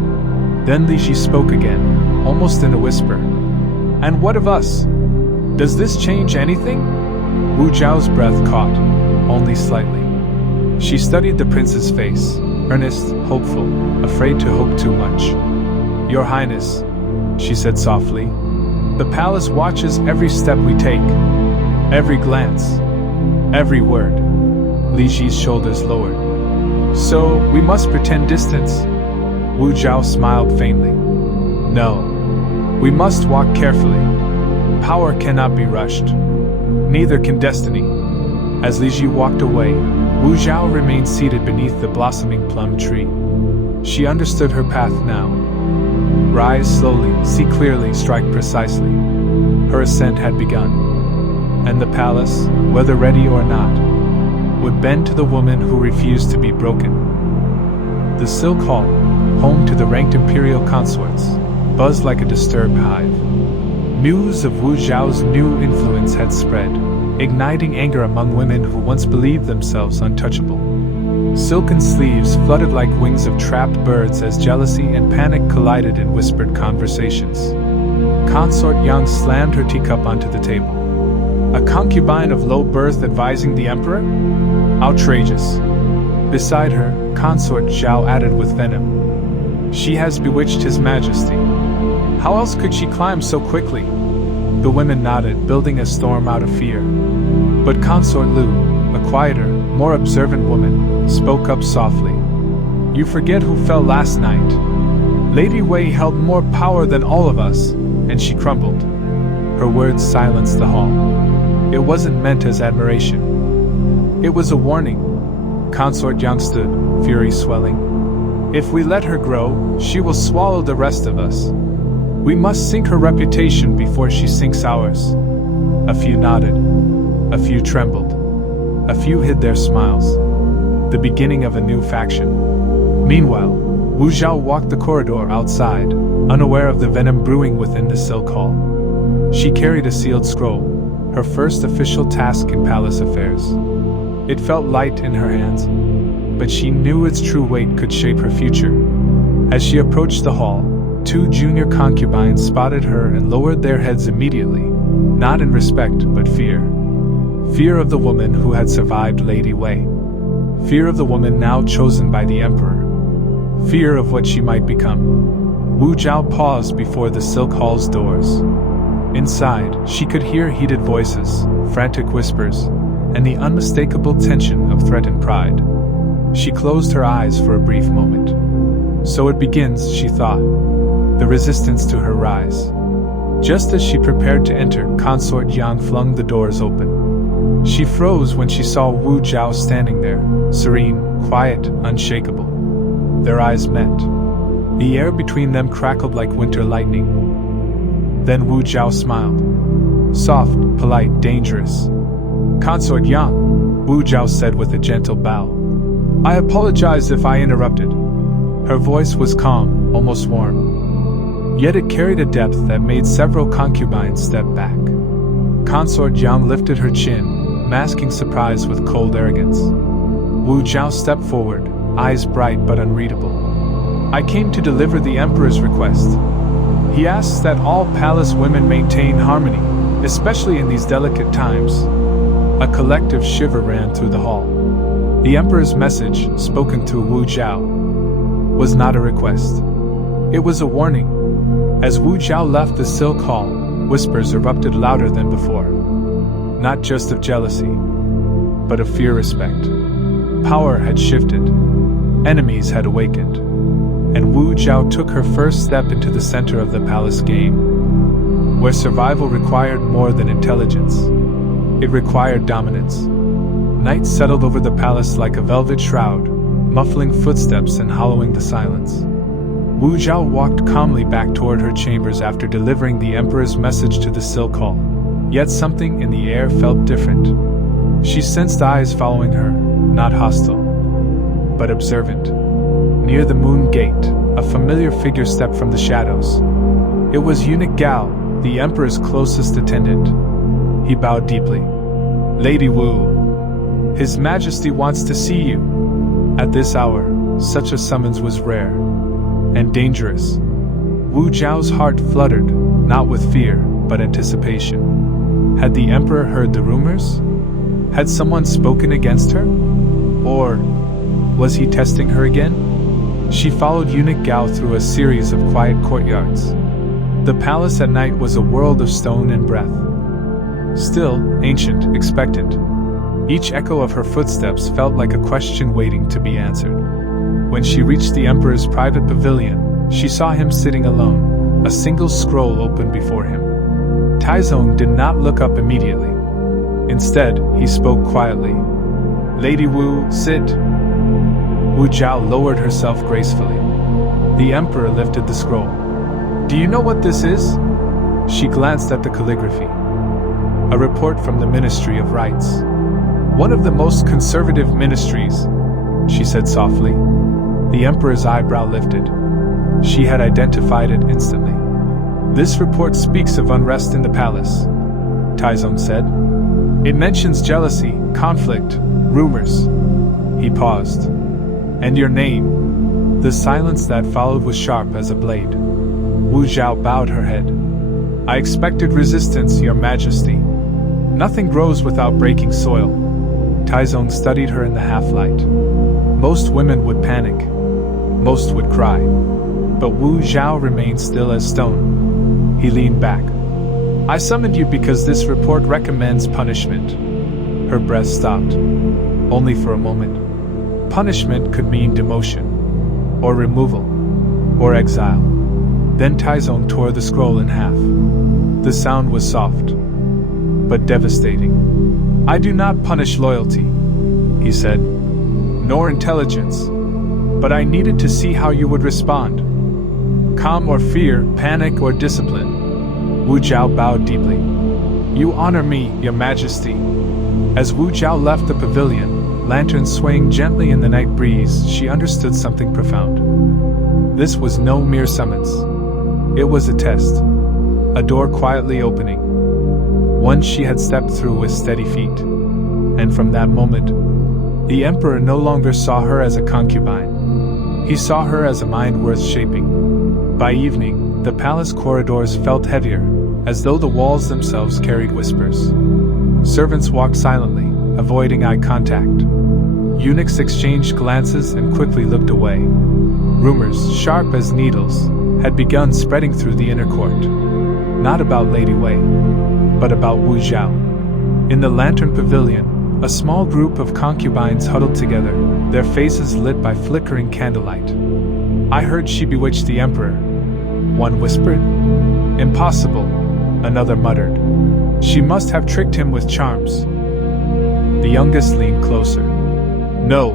Then Li Ji spoke again, almost in a whisper. "And what of us? Does this change anything?" Wu Zhao's breath caught, only slightly. She studied the prince's face, earnest, hopeful, afraid to hope too much. "Your Highness," she said softly, "the palace watches every step we take, every glance, every word." Li Ji's shoulders lowered. "So, we must pretend distance?" Wu Zhao smiled faintly. "No. We must walk carefully. Power cannot be rushed. Neither can destiny." As Li Ji walked away, Wu Zhao remained seated beneath the blossoming plum tree. She understood her path now. Rise slowly, see clearly, strike precisely. Her ascent had begun. And the palace, whether ready or not, would bend to the woman who refused to be broken. The silk hall, home to the ranked imperial consorts, buzzed like a disturbed hive. News of Wu Zhao's new influence had spread, igniting anger among women who once believed themselves untouchable. Silken sleeves fluttered like wings of trapped birds as jealousy and panic collided in whispered conversations. Consort Yang slammed her teacup onto the table. A concubine of low birth advising the emperor? Outrageous. Beside her, Consort Zhao added with venom. She has bewitched His Majesty. How else could she climb so quickly? The women nodded, building a storm out of fear. But Consort Lu, a quieter, more observant woman, spoke up softly. "You forget who fell last night. Lady Wei held more power than all of us," and she crumbled. Her words silenced the hall. It wasn't meant as admiration. It was a warning. Consort Yang stood, fury swelling. "If we let her grow, she will swallow the rest of us. We must sink her reputation before she sinks ours." A few nodded. A few trembled. A few hid their smiles. The beginning of a new faction. Meanwhile, Wu Zhao walked the corridor outside, unaware of the venom brewing within the silk hall. She carried a sealed scroll, her first official task in palace affairs. It felt light in her hands, but she knew its true weight could shape her future. As she approached the hall, 2 junior concubines spotted her and lowered their heads immediately, not in respect but fear. Fear of the woman who had survived Lady Wei. Fear of the woman now chosen by the emperor. Fear of what she might become. Wu Zhao paused before the silk hall's doors. Inside, she could hear heated voices, frantic whispers, and the unmistakable tension of threatened pride. She closed her eyes for a brief moment. So it begins, she thought. The resistance to her rise. Just as she prepared to enter, Consort Yang flung the doors open. She froze when she saw Wu Zhao standing there, serene, quiet, unshakable. Their eyes met. The air between them crackled like winter lightning. Then Wu Zhao smiled. Soft, polite, dangerous. "Consort Yang," Wu Zhao said with a gentle bow. "I apologize if I interrupted." Her voice was calm, almost warm. Yet it carried a depth that made several concubines step back. Consort Yang lifted her chin, masking surprise with cold arrogance. Wu Zhao stepped forward, eyes bright but unreadable. "I came to deliver the emperor's request. He asks that all palace women maintain harmony, especially in these delicate times." A collective shiver ran through the hall. The emperor's message, spoken through Wu Zhao, was not a request. It was a warning. As Wu Zhao left the silk hall, whispers erupted louder than before. Not just of jealousy, but of fear-respect. Power had shifted. Enemies had awakened. And Wu Zhao took her first step into the center of the palace game, where survival required more than intelligence. It required dominance. Night settled over the palace like a velvet shroud, muffling footsteps and hollowing the silence. Wu Zhao walked calmly back toward her chambers after delivering the emperor's message to the silk hall. Yet something in the air felt different. She sensed eyes following her, not hostile, but observant. Near the moon gate, a familiar figure stepped from the shadows. It was Eunuch Gao, the emperor's closest attendant. He bowed deeply. "Lady Wu, His Majesty wants to see you." At this hour, such a summons was rare and dangerous. Wu Zhao's heart fluttered, not with fear, but anticipation. Had the emperor heard the rumors? Had someone spoken against her? Or was he testing her again? She followed eunuch Gao through a series of quiet courtyards. The palace at night was a world of stone and breath. Still, ancient, expectant. Each echo of her footsteps felt like a question waiting to be answered. When she reached the emperor's private pavilion, she saw him sitting alone, a single scroll open before him. Taizong did not look up immediately. Instead, he spoke quietly. "Lady Wu, sit." Wu Zhao lowered herself gracefully. The emperor lifted the scroll. "Do you know what this is?" She glanced at the calligraphy. "A report from the Ministry of Rights. One of the most conservative ministries," she said softly. The emperor's eyebrow lifted. She had identified it instantly. "This report speaks of unrest in the palace," Taizong said. "It mentions jealousy, conflict, rumors." He paused. "And your name?" The silence that followed was sharp as a blade. Wu Zhao bowed her head. "I expected resistance, Your Majesty. Nothing grows without breaking soil." Taizong studied her in the half-light. Most women would panic. Most would cry. But Wu Zhao remained still as stone. He leaned back. "I summoned you because this report recommends punishment." Her breath stopped. Only for a moment. Punishment could mean demotion, or removal, or exile. Then Taizong tore the scroll in half. The sound was soft, but devastating. "I do not punish loyalty," he said, "nor intelligence. But I needed to see how you would respond. Calm or fear, panic or discipline." Wu Zhao bowed deeply. "You honor me, Your Majesty." As Wu Zhao left the pavilion, lanterns swaying gently in the night breeze, she understood something profound. This was no mere summons. It was a test. A door quietly opening. One she had stepped through with steady feet. And from that moment, the emperor no longer saw her as a concubine. He saw her as a mind worth shaping. By evening, the palace corridors felt heavier, as though the walls themselves carried whispers. Servants walked silently, avoiding eye contact. Eunuchs exchanged glances and quickly looked away. Rumors, sharp as needles, had begun spreading through the inner court. Not about Lady Wei, but about Wu Zhao. In the lantern pavilion, a small group of concubines huddled together, their faces lit by flickering candlelight. "I heard she bewitched the emperor," one whispered. "Impossible," another muttered. "She must have tricked him with charms." The youngest leaned closer. "No.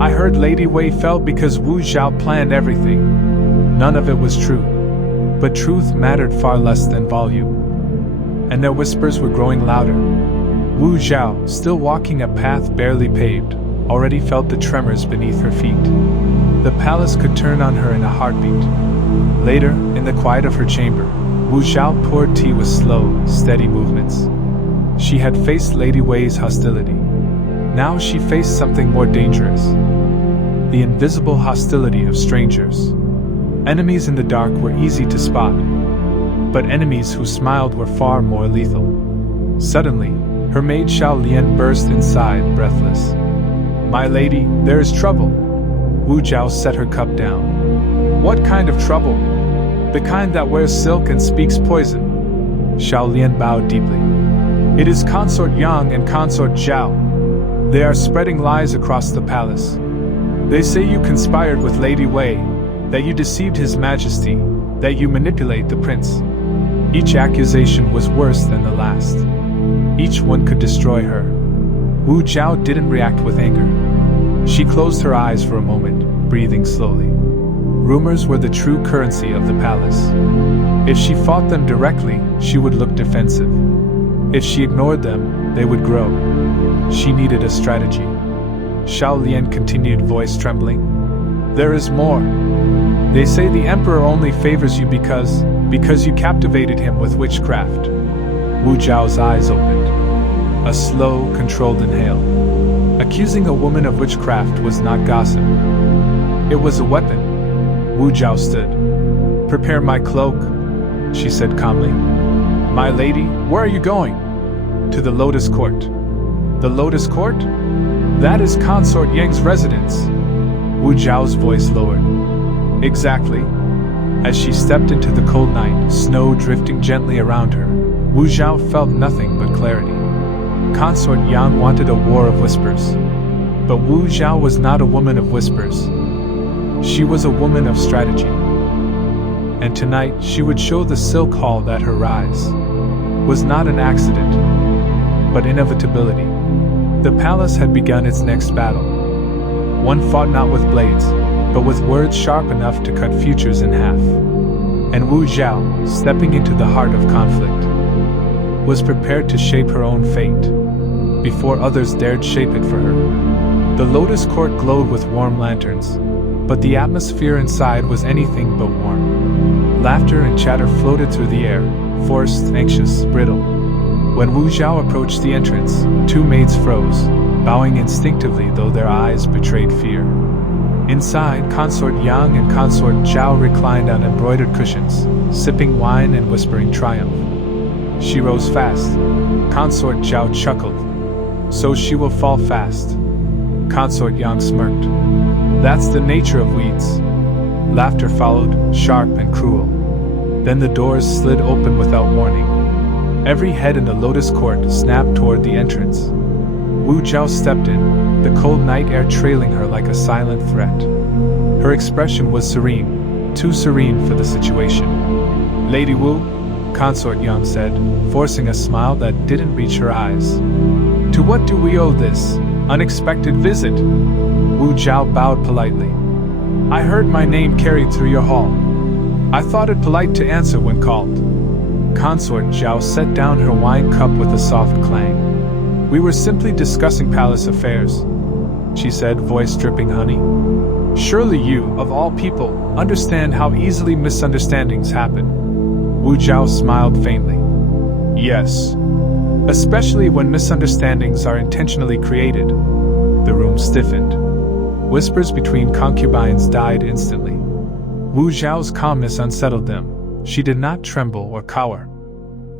I heard Lady Wei fell because Wu Zhao planned everything." None of it was true. But truth mattered far less than volume. And their whispers were growing louder. Wu Zhao, still walking a path barely paved, already felt the tremors beneath her feet. The palace could turn on her in a heartbeat. Later, in the quiet of her chamber, Wu Zhao poured tea with slow, steady movements. She had faced Lady Wei's hostility. Now she faced something more dangerous. The invisible hostility of strangers. Enemies in the dark were easy to spot, but enemies who smiled were far more lethal. Suddenly, her maid Xiao Lian burst inside, breathless. "My lady, there is trouble." Wu Zhao set her cup down. "What kind of trouble?" "The kind that wears silk and speaks poison." Xiao Lian bowed deeply. "It is Consort Yang and Consort Zhao. They are spreading lies across the palace. They say you conspired with Lady Wei, that you deceived His Majesty, that you manipulate the prince." Each accusation was worse than the last. Each one could destroy her. Wu Zhao didn't react with anger. She closed her eyes for a moment, breathing slowly. Rumors were the true currency of the palace. If she fought them directly, she would look defensive. If she ignored them, they would grow. She needed a strategy. Xiao Lian continued, voice trembling. "There is more. They say the emperor only favors you because you captivated him with witchcraft." Wu Zhao's eyes opened. A slow, controlled inhale. Accusing a woman of witchcraft was not gossip. It was a weapon. Wu Zhao stood. Prepare my cloak, she said calmly. My lady, where are you going? To the Lotus Court. The Lotus Court? That is Consort Yang's residence. Wu Zhao's voice lowered. Exactly. As she stepped into the cold night, snow drifting gently around her, Wu Zhao felt nothing but clarity. Consort Yang wanted a war of whispers. But Wu Zhao was not a woman of whispers. She was a woman of strategy. And tonight she would show the Silk Hall that her rise was not an accident, but inevitability. The palace had begun its next battle. One fought not with blades, but with words sharp enough to cut futures in half. And Wu Zhao, stepping into the heart of conflict, was prepared to shape her own fate, before others dared shape it for her. The Lotus Court glowed with warm lanterns, but the atmosphere inside was anything but warm. Laughter and chatter floated through the air, forced, anxious, brittle. When Wu Zhao approached the entrance, two maids froze, bowing instinctively though their eyes betrayed fear. Inside, Consort Yang and Consort Zhao reclined on embroidered cushions, sipping wine and whispering triumph. She rose fast. Consort Zhao chuckled. So she will fall fast. Consort Yang smirked. That's the nature of weeds. Laughter followed, sharp and cruel. Then the doors slid open without warning. Every head in the Lotus Court snapped toward the entrance. Wu Zhao stepped in, the cold night air trailing her like a silent threat. Her expression was serene, too serene for the situation. Lady Wu, Consort Yang said, forcing a smile that didn't reach her eyes. To what do we owe this unexpected visit? Wu Zhao bowed politely. I heard my name carried through your hall. I thought it polite to answer when called. Consort Zhao set down her wine cup with a soft clang. We were simply discussing palace affairs, she said, voice dripping honey. Surely you, of all people, understand how easily misunderstandings happen. Wu Zhao smiled faintly. Yes. Especially when misunderstandings are intentionally created. The room stiffened. Whispers between concubines died instantly. Wu Zhao's calmness unsettled them. She did not tremble or cower.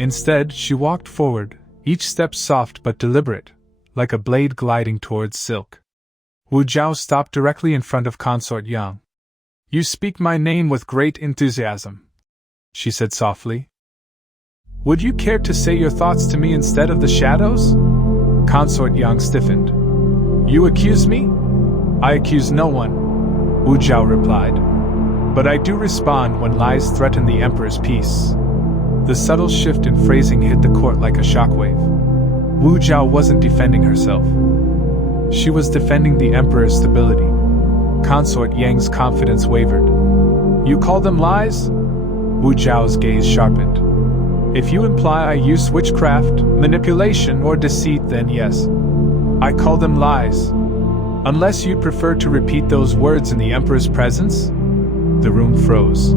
Instead, she walked forward, each step soft but deliberate, like a blade gliding towards silk. Wu Zhao stopped directly in front of Consort Yang. You speak my name with great enthusiasm, she said softly. Would you care to say your thoughts to me instead of the shadows? Consort Yang stiffened. You accuse me? I accuse no one, Wu Zhao replied. But I do respond when lies threaten the Emperor's peace. The subtle shift in phrasing hit the court like a shockwave. Wu Zhao wasn't defending herself. She was defending the Emperor's stability. Consort Yang's confidence wavered. You call them lies? Wu Zhao's gaze sharpened. If you imply I use witchcraft, manipulation, or deceit, then yes, I call them lies. Unless you prefer to repeat those words in the Emperor's presence? The room froze.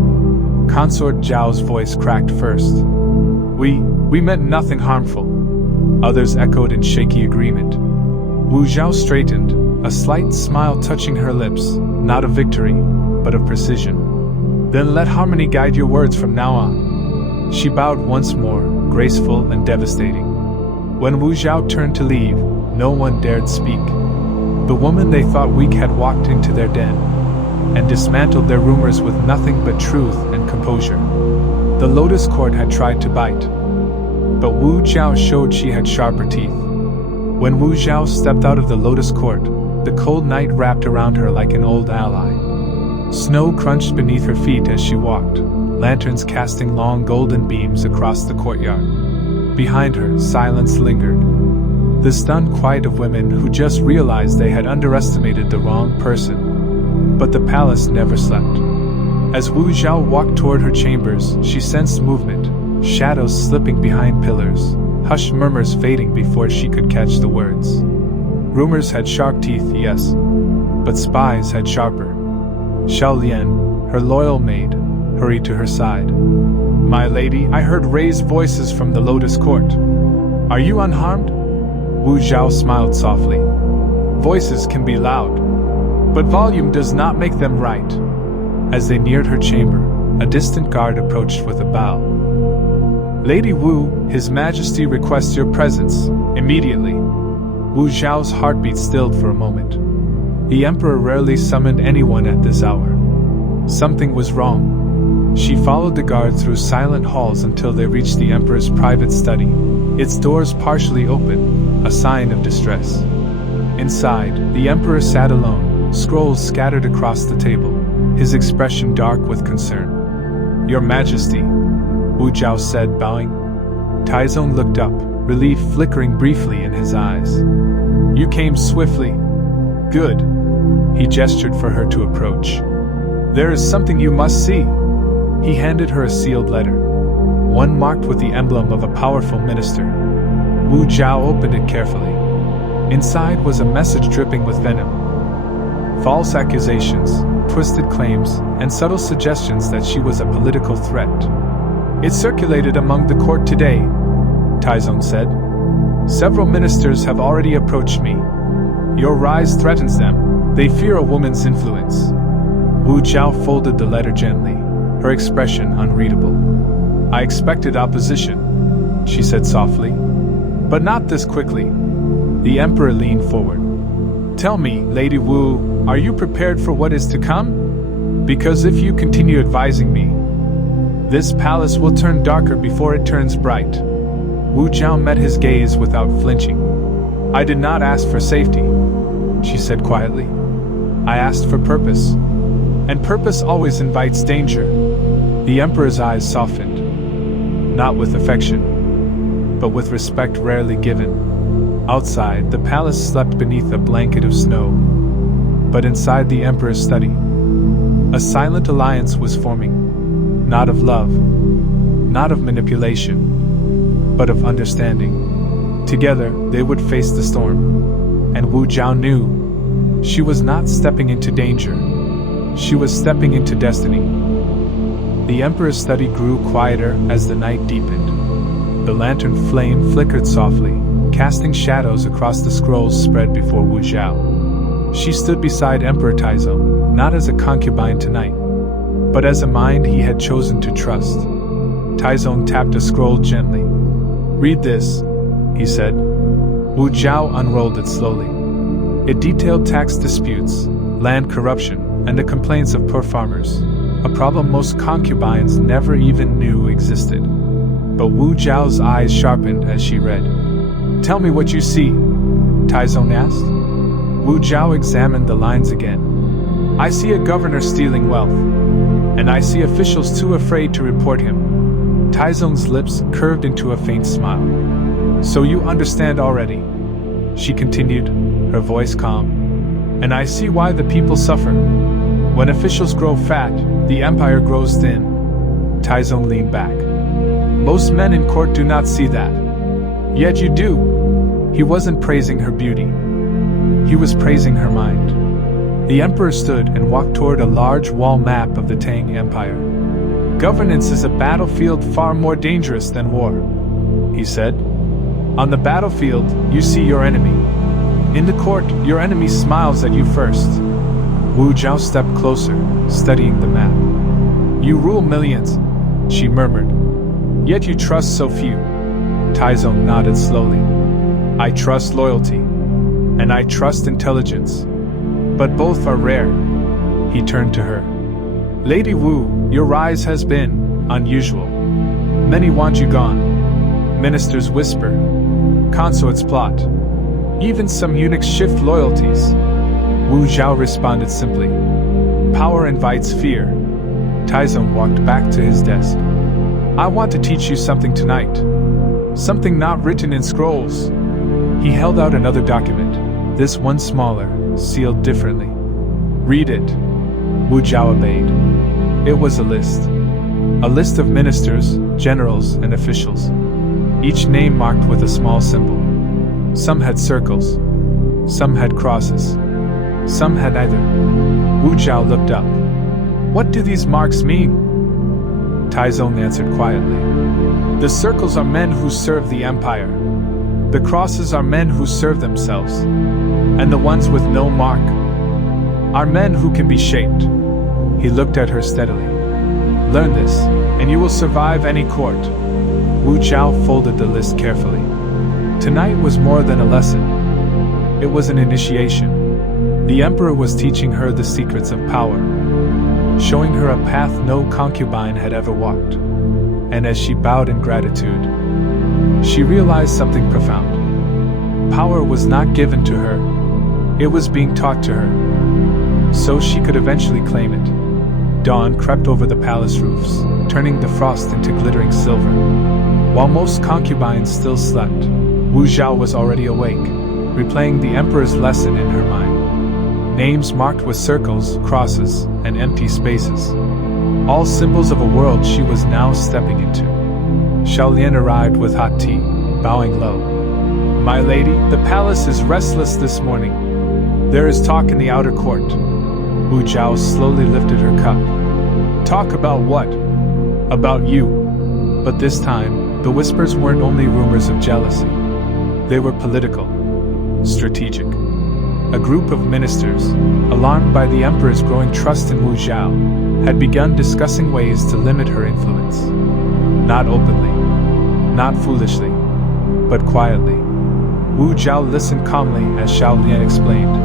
Consort Zhao's voice cracked first. We meant nothing harmful. Others echoed in shaky agreement. Wu Zhao straightened, a slight smile touching her lips, not of victory, but of precision. Then let harmony guide your words from now on. She bowed once more, graceful and devastating. When Wu Zhao turned to leave, no one dared speak. The woman they thought weak had walked into their den and dismantled their rumors with nothing but truth and composure. The Lotus Court had tried to bite, but Wu Zhao showed she had sharper teeth. When Wu Zhao stepped out of the Lotus Court, the cold night wrapped around her like an old ally. Snow crunched beneath her feet as she walked, lanterns casting long golden beams across the courtyard. Behind her, silence lingered. The stunned quiet of women who just realized they had underestimated the wrong person. But the palace never slept. As Wu Zhao walked toward her chambers, she sensed movement, shadows slipping behind pillars, hushed murmurs fading before she could catch the words. Rumors had sharp teeth, yes, but spies had sharper. Xiao Lian, her loyal maid, hurried to her side. My lady, I heard raised voices from the Lotus Court. Are you unharmed? Wu Zhao smiled softly. Voices can be loud, but volume does not make them right. As they neared her chamber, A distant guard approached with a bow. "Lady Wu, His Majesty requests your presence, immediately." Wu Zhao's heartbeat stilled for a moment. The Emperor rarely summoned anyone at this hour. Something was wrong. She followed the guard through silent halls until they reached the Emperor's private study, its doors partially open, a sign of distress. Inside, the Emperor sat alone, scrolls scattered across the table, his expression dark with concern. "Your Majesty," Wu Zhao said, bowing. Taizong looked up, relief flickering briefly in his eyes. "You came swiftly. Good." He gestured for her to approach. "There is something you must see." He handed her a sealed letter, one marked with the emblem of a powerful minister. Wu Zhao opened it carefully. Inside was a message dripping with venom. False accusations, twisted claims, and subtle suggestions that she was a political threat. "It circulated among the court today," Taizong said. "Several ministers have already approached me. Your rise threatens them. They fear a woman's influence." Wu Zhao folded the letter gently, her expression unreadable. "I expected opposition," she said softly. "But not this quickly." The Emperor leaned forward. "Tell me, Lady Wu, are you prepared for what is to come? Because if you continue advising me, this palace will turn darker before it turns bright." Wu Zhao met his gaze without flinching. "I did not ask for safety," she said quietly. "I asked for purpose. And purpose always invites danger." The Emperor's eyes softened. Not with affection, but with respect rarely given. Outside, the palace slept beneath a blanket of snow. But inside the Emperor's study, a silent alliance was forming. Not of love, not of manipulation, but of understanding. Together, they would face the storm. And Wu Zhao knew she was not stepping into danger. She was stepping into destiny. The Emperor's study grew quieter as the night deepened. The lantern flame flickered softly, casting shadows across the scrolls spread before Wu Zhao. She stood beside Emperor Taizong, not as a concubine tonight, but as a mind he had chosen to trust. Taizong tapped a scroll gently. "Read this," he said. Wu Zhao unrolled it slowly. It detailed tax disputes, land corruption, and the complaints of poor farmers, a problem most concubines never even knew existed. But Wu Zhao's eyes sharpened as she read. "Tell me what you see," Taizong asked. Wu Zhao examined the lines again. "I see a governor stealing wealth, and I see officials too afraid to report him." Taizong's lips curved into a faint smile. "So you understand already," she continued, her voice calm. "And I see why the people suffer. When officials grow fat, the empire grows thin." Taizong leaned back. "Most men in court do not see that. Yet you do." He wasn't praising her beauty. He was praising her mind. The Emperor stood and walked toward a large wall map of the Tang Empire. "Governance is a battlefield far more dangerous than war," he said. "On the battlefield, you see your enemy. In the court, your enemy smiles at you first." Wu Zhao stepped closer, studying the map. "You rule millions," she murmured. "Yet you trust so few." Taizong nodded slowly. "I trust loyalty, and I trust intelligence. But both are rare." He turned to her. "Lady Wu, your rise has been unusual. Many want you gone. Ministers whisper. Consorts plot. Even some eunuchs shift loyalties." Wu Zhao responded simply. "Power invites fear." Taizong walked back to his desk. "I want to teach you something tonight. Something not written in scrolls." He held out another document, this one smaller, sealed differently. "Read it." Wu Zhao obeyed. It was a list. A list of ministers, generals, and officials. Each name marked with a small symbol. Some had circles. Some had crosses. Some had neither. Wu Zhao looked up. "What do these marks mean?" Taizong answered quietly. "The circles are men who serve the empire. The crosses are men who serve themselves. And the ones with no mark are men who can be shaped." He looked at her steadily. Learn this, and you will survive any court. Wu Zhao folded the list carefully. Tonight was more than a lesson. It was an initiation. The Emperor was teaching her the secrets of power, showing her a path no concubine had ever walked. And as she bowed in gratitude, she realized something profound. Power was not given to her, it was being taught to her, so she could eventually claim it. Dawn crept over the palace roofs, turning the frost into glittering silver. While most concubines still slept, Wu Zhao was already awake, replaying the Emperor's lesson in her mind. Names marked with circles, crosses, and empty spaces. All symbols of a world she was now stepping into. Xiaolian arrived with hot tea, bowing low. "My lady, the palace is restless this morning. There is talk in the outer court." Wu Zhao slowly lifted her cup. "Talk about what?" "About you." But this time, the whispers weren't only rumors of jealousy. They were political, strategic. A group of ministers, alarmed by the Emperor's growing trust in Wu Zhao, had begun discussing ways to limit her influence. Not openly, not foolishly, but quietly. Wu Zhao listened calmly as Xiaolian explained.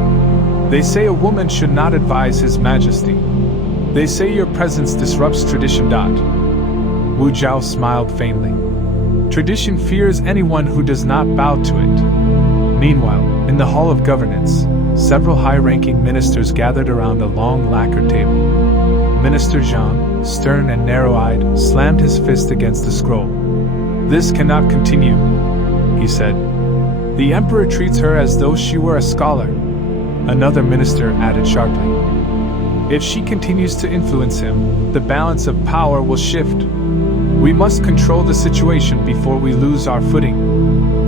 "They say a woman should not advise His Majesty. They say your presence disrupts tradition. Wu Zhao smiled faintly. Tradition fears anyone who does not bow to it. Meanwhile, in the Hall of Governance, several high-ranking ministers gathered around a long lacquer table. Minister Zhang, stern and narrow-eyed, slammed his fist against the scroll. "This cannot continue," he said. "The Emperor treats her as though she were a scholar." Another minister added sharply. "If she continues to influence him, the balance of power will shift. We must control the situation before we lose our footing,"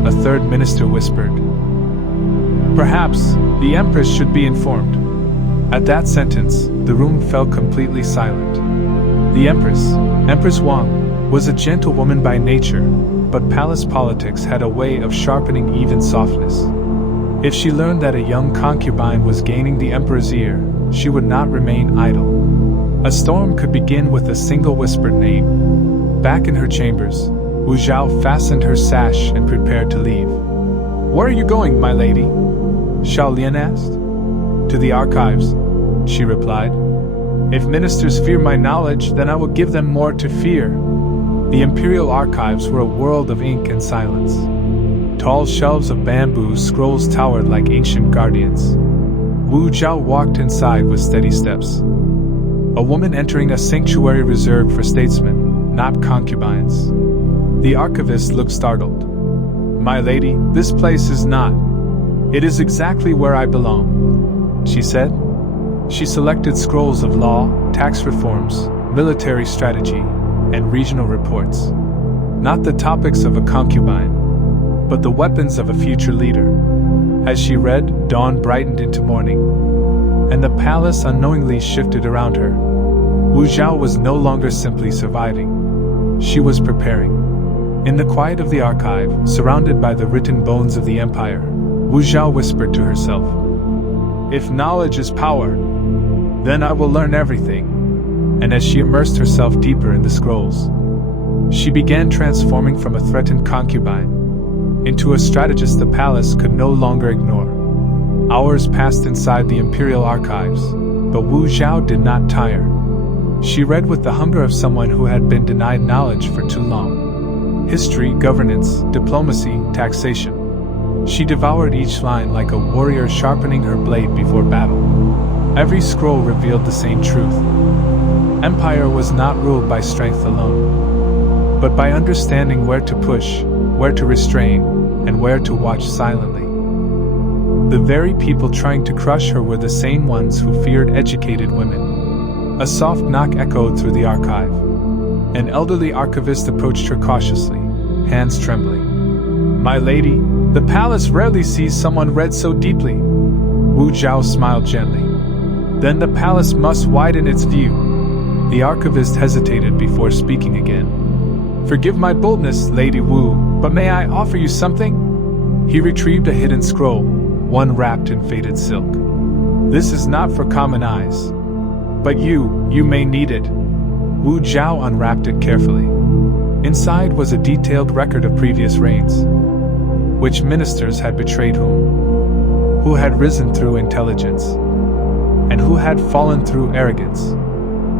a third minister whispered. "Perhaps the Empress should be informed." At that sentence, the room fell completely silent. The Empress Wang, was a gentlewoman by nature, but palace politics had a way of sharpening even softness. If she learned that a young concubine was gaining the Emperor's ear, she would not remain idle. A storm could begin with a single whispered name. Back in her chambers, Wu Zhao fastened her sash and prepared to leave. "Where are you going, my lady?" Xiaolian asked. "To the archives," she replied. "If ministers fear my knowledge, then I will give them more to fear." The imperial archives were a world of ink and silence. Tall shelves of bamboo scrolls towered like ancient guardians. Wu Zhao walked inside with steady steps. A woman entering a sanctuary reserved for statesmen, not concubines. The archivist looked startled. "My lady, this place is not. It is exactly where I belong," she said. She selected scrolls of law, tax reforms, military strategy, and regional reports. Not the topics of a concubine, but the weapons of a future leader. As she read, dawn brightened into morning, and the palace unknowingly shifted around her. Wu Zhao was no longer simply surviving. She was preparing. In the quiet of the archive, surrounded by the written bones of the empire, Wu Zhao whispered to herself, "If knowledge is power, then I will learn everything." And as she immersed herself deeper in the scrolls, she began transforming from a threatened concubine into a strategist the palace could no longer ignore. Hours passed inside the imperial archives, but Wu Zhao did not tire. She read with the hunger of someone who had been denied knowledge for too long. History, governance, diplomacy, taxation. She devoured each line like a warrior sharpening her blade before battle. Every scroll revealed the same truth. Empire was not ruled by strength alone, but by understanding where to push, where to restrain, and where to watch silently. The very people trying to crush her were the same ones who feared educated women. A soft knock echoed through the archive. An elderly archivist approached her cautiously, hands trembling. "My lady, the palace rarely sees someone read so deeply." Wu Zhao smiled gently. "Then the palace must widen its view." The archivist hesitated before speaking again. "Forgive my boldness, Lady Wu, but may I offer you something?" He retrieved a hidden scroll, one wrapped in faded silk. "This is not for common eyes. But you may need it." Wu Zhao unwrapped it carefully. Inside was a detailed record of previous reigns. Which ministers had betrayed whom? Who had risen through intelligence? And who had fallen through arrogance?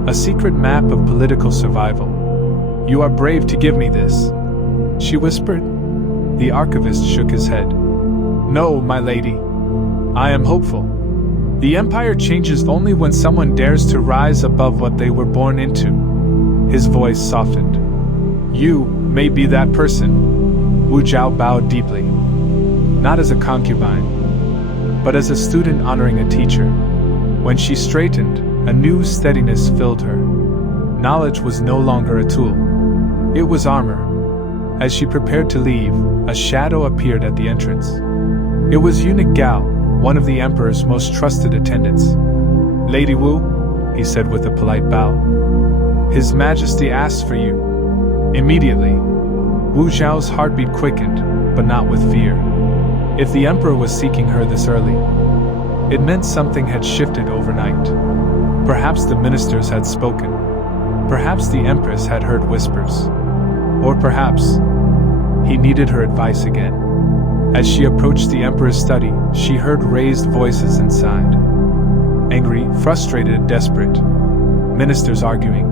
A secret map of political survival. "You are brave to give me this," she whispered. The archivist shook his head. "No, my lady. I am hopeful. The empire changes only when someone dares to rise above what they were born into." His voice softened. "You may be that person." Wu Zhao bowed deeply. Not as a concubine, but as a student honoring a teacher. When she straightened, a new steadiness filled her. Knowledge was no longer a tool. It was armor. As she prepared to leave, a shadow appeared at the entrance. It was Eunuch Gao, one of the Emperor's most trusted attendants. "Lady Wu," he said with a polite bow. "His Majesty asks for you." Immediately, Wu Zhao's heartbeat quickened, but not with fear. If the Emperor was seeking her this early, it meant something had shifted overnight. Perhaps the ministers had spoken. Perhaps the Empress had heard whispers. Or perhaps he needed her advice again. As she approached the Emperor's study, she heard raised voices inside. Angry, frustrated, desperate. Ministers arguing.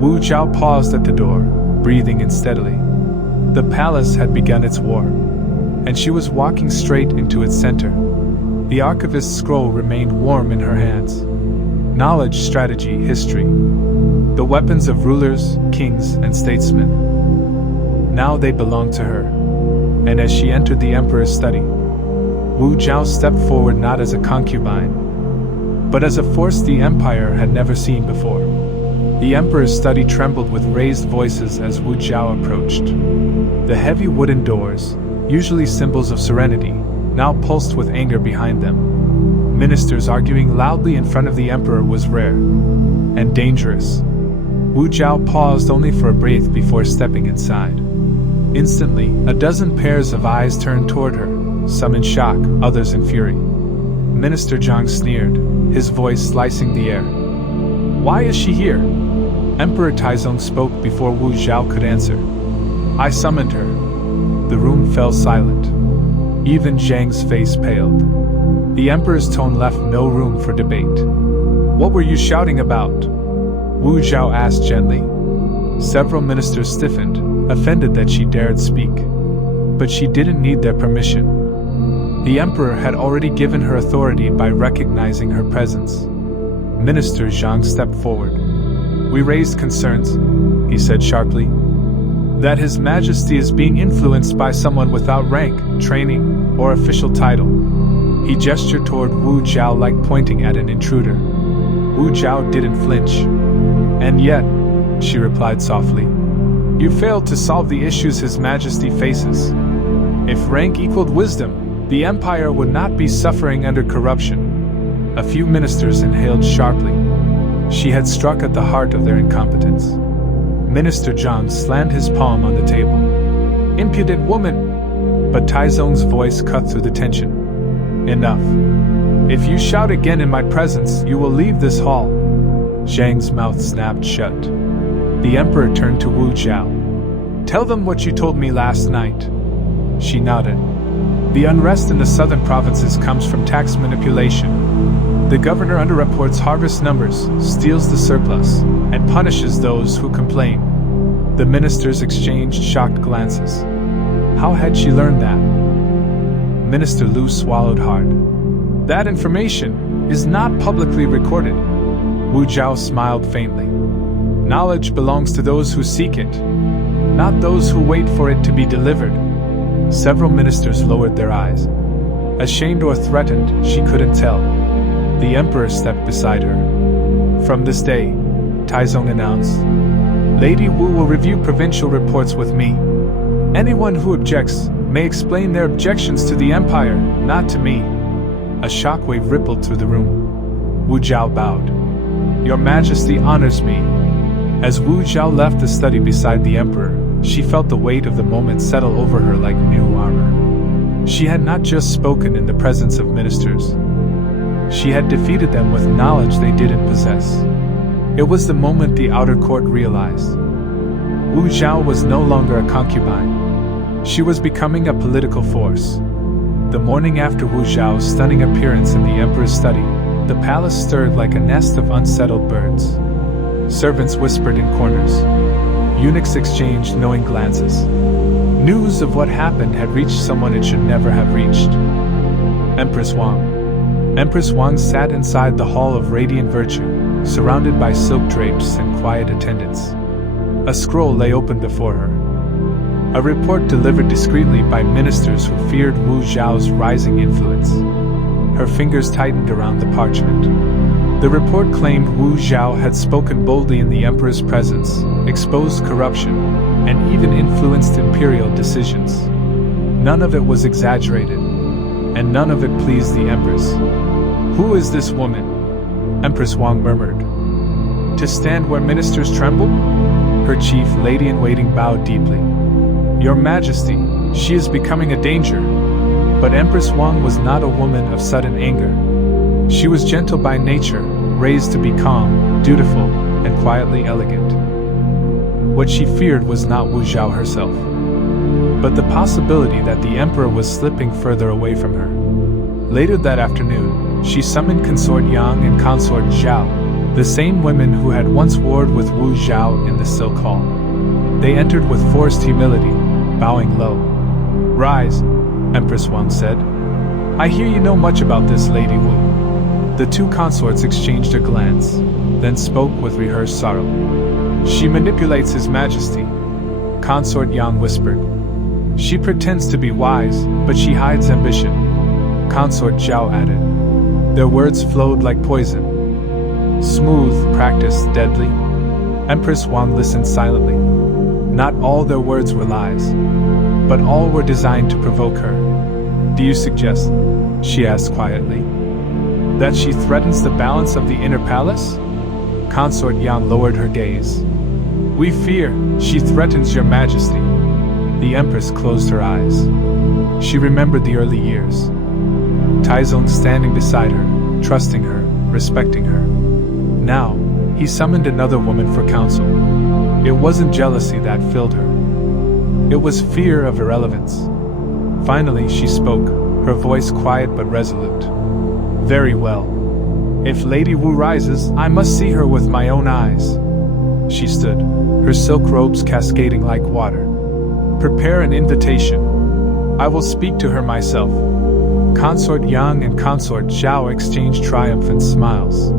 Wu Zhao paused at the door, breathing unsteadily. The palace had begun its war, and she was walking straight into its center. The archivist's scroll remained warm in her hands. Knowledge, strategy, history. The weapons of rulers, kings, and statesmen. Now they belonged to her. And as she entered the Emperor's study, Wu Zhao stepped forward not as a concubine, but as a force the Empire had never seen before. The Emperor's study trembled with raised voices as Wu Zhao approached. The heavy wooden doors, usually symbols of serenity, now pulsed with anger behind them. Ministers arguing loudly in front of the Emperor was rare and dangerous. Wu Zhao paused only for a breath before stepping inside. Instantly, a dozen pairs of eyes turned toward her, some in shock, others in fury. Minister Zhang sneered, his voice slicing the air. "Why is she here?" Emperor Taizong spoke before Wu Zhao could answer. "I summoned her." The room fell silent. Even Zhang's face paled. The Emperor's tone left no room for debate. "What were you shouting about?" Wu Zhao asked gently. Several ministers stiffened, offended that she dared speak. But she didn't need their permission. The Emperor had already given her authority by recognizing her presence. Minister Zhang stepped forward. "We raised concerns," he said sharply, "that His Majesty is being influenced by someone without rank, training, or official title." He gestured toward Wu Zhao like pointing at an intruder. Wu Zhao didn't flinch. "And yet," she replied softly, "you failed to solve the issues His Majesty faces. If rank equaled wisdom, the Empire would not be suffering under corruption." A few ministers inhaled sharply. She had struck at the heart of their incompetence. Minister Zhang slammed his palm on the table. "Impudent woman!" But Taizong's voice cut through the tension. "Enough. If you shout again in my presence, you will leave this hall." Zhang's mouth snapped shut. The Emperor turned to Wu Zhao. "Tell them what you told me last night." She nodded. "The unrest in the southern provinces comes from tax manipulation. The governor underreports harvest numbers, steals the surplus, and punishes those who complain." The ministers exchanged shocked glances. How had she learned that? Minister Lu swallowed hard. "That information is not publicly recorded." Wu Zhao smiled faintly. "Knowledge belongs to those who seek it, not those who wait for it to be delivered." Several ministers lowered their eyes. Ashamed or threatened, she couldn't tell. The Emperor stepped beside her. "From this day," Taizong announced, "Lady Wu will review provincial reports with me. Anyone who objects may explain their objections to the Empire, not to me." A shockwave rippled through the room. Wu Zhao bowed. "Your Majesty honors me." As Wu Zhao left the study beside the Emperor, she felt the weight of the moment settle over her like new armor. She had not just spoken in the presence of ministers. She had defeated them with knowledge they didn't possess. It was the moment the outer court realized. Wu Zhao was no longer a concubine. She was becoming a political force. The morning after Wu Zhao's stunning appearance in the emperor's study, the palace stirred like a nest of unsettled birds. Servants whispered in corners. Eunuchs exchanged knowing glances. News of what happened had reached someone it should never have reached. Empress Wang. Empress Wang sat inside the Hall of Radiant Virtue, surrounded by silk drapes and quiet attendants. A scroll lay open before her. A report delivered discreetly by ministers who feared Wu Zhao's rising influence. Her fingers tightened around the parchment. The report claimed Wu Zhao had spoken boldly in the emperor's presence, exposed corruption, and even influenced imperial decisions. None of it was exaggerated, and none of it pleased the empress. "Who is this woman?" Empress Wang murmured. "To stand where ministers tremble?" Her chief lady-in-waiting bowed deeply. "Your Majesty, she is becoming a danger." But Empress Wang was not a woman of sudden anger. She was gentle by nature, raised to be calm, dutiful, and quietly elegant. What she feared was not Wu Zhao herself, but the possibility that the emperor was slipping further away from her. Later that afternoon, she summoned Consort Yang and Consort Zhao, the same women who had once warred with Wu Zhao in the Silk Hall. They entered with forced humility, bowing low. "Rise," Empress Wang said. "I hear you know much about this Lady Wu." The two consorts exchanged a glance, then spoke with rehearsed sorrow. "She manipulates His Majesty," Consort Yang whispered. "She pretends to be wise, but she hides ambition," Consort Zhao added. Their words flowed like poison. Smooth, practiced, deadly. Empress Wang listened silently. Not all their words were lies, but all were designed to provoke her. "Do you suggest," she asked quietly, "that she threatens the balance of the inner palace?" Consort Yang lowered her gaze. "We fear she threatens your Majesty." The Empress closed her eyes. She remembered the early years. Taizong standing beside her, trusting her, respecting her. Now, he summoned another woman for counsel. It wasn't jealousy that filled her. It was fear of irrelevance. Finally, she spoke, her voice quiet but resolute. "Very well. If Lady Wu rises, I must see her with my own eyes." She stood, her silk robes cascading like water. "Prepare an invitation. I will speak to her myself." Consort Yang and Consort Zhao exchanged triumphant smiles.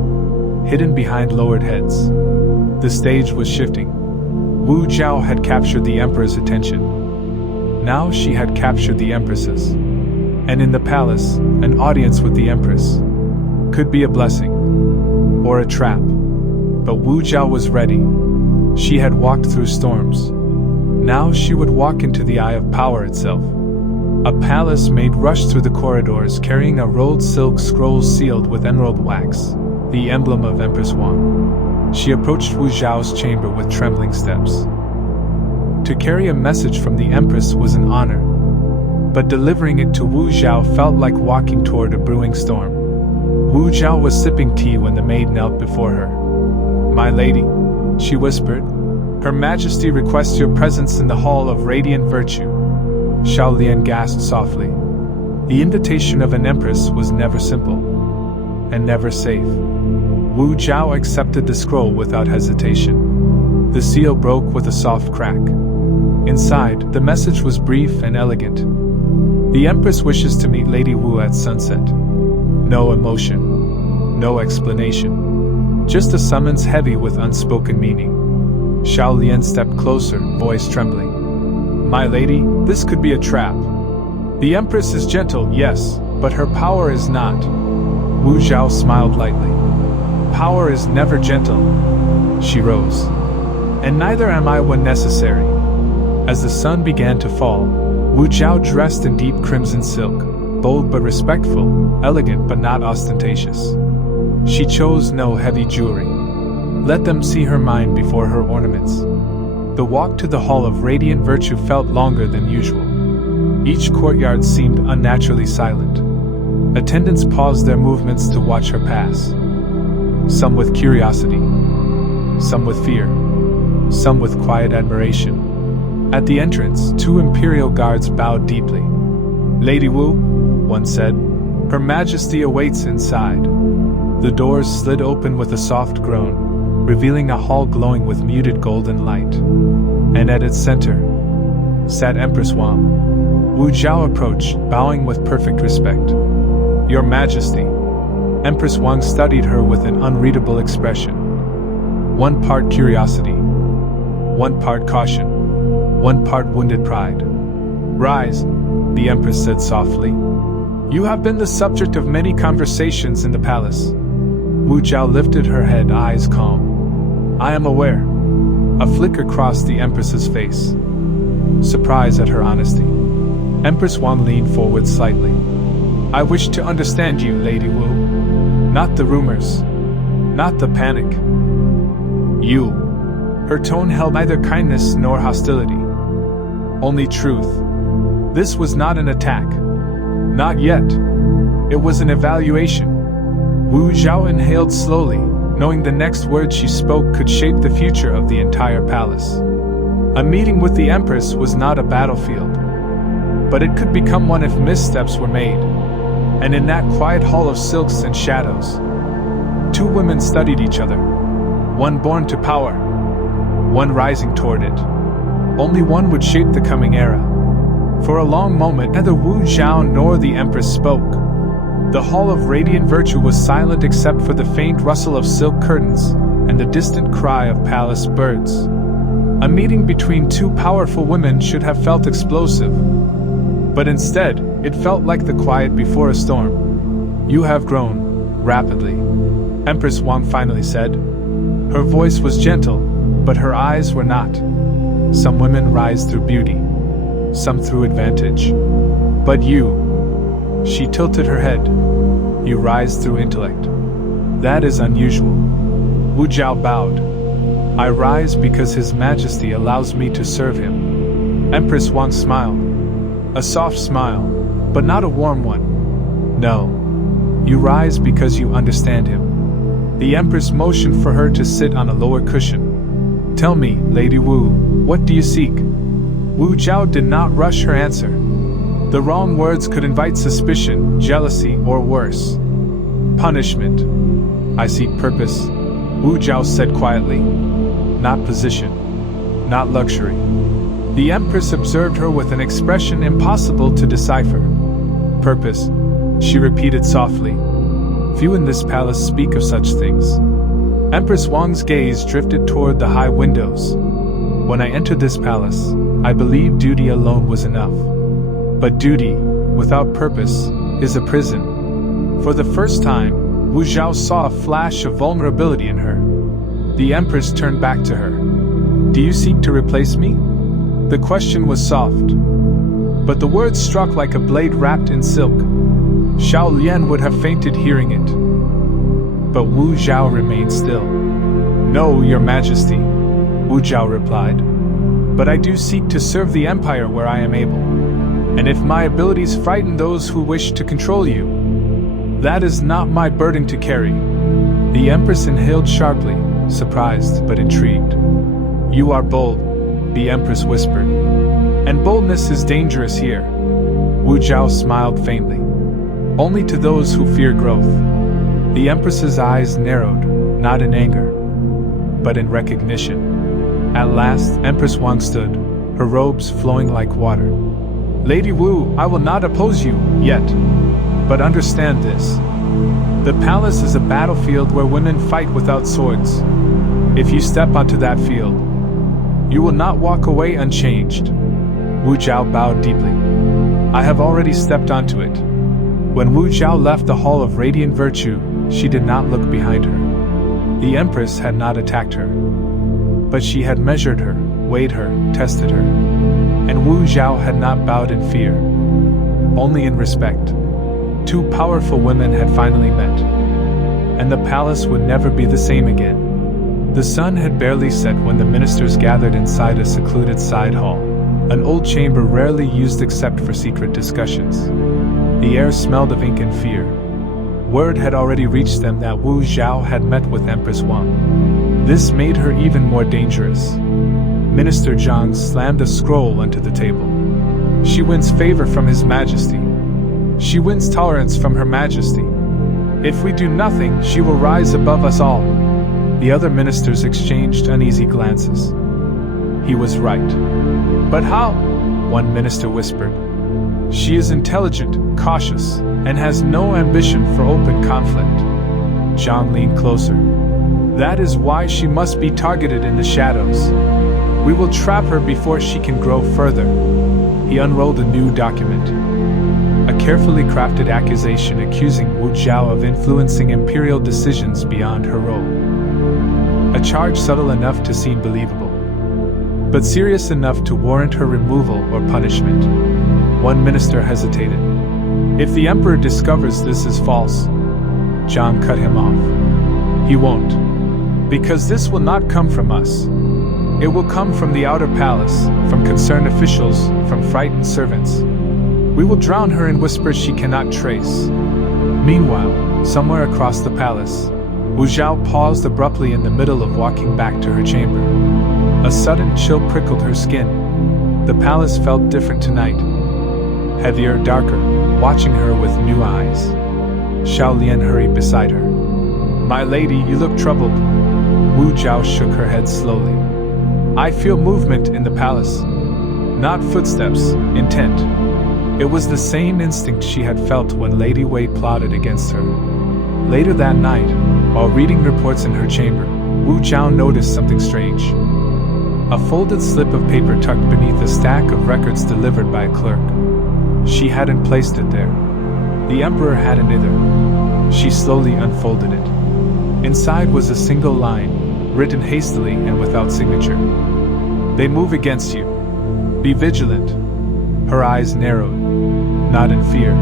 Hidden behind lowered heads, the stage was shifting. Wu Zhao had captured the emperor's attention. Now she had captured the empress's. And in the palace, an audience with the empress could be a blessing or a trap. But Wu Zhao was ready. She had walked through storms. Now she would walk into the eye of power itself. A palace maid rushed through the corridors carrying a rolled silk scroll sealed with emerald wax, the emblem of Empress Wang. She approached Wu Zhao's chamber with trembling steps. To carry a message from the empress was an honor, but delivering it to Wu Zhao felt like walking toward a brewing storm. Wu Zhao was sipping tea when the maid knelt before her. "My lady," she whispered, "Her Majesty requests your presence in the Hall of Radiant Virtue." Xiao Lian gasped softly. The invitation of an empress was never simple, and never safe. Wu Zhao accepted the scroll without hesitation. The seal broke with a soft crack. Inside, the message was brief and elegant. "The Empress wishes to meet Lady Wu at sunset." No emotion. No explanation. Just a summons heavy with unspoken meaning. Xiao Lian stepped closer, voice trembling. "My lady, this could be a trap. The Empress is gentle, yes, but her power is not." Wu Zhao smiled lightly. "Power is never gentle." She rose. "And neither am I when necessary." As the sun began to fall, Wu Zhao dressed in deep crimson silk, bold but respectful, elegant but not ostentatious. She chose no heavy jewelry. Let them see her mind before her ornaments. The walk to the Hall of Radiant Virtue felt longer than usual. Each courtyard seemed unnaturally silent. Attendants paused their movements to watch her pass. Some with curiosity, some with fear, some with quiet admiration. At the entrance, 2 imperial guards bowed deeply. "Lady Wu," one said, "Her Majesty awaits inside." The doors slid open with a soft groan, revealing a hall glowing with muted golden light. And at its center sat Empress Wang. Wu Zhao approached, bowing with perfect respect. "Your Majesty." Empress Wang studied her with an unreadable expression. One part curiosity, one part caution, one part wounded pride. "Rise," the Empress said softly. "You have been the subject of many conversations in the palace." Wu Zhao lifted her head, eyes calm. "I am aware." A flicker crossed the Empress's face. Surprise at her honesty. Empress Wang leaned forward slightly. "I wish to understand you, Lady Wu. Not the rumors. Not the panic. You." Her tone held neither kindness nor hostility. Only truth. This was not an attack. Not yet. It was an evaluation. Wu Zhao inhaled slowly, knowing the next words she spoke could shape the future of the entire palace. A meeting with the Empress was not a battlefield, but it could become one if missteps were made. And in that quiet hall of silks and shadows, 2 women studied each other. One born to power, one rising toward it. Only one would shape the coming era. For a long moment, neither Wu Zhao nor the Empress spoke. The hall of radiant virtue was silent except for the faint rustle of silk curtains and the distant cry of palace birds. A meeting between 2 powerful women should have felt explosive. But instead, it felt like the quiet before a storm. "You have grown, rapidly," Empress Wang finally said. Her voice was gentle, but her eyes were not. "Some women rise through beauty, some through advantage. But you," she tilted her head, "you rise through intellect. That is unusual." Wu Zhao bowed. "I rise because His Majesty allows me to serve him." Empress Wang smiled. A soft smile, but not a warm one. "No. You rise because you understand him." The Empress motioned for her to sit on a lower cushion. "Tell me, Lady Wu, what do you seek?" Wu Zhao did not rush her answer. The wrong words could invite suspicion, jealousy, or worse, punishment. "I seek purpose," Wu Zhao said quietly. "Not position. Not luxury." The Empress observed her with an expression impossible to decipher. "Purpose," she repeated softly. "Few in this palace speak of such things." Empress Wang's gaze drifted toward the high windows. "When I entered this palace, I believed duty alone was enough. But duty, without purpose, is a prison." For the first time, Wu Zhao saw a flash of vulnerability in her. The Empress turned back to her. "Do you seek to replace me?" The question was soft, but the words struck like a blade wrapped in silk. Xiao Lian would have fainted hearing it. But Wu Zhao remained still. "No, Your Majesty," Wu Zhao replied. "But I do seek to serve the Empire where I am able. And if my abilities frighten those who wish to control you, that is not my burden to carry." The Empress inhaled sharply, surprised but intrigued. "You are bold," the Empress whispered. "And boldness is dangerous here." Wu Zhao smiled faintly. "Only to those who fear growth." The Empress's eyes narrowed, not in anger, but in recognition. At last, Empress Wang stood, her robes flowing like water. "Lady Wu, I will not oppose you, yet. But understand this. The palace is a battlefield where women fight without swords. If you step onto that field, you will not walk away unchanged." Wu Zhao bowed deeply. "I have already stepped onto it." When Wu Zhao left the Hall of Radiant Virtue, she did not look behind her. The Empress had not attacked her, but she had measured her, weighed her, tested her. And Wu Zhao had not bowed in fear, only in respect. 2 powerful women had finally met, and the palace would never be the same again. The sun had barely set when the ministers gathered inside a secluded side hall, an old chamber rarely used except for secret discussions. The air smelled of ink and fear. Word had already reached them that Wu Zhao had met with Empress Wang. This made her even more dangerous. Minister Zhang slammed a scroll onto the table. She wins favor from His Majesty. She wins tolerance from Her Majesty. If we do nothing, she will rise above us all. The other ministers exchanged uneasy glances. He was right. But how? One minister whispered. She is intelligent, cautious, and has no ambition for open conflict. Zhang leaned closer. That is why she must be targeted in the shadows. We will trap her before she can grow further. He unrolled a new document. A carefully crafted accusation accusing Wu Zhao of influencing imperial decisions beyond her role. A charge subtle enough to seem believable, but serious enough to warrant her removal or punishment. One minister hesitated. If the emperor discovers this is false, Zhang cut him off. He won't. Because this will not come from us. It will come from the outer palace, from concerned officials, from frightened servants. We will drown her in whispers she cannot trace. Meanwhile, somewhere across the palace, Wu Zhao paused abruptly in the middle of walking back to her chamber. A sudden chill prickled her skin. The palace felt different tonight. Heavier, darker, watching her with new eyes. Xiao Lian hurried beside her. My lady, you look troubled. Wu Zhao shook her head slowly. I feel movement in the palace. Not footsteps, intent. It was the same instinct she had felt when Lady Wei plotted against her. Later that night, while reading reports in her chamber, Wu Zhao noticed something strange. A folded slip of paper tucked beneath a stack of records delivered by a clerk. She hadn't placed it there. The emperor hadn't either. She slowly unfolded it. Inside was a single line, written hastily and without signature. They move against you. Be vigilant. Her eyes narrowed, not in fear,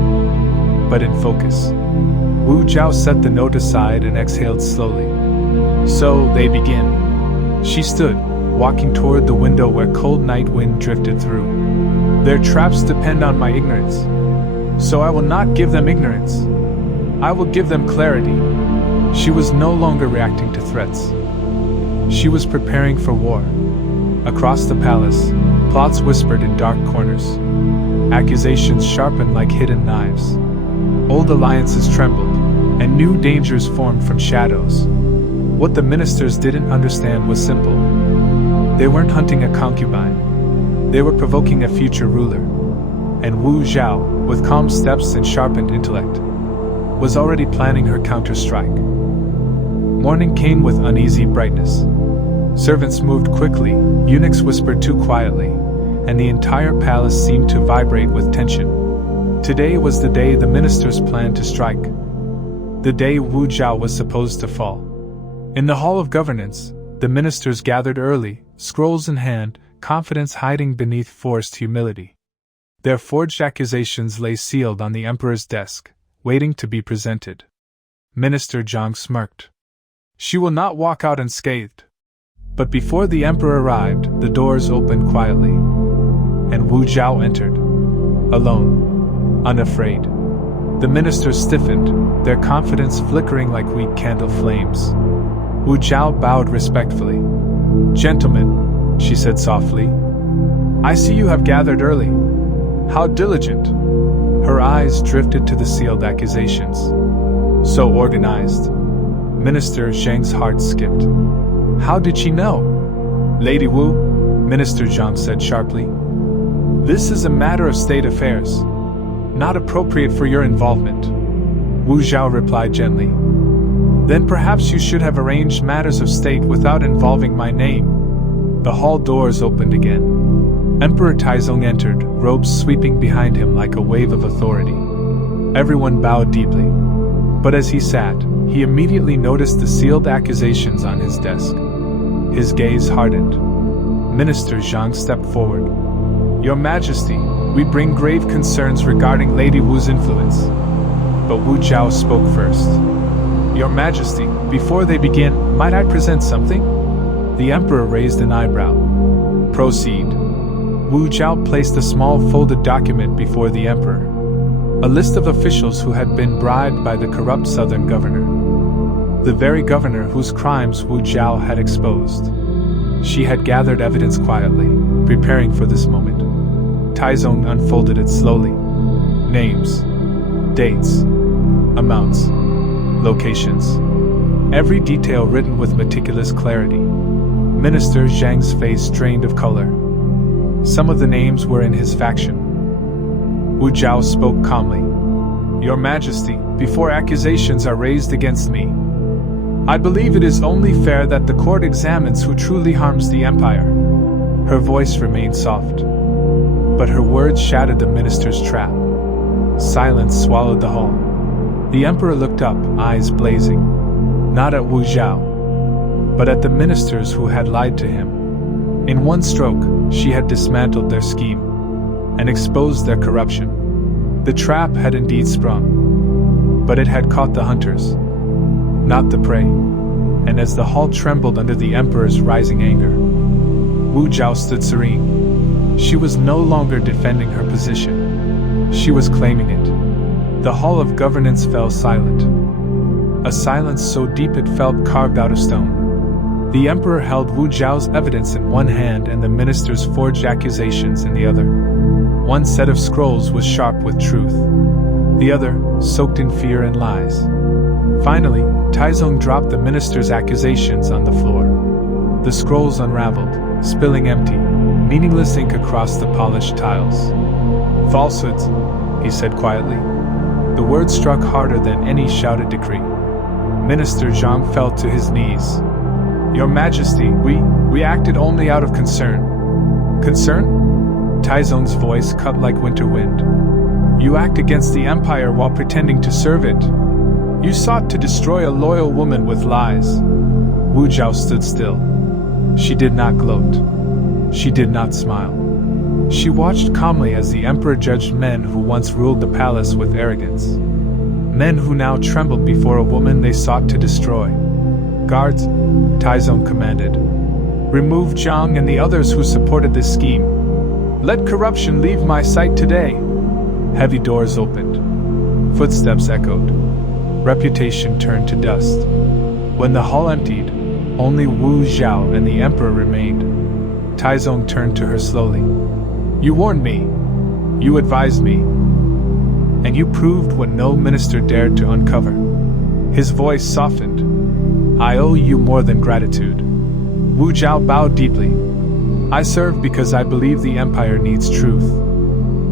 but in focus. Wu Zhao set the note aside and exhaled slowly. So they begin. She stood, walking toward the window where cold night wind drifted through. Their traps depend on my ignorance. So I will not give them ignorance. I will give them clarity. She was no longer reacting to threats. She was preparing for war. Across the palace, plots whispered in dark corners. Accusations sharpened like hidden knives. Old alliances trembled, and new dangers formed from shadows. What the ministers didn't understand was simple. They weren't hunting a concubine. They were provoking a future ruler. And Wu Zhao, with calm steps and sharpened intellect, was already planning her counter-strike. Morning came with uneasy brightness. Servants moved quickly, eunuchs whispered too quietly, and the entire palace seemed to vibrate with tension. Today was the day the ministers planned to strike. The day Wu Zhao was supposed to fall. In the Hall of Governance, the ministers gathered early, scrolls in hand, confidence hiding beneath forced humility. Their forged accusations lay sealed on the emperor's desk, waiting to be presented. Minister Zhang smirked. She will not walk out unscathed. But before the emperor arrived, the doors opened quietly. And Wu Zhao entered. Alone. Unafraid. The ministers stiffened, their confidence flickering like weak candle flames. Wu Zhao bowed respectfully. Gentlemen, she said softly, I see you have gathered early. How diligent. Her eyes drifted to the sealed accusations. So organized. Minister Zhang's heart skipped. How did she know? Lady Wu, Minister Zhang said sharply. This is a matter of state affairs, not appropriate for your involvement. Wu Zhao replied gently. Then perhaps you should have arranged matters of state without involving my name. The hall doors opened again. Emperor Taizong entered, robes sweeping behind him like a wave of authority. Everyone bowed deeply. But as he sat, he immediately noticed the sealed accusations on his desk. His gaze hardened. Minister Zhang stepped forward. Your Majesty, we bring grave concerns regarding Lady Wu's influence. But Wu Zhao spoke first. Your Majesty, before they begin, might I present something? The Emperor raised an eyebrow. Proceed. Wu Zhao placed a small folded document before the Emperor. A list of officials who had been bribed by the corrupt southern governor. the very governor whose crimes Wu Zhao had exposed. She had gathered evidence quietly, preparing for this moment. Taizong unfolded it slowly. Names, dates, amounts, locations. Every detail written with meticulous clarity. Minister Zhang's face drained of color. Some of the names were in his faction. Wu Zhao spoke calmly. Your Majesty, before accusations are raised against me, I believe it is only fair that the court examines who truly harms the empire. Her voice remained soft, but her words shattered the minister's trap. Silence swallowed the hall. The emperor looked up, eyes blazing, not at Wu Zhao, but at the ministers who had lied to him. In one stroke, she had dismantled their scheme and exposed their corruption. The trap had indeed sprung, but it had caught the hunters, not the prey. And as the hall trembled under the emperor's rising anger, Wu Zhao stood serene. She was no longer defending her position. She was claiming it. The hall of governance fell silent. A silence so deep it felt carved out of stone. The emperor held Wu Zhao's evidence in one hand and the minister's forged accusations in the other. One set of scrolls was sharp with truth, the other soaked in fear and lies. Finally, Taizong dropped the minister's accusations on the floor. The scrolls unraveled, spilling empty, meaningless ink across the polished tiles. Falsehoods, he said quietly. The words struck harder than any shouted decree. Minister Zhang fell to his knees. Your Majesty, we acted only out of concern. Concern? Taizong's voice cut like winter wind. You act against the empire while pretending to serve it. You sought to destroy a loyal woman with lies. Wu Zhao stood still. She did not gloat. She did not smile. She watched calmly as the emperor judged men who once ruled the palace with arrogance. Men who now trembled before a woman they sought to destroy. Guards, Taizong commanded. Remove Zhang and the others who supported this scheme. Let corruption leave my sight today. Heavy doors opened. Footsteps echoed. Reputation turned to dust. When the hall emptied, only Wu Zhao and the emperor remained. Taizong turned to her slowly. You warned me. You advised me. And you proved what no minister dared to uncover. His voice softened. I owe you more than gratitude. Wu Zhao bowed deeply. I serve because I believe the empire needs truth.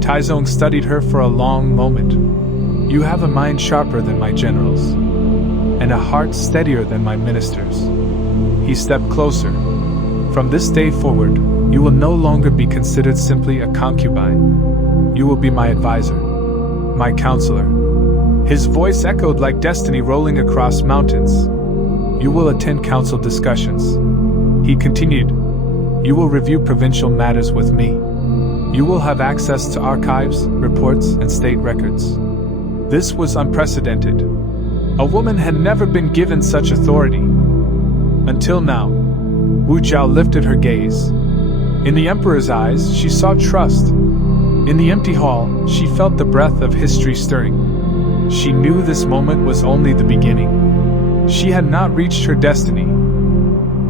Taizong studied her for a long moment. You have a mind sharper than my generals, and a heart steadier than my ministers. He stepped closer. From this day forward, you will no longer be considered simply a concubine. You will be my advisor, my counselor. His voice echoed like destiny rolling across mountains. You will attend council discussions. He continued. You will review provincial matters with me. You will have access to archives, reports, and state records. This was unprecedented. A woman had never been given such authority. Until now. Wu Zhao lifted her gaze. In the emperor's eyes, she saw trust. In the empty hall, she felt the breath of history stirring. She knew this moment was only the beginning. She had not reached her destiny.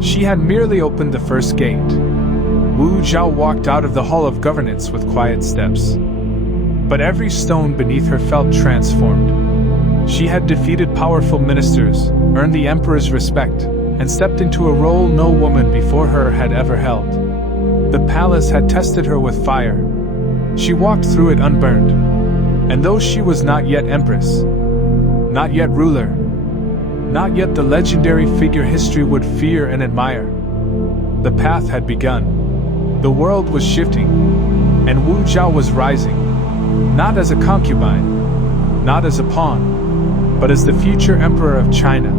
She had merely opened the first gate. Wu Zhao walked out of the hall of governance with quiet steps. But every stone beneath her felt transformed. She had defeated powerful ministers, earned the emperor's respect, and stepped into a role no woman before her had ever held. The palace had tested her with fire. She walked through it unburned. And though she was not yet empress, not yet ruler, not yet the legendary figure history would fear and admire, the path had begun. The world was shifting, and Wu Zhao was rising, not as a concubine, not as a pawn, but as the future emperor of China.